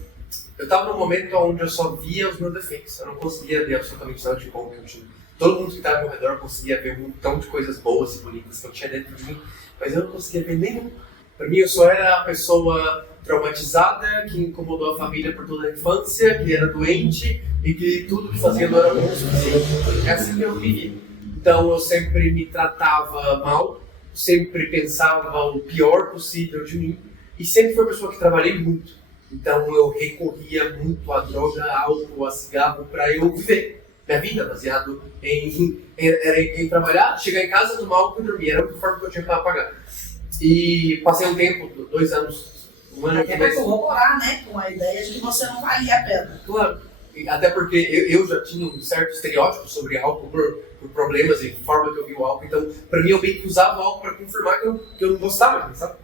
Eu estava num momento onde eu só via os meus defeitos. Eu não conseguia ver absolutamente nada de bom que eu tinha. Todo mundo que estava ao meu redor conseguia ver um montão de coisas boas e bonitas que eu tinha dentro de mim, mas eu não conseguia ver nenhum. Para mim, eu só era a pessoa traumatizada, que incomodou a família por toda a infância, que era doente e que tudo que fazia não era bom o suficiente. É assim que eu vivia. Então, eu sempre me tratava mal, sempre pensava o pior possível de mim e sempre fui uma pessoa que trabalhei muito. Então, eu recorria muito à droga, a álcool, a cigarro para eu viver minha vida, baseado em trabalhar, chegar em casa, tomar álcool e dormir. Era a única forma que eu tinha para pagar. E passei um tempo, 2 anos, um ano até para corroborar, né, com a ideia de que você não valia a pena. Claro. Até porque eu já tinha um certo estereótipo sobre álcool por problemas e forma que eu vi o álcool. Então, pra mim, eu meio que usava o álcool pra confirmar que eu não gostava, sabe?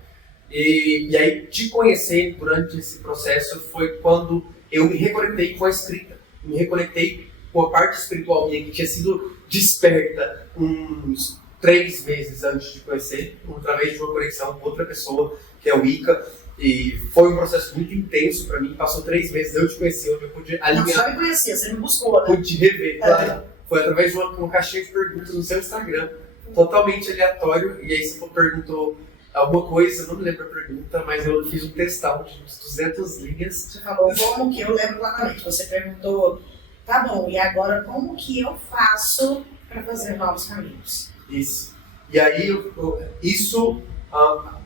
E aí, te conhecer durante esse processo foi quando eu me reconectei com a escrita. Me reconectei com a parte espiritual minha que tinha sido desperta uns 3 meses antes de conhecer, através de uma conexão com outra pessoa, que é o Ica. E foi um processo muito intenso pra mim. Passou 3 meses, eu te conheci, onde eu pude alinhar. Não, só me conhecia, você me buscou, né? Pude rever, claro. Foi através de uma caixinha de perguntas no seu Instagram, totalmente aleatório. E aí você perguntou alguma coisa, eu não me lembro a pergunta, mas eu fiz um textão de 200 linhas. Você falou como que eu lembro claramente. Você perguntou, tá bom, e agora como que eu faço para fazer novos caminhos? Isso. E aí,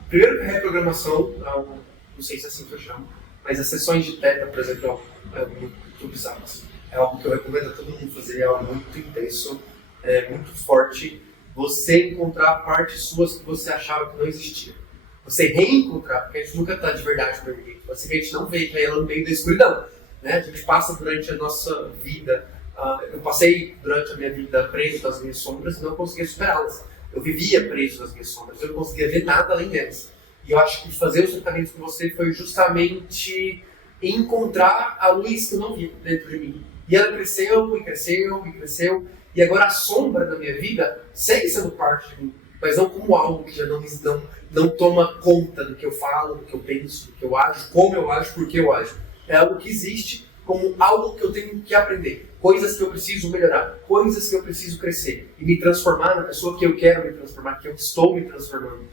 primeiro que a reprogramação, não sei se é assim que eu chamo, mas as sessões de teta, por exemplo, é muito bizarro. Assim. É algo que eu recomendo a todo mundo fazer, é algo muito intenso, muito forte. Você encontrar partes suas que você achava que não existiam. Você reencontrar, porque a gente nunca está de verdade com ninguém. Você a gente não vê ela no meio da escuridão. Né? A gente passa durante a nossa vida, eu passei durante a minha vida preso nas minhas sombras e não conseguia superá-las. Eu vivia preso nas minhas sombras, eu não conseguia ver nada além delas. E eu acho que fazer os tratamentos com você foi justamente encontrar a luz que eu não vi dentro de mim. E ela cresceu, e cresceu, e cresceu. E agora a sombra da minha vida segue sendo parte de mim, mas não como algo que já não toma conta do que eu falo, do que eu penso, do que eu ajo, como eu ajo, por que eu ajo. É algo que existe como algo que eu tenho que aprender. Coisas que eu preciso melhorar, coisas que eu preciso crescer e me transformar na pessoa que eu quero me transformar, que eu estou me transformando.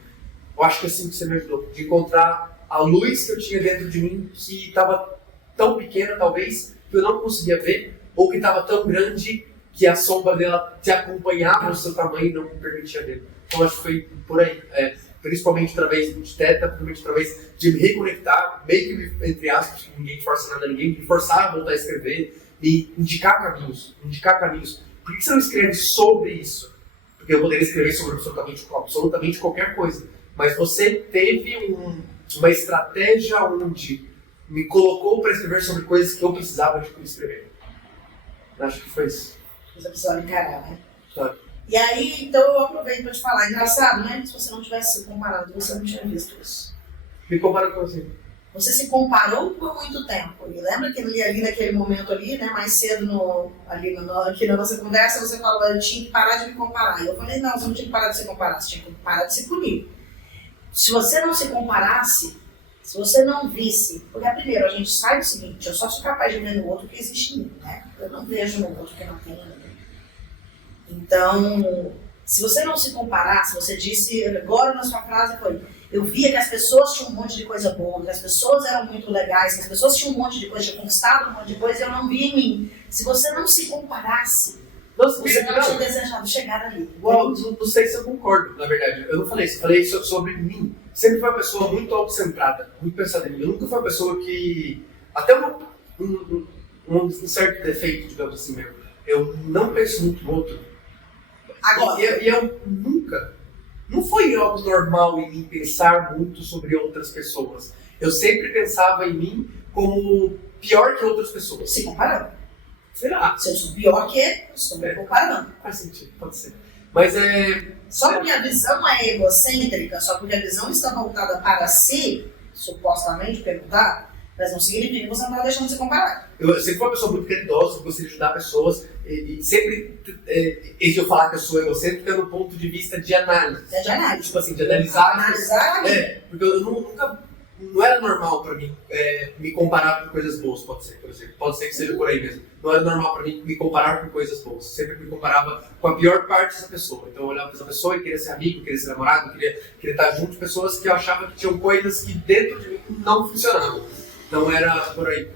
Eu acho que é assim que você me ajudou, de encontrar a luz que eu tinha dentro de mim, que estava tão pequena, talvez, que eu não conseguia ver, ou que estava tão grande que a sombra dela te acompanhava no seu tamanho e não me permitia ver. Então acho que foi por aí. Principalmente através de teta, principalmente através de me reconectar, meio que, entre aspas, ninguém força nada a ninguém, me forçar a voltar a escrever, e indicar caminhos. Por que você não escreve sobre isso? Porque eu poderia escrever sobre absolutamente qualquer coisa. Mas você teve uma estratégia onde me colocou para escrever sobre coisas que eu precisava de escrever. Acho que foi isso. Você precisava encarar, né? Claro. E aí, então eu aproveito para te falar. Engraçado, né? Se você não tivesse se comparado, você não tinha visto isso. Me compara com você. Você se comparou por muito tempo. E lembra que ali naquele momento ali, né, mais cedo aqui na nossa conversa, você falou, eu tinha que parar de me comparar. E eu falei, não, você não tinha que parar de se comparar, você tinha que parar de se punir. Se você não se comparasse, se você não visse, porque primeiro a gente sai do seguinte, eu só sou capaz de ver no outro o que existe em mim, né? Eu não vejo no outro o que não tem em mim. Então, se você não se comparasse, você disse, agora na sua frase foi, eu via que as pessoas tinham um monte de coisa boa, que as pessoas eram muito legais, que as pessoas tinham um monte de coisa, tinham conquistado um monte de coisa e eu não via em mim. Se você não se comparasse, você não tinha desejado chegar ali. Igual, não sei se eu concordo, na verdade. Eu não falei isso, eu falei sobre mim. Sempre foi uma pessoa muito autocentrada, muito pensada em mim. Eu nunca fui uma pessoa que... Até um certo defeito, digamos assim mesmo. Eu não penso muito no outro. Agora. E eu nunca... Não foi algo normal em mim pensar muito sobre outras pessoas. Eu sempre pensava em mim como pior que outras pessoas. Se comparando. Será? Se eu sou pior que ele, eu estou me comparando. Faz sentido, pode ser. Mas Só porque a visão é egocêntrica, só porque a visão está voltada para si, supostamente perguntar, mas não significa que você não está deixando de se comparar. Eu sempre fui uma pessoa muito caridosa, que gostaria de ajudar pessoas, e sempre, e se eu falar que eu sou egocêntrico, é no ponto de vista de análise. É de análise. Tipo assim, de analisar. Analisar. Porque eu nunca... Não era normal pra mim me comparar com coisas boas, pode ser, por exemplo. Pode ser que seja por aí mesmo. Não era normal pra mim me comparar com coisas boas. Eu sempre me comparava com a pior parte dessa pessoa. Então eu olhava pra essa pessoa e queria ser amigo, queria ser namorado, queria estar junto de pessoas que eu achava que tinham coisas que dentro de mim não funcionavam. Não era por aí.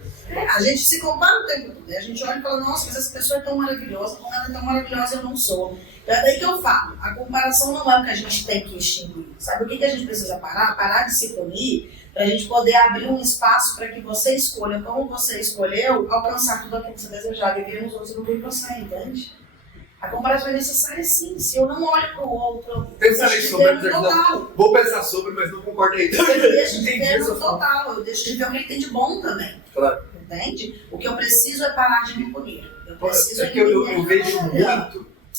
A gente se compara o tempo todo. A gente olha e fala, nossa, mas essa pessoa é tão maravilhosa, como ela é tão maravilhosa, eu não sou. Então é daí que eu falo, a comparação não é o que a gente tem que extinguir. Sabe o que a gente precisa parar? Parar de se punir, para a gente poder abrir um espaço para que você escolha, como você escolheu, alcançar tudo aquilo que você desejava e ver nos outros no que você, entende? A comparação é necessária sim. Se eu não olho para o outro, pensarei sobre, vou pensar sobre, mas não concordo ainda. Eu deixo de ver no total, eu deixo de ver o que tem de bom também. Claro. entende? O que eu preciso é parar de me punir. Eu preciso eu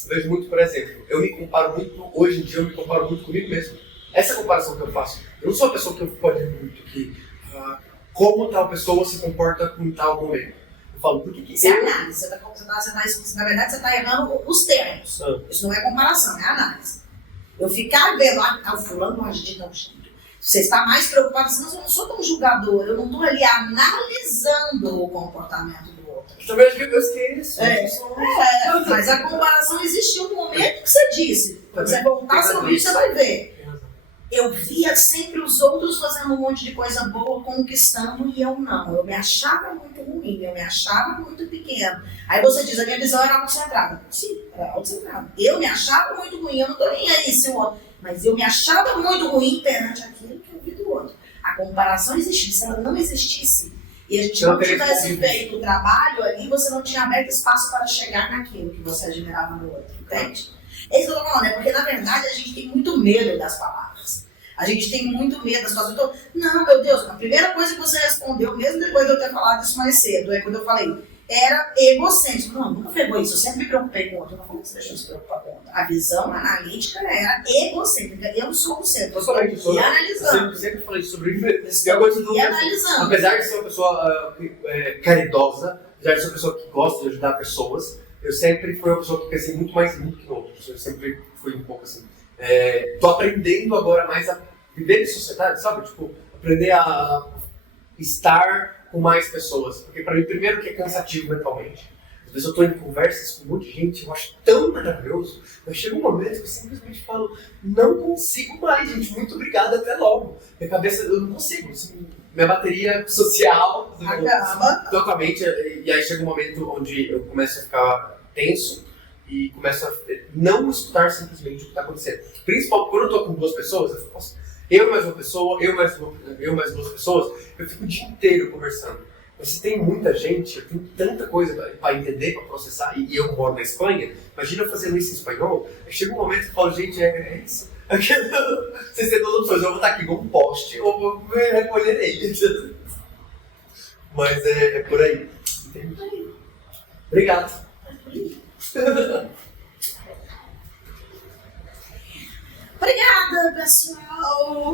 vejo muito, por exemplo, eu me comparo muito, hoje em dia eu me comparo muito comigo mesmo. Essa comparação que eu faço, eu não sou uma pessoa que eu pode muito que como tal pessoa se comporta com tal momento. Eu falo, por que isso é análise, na verdade você está errando os termos. Isso não é comparação, é análise. Eu ficar vendo, o fulano age de tal jeito. Você está mais preocupado, senão eu não sou tão julgador, eu não estou ali analisando o comportamento do outro. Também acho que eu esqueço. Mas a comparação existiu no momento que você disse. Quando você voltar seu vídeo, você vai ver. Eu via sempre os outros fazendo um monte de coisa boa, conquistando, e eu não. Eu me achava muito ruim, eu me achava muito pequeno. Aí você diz, a minha visão era autocentrada. Sim, era autocentrada. Eu me achava muito ruim, eu não estou nem aí se o outro. Mas eu me achava muito ruim perante aquilo que eu vi do outro. A comparação existia. Se ela não existisse, e a gente não tivesse feito o trabalho ali, você não tinha aberto espaço para chegar naquilo que você admirava no outro, entende? É isso que eu estou falando, porque na verdade a gente tem muito medo das palavras. A gente tem muito medo das palavras. Então, não, meu Deus, a primeira coisa que você respondeu, mesmo depois de eu ter falado isso mais cedo, é quando eu falei, era egocêntrico. Não, nunca foi egoísta, eu sempre me preocupei com o outro. Eu não falei que você deixou de se preocupar com o outro. A visão analítica era egocêntrica. Eu sou o centro. Totalmente, e analisando. Eu sempre falei sobre isso. E analisando. Apesar de ser uma pessoa caridosa, apesar de ser uma pessoa que gosta de ajudar pessoas, eu sempre fui uma pessoa que pensei muito mais em mim que em outros. Eu sempre fui um pouco assim. Tô aprendendo agora mais a viver em sociedade, sabe? Tipo, aprender a estar com mais pessoas. Porque pra mim, primeiro que é cansativo mentalmente. Às vezes eu tô em conversas com um monte de gente, eu acho tão maravilhoso, mas chega um momento que eu simplesmente falo, não consigo mais, gente, muito obrigado, até logo. Minha cabeça, eu não consigo, assim, minha bateria social acaba totalmente, e aí chega um momento onde eu começo a ficar tenso e começo a não escutar simplesmente o que está acontecendo. Principalmente quando eu tô com duas pessoas, eu fico, nossa, eu mais uma pessoa, eu mais duas pessoas, eu fico o dia inteiro conversando. Mas se tem muita gente, eu tenho tanta coisa para entender, para processar, e eu moro na Espanha, imagina eu fazendo isso em espanhol, aí chega um momento que eu falo, gente, é isso. Vocês têm duas opções, eu vou estar aqui com um poste, ou vou recolher ele. Mas é por aí. Entendi. Obrigado. Obrigada, pessoal!